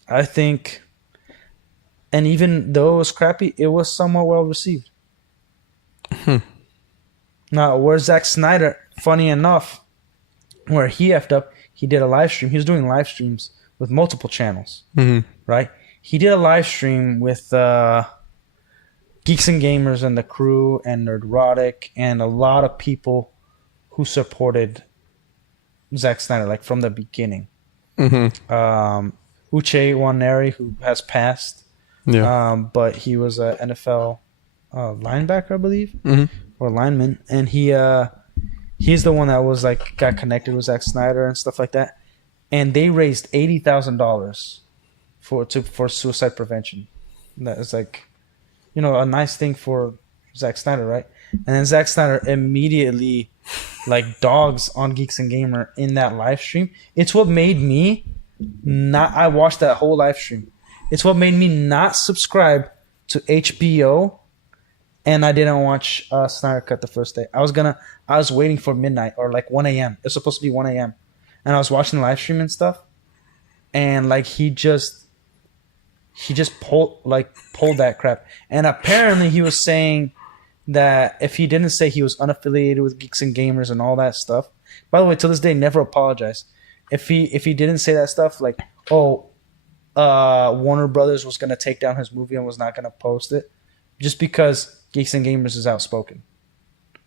I think, and even though it was crappy, it was somewhat well received. Now, where Zack Snyder, funny enough, where he effed up, he did a live stream. He was doing live streams with multiple channels, right? He did a live stream with Geeks and Gamers and the Crew and Nerdrotic and a lot of people who supported Zack Snyder, like, from the beginning. Uche Nwaneri, who has passed, but he was an NFL linebacker, I believe, or lineman, and he's the one that was, like, got connected with Zack Snyder and stuff like that, and they raised $80,000 for suicide prevention. That is, like, a nice thing for Zack Snyder, right? And then Zack Snyder immediately, like, dogs on Geeks and Gamer in that live stream. It's what made me I watched that whole live stream. It's what made me not subscribe to HBO, and I didn't watch Snyder Cut the first day. I was waiting for midnight or, like, 1 a.m. It's supposed to be 1 a.m. And I was watching the live stream and stuff, and, like, he just pulled that crap. And apparently he was saying that if he didn't say he was unaffiliated with Geeks and Gamers and all that stuff, by the way, to this day, never apologized. If he didn't say that stuff, like, Warner Brothers was going to take down his movie and was not going to post it, just because Geeks and Gamers is outspoken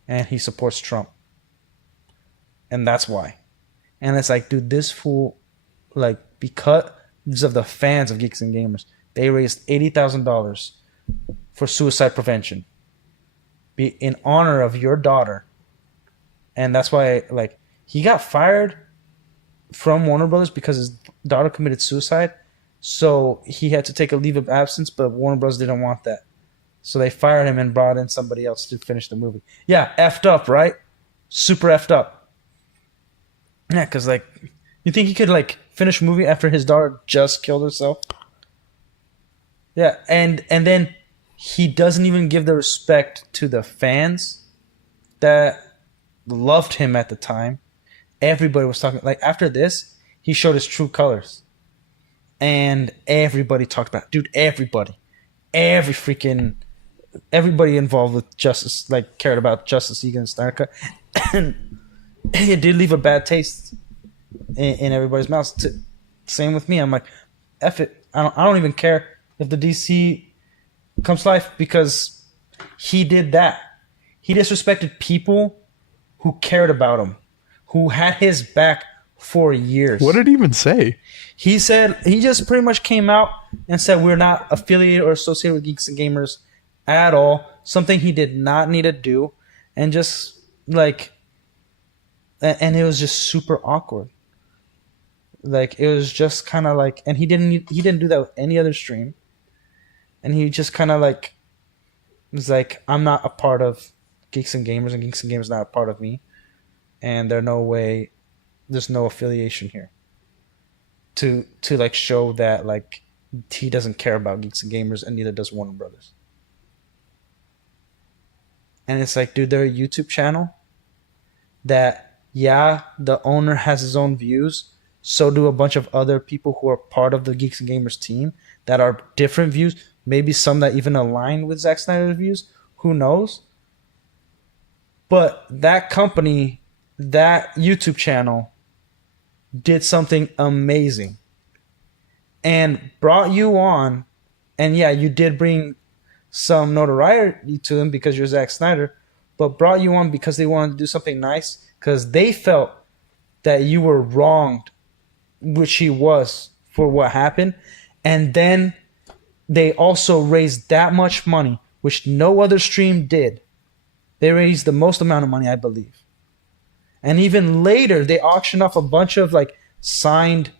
and he supports Trump, and that's why. And it's like, dude, this fool, like, because of the fans of Geeks and Gamers, they raised $80,000 for suicide prevention, in honor of your daughter, and that's why, like, he got fired from Warner Brothers because his daughter committed suicide. So he had to take a leave of absence, but Warner Bros. Didn't want that. So they fired him and brought in somebody else to finish the movie. Yeah, effed up, right? Super effed up. Yeah, because, like, you think he could, like, finish a movie after his daughter just killed herself? Yeah, and then he doesn't even give the respect to the fans that loved him at the time. Everybody was talking. Like, after this, he showed his true colors. And everybody talked about it. Dude, everybody. Everybody involved with Justice, like, cared about Justice League and Snyder Cut. And it did leave a bad taste in everybody's mouths. Same with me. I'm like, F it. I don't even care if the DC comes to life, because he did that. He disrespected people who cared about him, who had his back for years. What did he even say? He said, he just pretty much came out and said, we're not affiliated or associated with Geeks and Gamers at all. Something he did not need to do. And just, like, and it was just super awkward. Like, it was just kind of like, and he didn't do that with any other stream. And he just kind of, like, was like, I'm not a part of Geeks and Gamers is not a part of me. And there's no affiliation here to like show that, like, he doesn't care about Geeks and Gamers, and neither does Warner Brothers. And it's like, dude, they're a YouTube channel that, yeah, the owner has his own views. So do a bunch of other people who are part of the Geeks and Gamers team that are different views. Maybe some that even align with Zack Snyder's views. Who knows? But that company, that YouTube channel, did something amazing and brought you on. And yeah, you did bring some notoriety to him because you're Zack Snyder, but brought you on because they wanted to do something nice, because they felt that you were wronged, which he was, for what happened. And then they also raised that much money, which no other stream did. They raised the most amount of money, I believe. And even later, they auctioned off a bunch of, like, signed,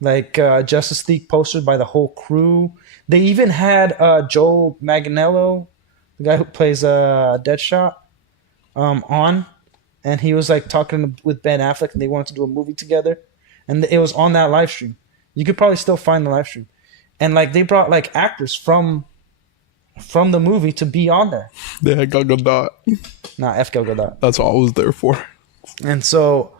like, Justice League posters by the whole crew. They even had Joe Manganiello, the guy who plays Deadshot, on. And he was, like, talking with Ben Affleck, and they wanted to do a movie together. And it was on that live stream. You could probably still find the live stream. And, like, they brought, like, actors from the movie to be on there. They had Gal Gadot. Nah, F Gal Gadot. That's all I was there for. And so,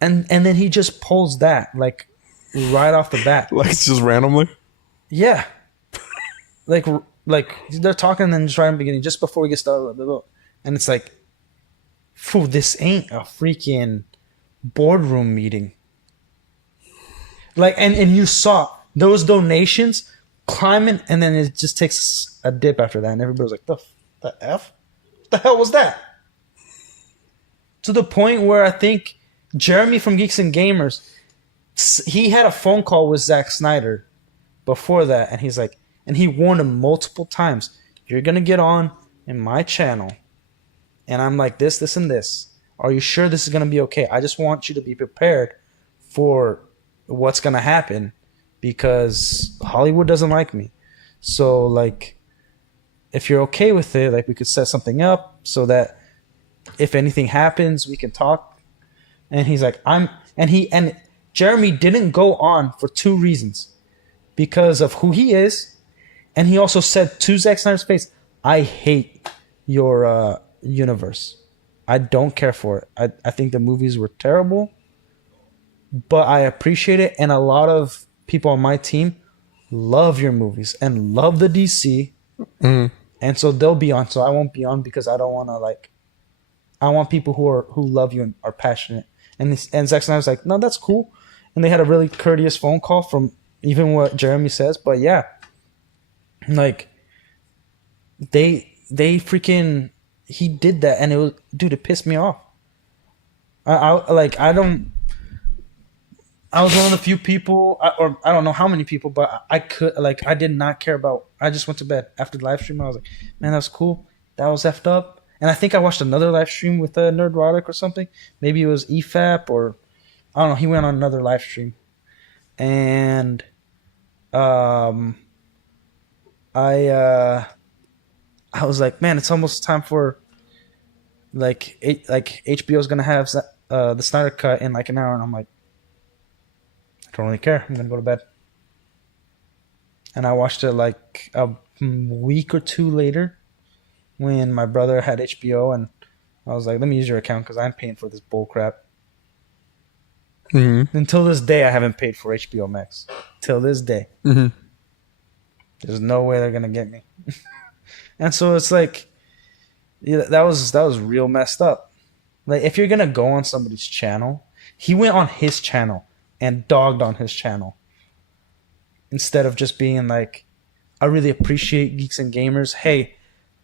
and then he just pulls that, like, right off the bat. Like, it's just randomly? Yeah. like they're talking, and then just right in the beginning, just before we get started. And it's like, phew, this ain't a freaking boardroom meeting. Like, and you saw those donations climbing, and then it just takes a dip after that, and everybody was like, the F? What the hell was that? To the point where I think Jeremy from Geeks and Gamers, he had a phone call with Zack Snyder before that, and he's like, and he warned him multiple times, you're going to get on in my channel, and I'm like this, and this. Are you sure this is going to be okay? I just want you to be prepared for what's going to happen, because Hollywood doesn't like me. So, like, if you're okay with it, like, we could set something up so that if anything happens, we can talk. And he's like, and Jeremy didn't go on for two reasons. Because of who he is, and he also said to Zack Snyder's face, I hate your universe. I don't care for it. I think the movies were terrible, but I appreciate it, and a lot of people on my team love your movies and love the DC. Mm. And so they'll be on. So I won't be on because I don't want to, like, I want people who love you and are passionate. And Zack Snyder's like, no, that's cool. And they had a really courteous phone call from even what Jeremy says. But yeah, like, they freaking, he did that, and it was, dude, it pissed me off. I was one of the few people, or I don't know how many people, but I did not care about. I just went to bed after the live stream. I was like, man, that was cool. That was effed up. And I think I watched another live stream with Nerdrotic or something. Maybe it was EFAP or I don't know. He went on another live stream, and I I was like, man, it's almost time for like HBO's gonna have the Snyder Cut in like an hour, and I'm like, I don't really care. I'm gonna go to bed. And I watched it like a week or two later when my brother had HBO, and I was like, let me use your account because I'm paying for this bull crap. Mm-hmm. Until this day, I haven't paid for HBO Max. Till this day. Mm-hmm. There's no way they're gonna get me. And so it's like, yeah, that was real messed up. Like, if you're gonna go on somebody's channel, he went on his channel and dogged on his channel instead of just being like, I really appreciate Geeks and Gamers. Hey,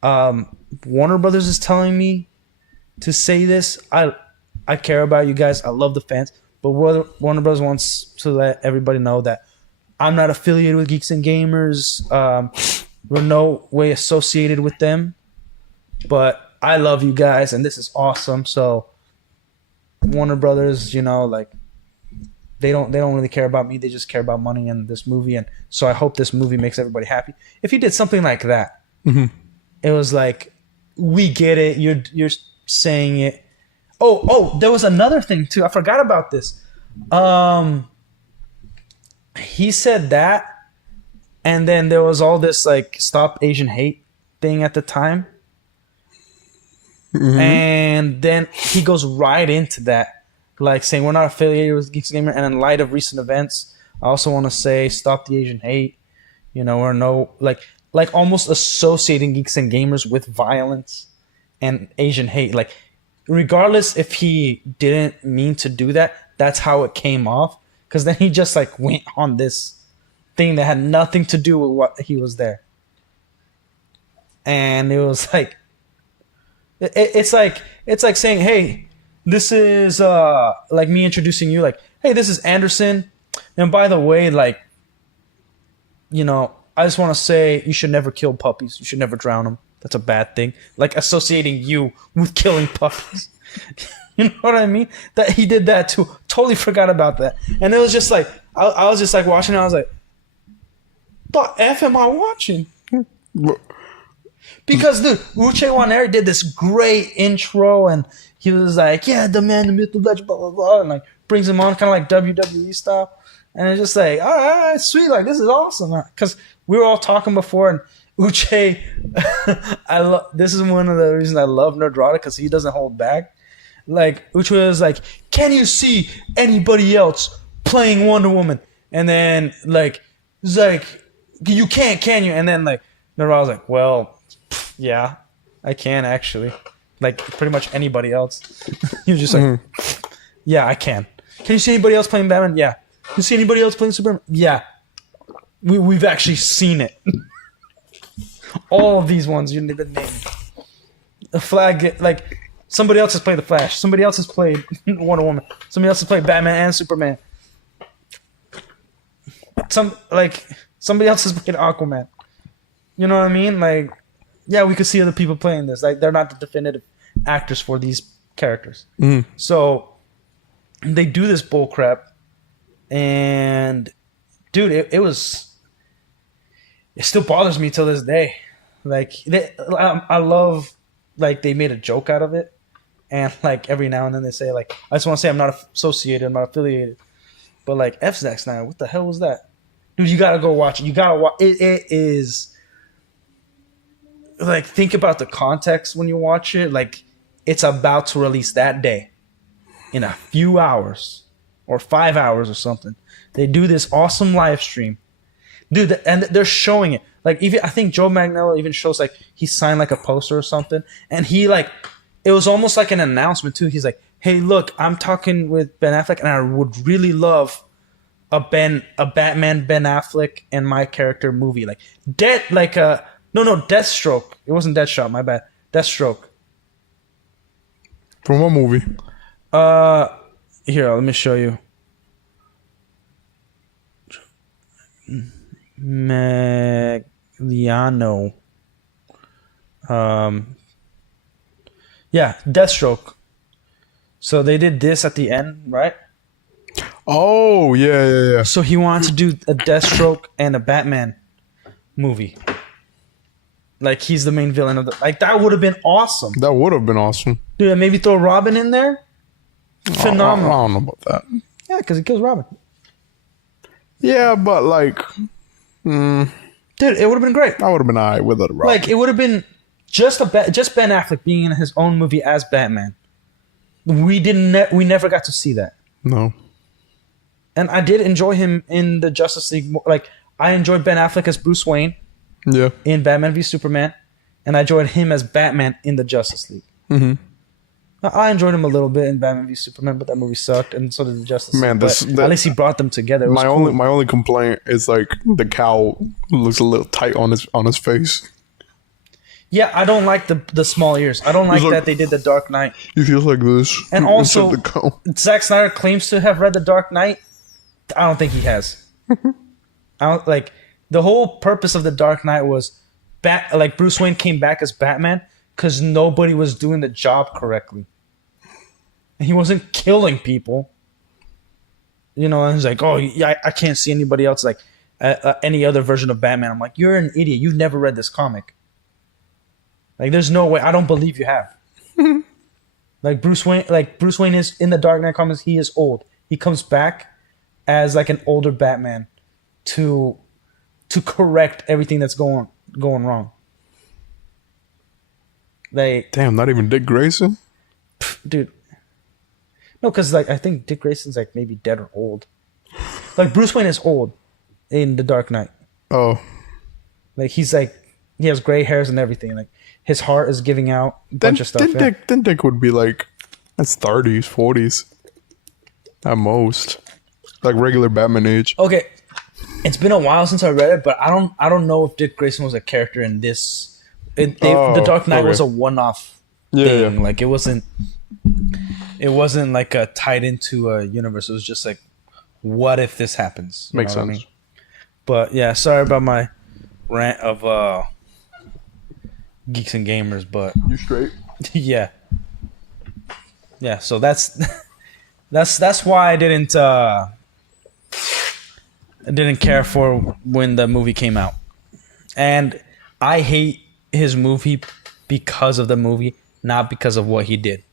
Warner Brothers is telling me to say this. I care about you guys. I love the fans. But Warner Bros. Wants to let everybody know that I'm not affiliated with Geeks and Gamers. We're no way associated with them. But I love you guys, and this is awesome. So Warner Brothers, you know, like they don't really care about me. They just care about money and this movie. And so I hope this movie makes everybody happy. If he did something like that, it was like, we get it. You're saying it. Oh, there was another thing too. I forgot about this. He said that, and then there was all this like Stop Asian Hate thing at the time. And then he goes right into that, like saying we're not affiliated with Geeks Gamer, and in light of recent events, I also want to say stop the Asian hate. You know, or no, like almost associating Geeks and Gamers with violence and Asian hate. Like, regardless if he didn't mean to do that, that's how it came off. Because then he just like went on this thing that had nothing to do with what he was there, and it was like. It's like saying, hey, this is like me introducing you, like, hey, this is Anderson, and by the way, like, you know, I just want to say you should never kill puppies. You should never drown them. That's a bad thing. Like associating you with killing puppies. You know what I mean? That he did that too. Totally forgot about that. And it was just like I was just like watching it. I was like, the F am I watching? Because, dude, Uche Waneri did this great intro, and he was like, yeah, the man, the myth, the legend, blah, blah, blah, and, like, brings him on kind of like WWE style. And it's just like, all right, sweet, like, this is awesome. Because we were all talking before, and Uche, this is one of the reasons I love Nerdrotic, because he doesn't hold back. Like, Uche was like, can you see anybody else playing Wonder Woman? And then, like, he's like, you can't, can you? And then, like, Nerdrotic was like, well... yeah, I can actually. Like, pretty much anybody else. He was just like, yeah, I can. Can you see anybody else playing Batman? Yeah. Can you see anybody else playing Superman? Yeah. We've actually seen it. All of these ones you didn't name. The Flag, like, somebody else has played The Flash. Somebody else has played Wonder Woman. Somebody else has played Batman and Superman. Somebody else has played Aquaman. You know what I mean? Like, yeah, we could see other people playing this. Like, they're not the definitive actors for these characters. So they do this bull crap, and dude, it still bothers me till this day. Like, I love, like, they made a joke out of it, and like every now and then they say, like, I just want to say I'm not associated, I'm not affiliated, but like, F Zack Snyder, what the hell was that, dude? You gotta go watch it. You gotta watch it. It is. Like, think about the context when you watch it. Like, it's about to release that day in a few hours or 5 hours or something. They do this awesome live stream, dude, and they're showing it. Like, even I think Joe Manganiello even shows, like, he signed like a poster or something, and he, like, it was almost like an announcement too. He's like, hey, look, I'm talking with Ben Affleck, and I would really love a Batman Ben Affleck and my character movie, like Deathstroke. It wasn't Deathshot, my bad. Deathstroke. From what movie? Here, let me show you. Magliano. Yeah, Deathstroke. So they did this at the end, right? Oh, yeah. So he wanted to do a Deathstroke and a Batman movie. Like he's the main villain of the. Like that would have been awesome, That would have been awesome. dude. And maybe throw Robin in there. Phenomenal. I don't know about that. Yeah, because he kills Robin. Yeah, but like, Dude, it would have been great. I would have been alright with it. Like it would have been just just Ben Affleck being in his own movie as Batman. We never got to see that. No. And I did enjoy him in the Justice League. Like I enjoyed Ben Affleck as Bruce Wayne Yeah. in Batman v Superman, and I enjoyed him as Batman in the Justice League. Mm-hmm. I enjoyed him a little bit in Batman v Superman, but that movie sucked, and so did the Justice League. Man, But at least he brought them together. It was cool. my only complaint is like the cowl looks a little tight on his face. Yeah, I don't like the small ears. I don't like like- that they did the Dark Knight. He feels like this. And inside also, the cowl. Zack Snyder claims to have read the Dark Knight. I don't think he has. I don't like the whole purpose of the Dark Knight was like Bruce Wayne came back as Batman because nobody was doing the job correctly. And he wasn't killing people. You know, and he's like, oh, yeah, I can't see anybody else like any other version of Batman. I'm like, you're an idiot. You've never read this comic. Like, there's no way. I don't believe you have. Like Bruce Wayne is in the Dark Knight comics. He is old. He comes back as like an older Batman to correct everything that's going wrong. Like, Damn, not even Dick Grayson. dude. No, because like I think Dick Grayson's like maybe dead or old. Like Bruce Wayne is old in The Dark Knight. Oh, Like he has gray hairs and everything. Like his heart is giving out a bunch of stuff. Then Dick would be like, that's 30s, 40s, at most, like regular Batman age. Okay, it's been a while since I read it, but I don't know if Dick Grayson was a character in this. The Dark Knight was a one-off thing. Yeah. Like it wasn't like tied into a universe. It was just like, what if this happens? You Makes know what sense. I mean? But yeah, sorry about my rant of geeks and gamers, but You straight? yeah. So that's why I didn't care for when the movie came out, and I hate his movie because of the movie, not because of what he did.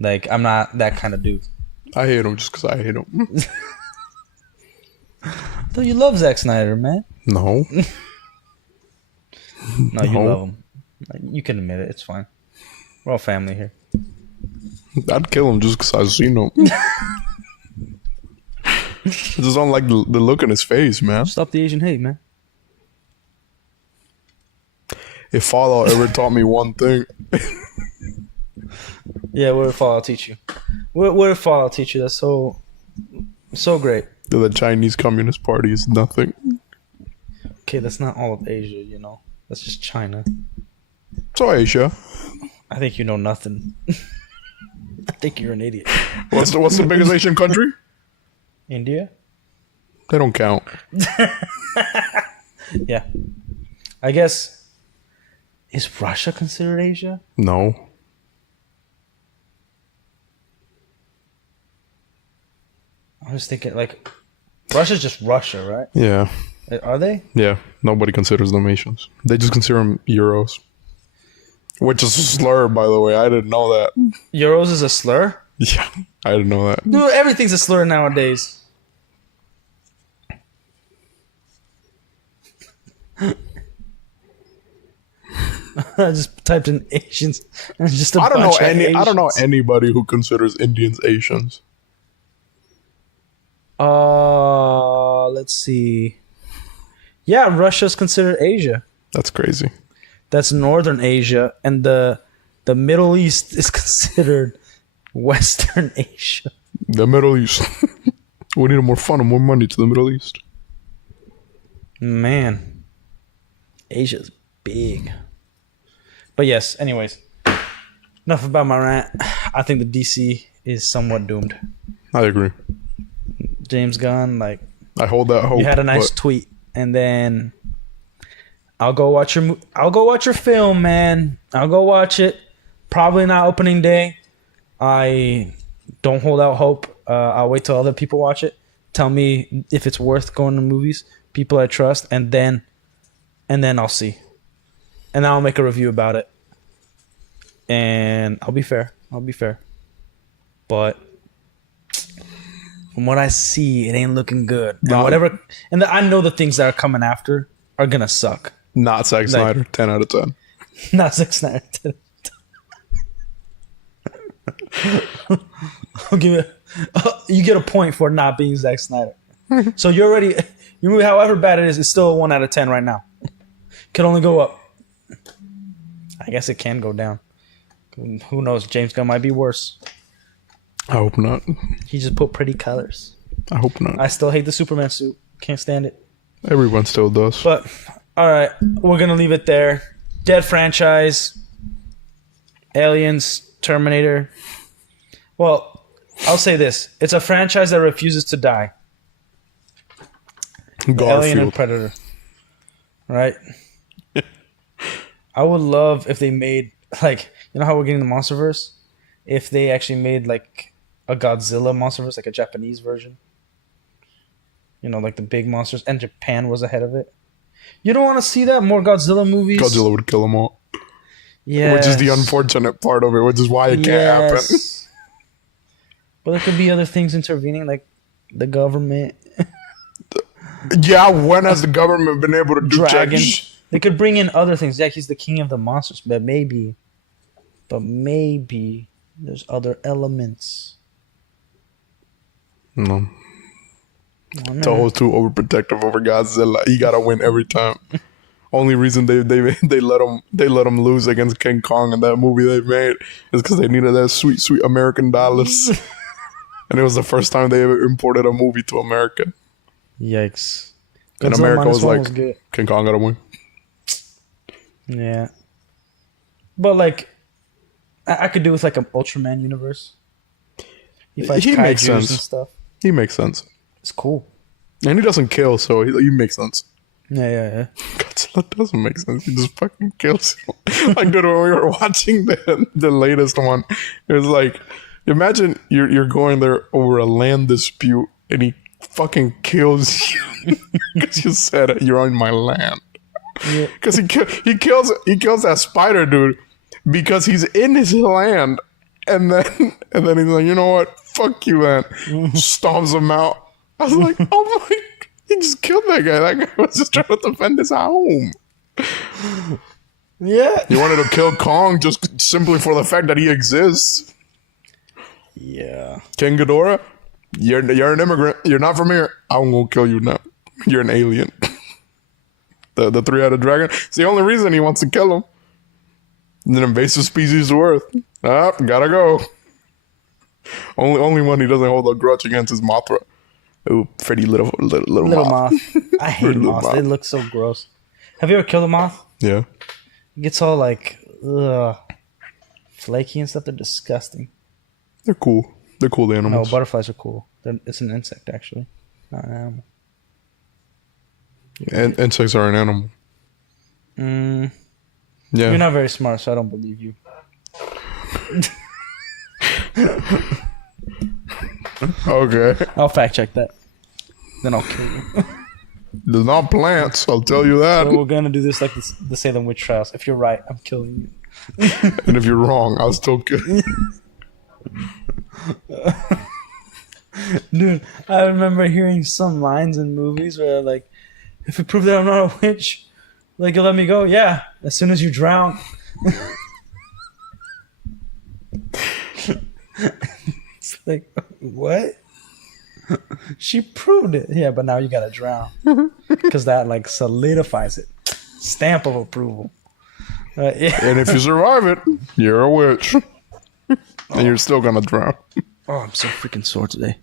Like I'm not that kind of dude. I hate him just because I hate him. Though you love Zack Snyder, man. No. No, you No. love him. You can admit it. It's fine. We're all family here. I'd kill him just because I've seen him. I just don't like the look on his face, man. Stop the Asian hate, man. If Fallout ever taught me one thing, Yeah, what did Fallout teach you? What did Fallout teach you? That's so great. that the Chinese Communist Party is nothing. Okay, that's not all of Asia, you know. That's just China. So Asia, I think you know nothing. I think you're an idiot. what's the biggest Asian country? India? They don't count. Yeah. I guess, is Russia considered Asia? No. I was thinking, like, Russia's just Russia, right? Yeah. Are they? Yeah. Nobody considers them Asians. They just consider them Euros. Which is a slur, by the way. I didn't know that. Euros is a slur? Yeah. I didn't know that. Dude, everything's a slur nowadays. I just typed in Asians. And it's just a I don't know bunch of I don't know Asians. anybody who considers Indians Asians. Let's see. Yeah, Russia's considered Asia. That's crazy. That's Northern Asia, and the Middle East is considered Western Asia. The Middle East. We need more fun and more money to the Middle East. Man, Asia's big. But yes, anyways, enough about my rant. I think the DC is somewhat doomed. I agree. James Gunn, like, I hold that hope. you had a nice but tweet, and then I'll go watch your film, man. I'll go watch it. Probably not opening day. I don't hold out hope. I'll wait till other people watch it. Tell me if it's worth going to movies. People I trust, and then I'll see, and then I'll make a review about it. And I'll be fair. But from what I see, it ain't looking good. And whatever, and I know the things that are coming after are gonna suck. Not Zack Snyder. 10 out of 10. Not Zack Snyder. 10 I'll give it. You get a point for not being Zack Snyder. So you're already. Your movie, however bad it is, it's still a 1 out of 10 right now. Can only go up. I guess it can go down. Who knows? James Gunn might be worse. I hope not. He just put pretty colors. I hope not. I still hate the Superman suit. Can't stand it. Everyone still does. But, alright. We're going to leave it there. Dead franchise. Aliens. Terminator. Well, I'll say this. It's a franchise that refuses to die. Alien and Predator. Right? I would love if they made, like, you know how we're getting the Monsterverse? If they actually made, like, a Godzilla Monsterverse, like a Japanese version. You know, like the big monsters. And Japan was ahead of it. You don't want to see that? More Godzilla movies? Godzilla would kill them all. Yeah. Which is the unfortunate part of it, which is why it can't happen. But there could be other things intervening, like the government. Yeah, when has the government been able to do Dragon? checks? They could bring in other things. Yeah, he's the king of the monsters, but maybe there's other elements. No. Toho's too overprotective over Godzilla. He gotta win every time. Only reason they let him lose against King Kong in that movie they made is because they needed that sweet American dollars, and it was the first time they ever imported a movie to America. Yikes! And Godzilla America was like, good. King Kong gotta win. Yeah, but like, I could do with like an Ultraman universe. He makes sense. And stuff. He makes sense. It's cool. And he doesn't kill, so he makes sense. Yeah. Godzilla doesn't make sense. He just fucking kills you. Like, dude, when we were watching the latest one, it was like, imagine you're going there over a land dispute, and he fucking kills you because you said you're on my land. Because he kills that spider dude because he's in his land, and then he's like, you know what? Fuck you, man. Stomps him out. I was like, oh my. He just killed that guy. That guy was just trying to defend his home. Yeah. He wanted to kill Kong just simply for the fact that he exists. Yeah. King Ghidorah, you're an immigrant. You're not from here. I'm going to kill you now. You're an alien. The three-headed dragon. It's the only reason he wants to kill him. An invasive species worth. Gotta go. Only one he doesn't hold a grudge against is Mothra. Oh, pretty little moth. I hate moths. They look so gross. Have you ever killed a moth? Yeah. It gets all like flaky and stuff. They're disgusting. They're cool. They're cool animals. No, butterflies are cool. It's an insect, actually, not an animal. And insects are an animal. Yeah. You're not very smart, so I don't believe you. Okay. I'll fact check that. Then I'll kill you. They're not plants, I'll tell you that. So we're gonna do this like the Salem witch trials. If you're right, I'm killing you. And if you're wrong, I'll still kill you. Dude, I remember hearing some lines in movies where like, if you prove that I'm not a witch, like you'll let me go. Yeah, as soon as you drown. It's like, what? She proved it. Yeah, but now you gotta drown because that like solidifies it. Stamp of approval. Yeah. And if you survive it, you're a witch. And you're still gonna drown. Oh, I'm so freaking sore today.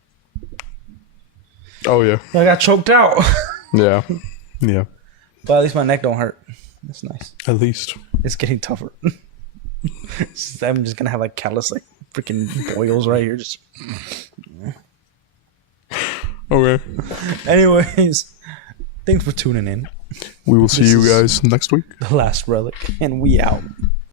Oh yeah. I got choked out. Yeah. But at least my neck don't hurt. That's nice. At least. It's getting tougher. I'm just gonna have like callus, like freaking boils right here. Just. Okay. Anyways, thanks for tuning in. We will see you guys next week. The Last Relic, and we out.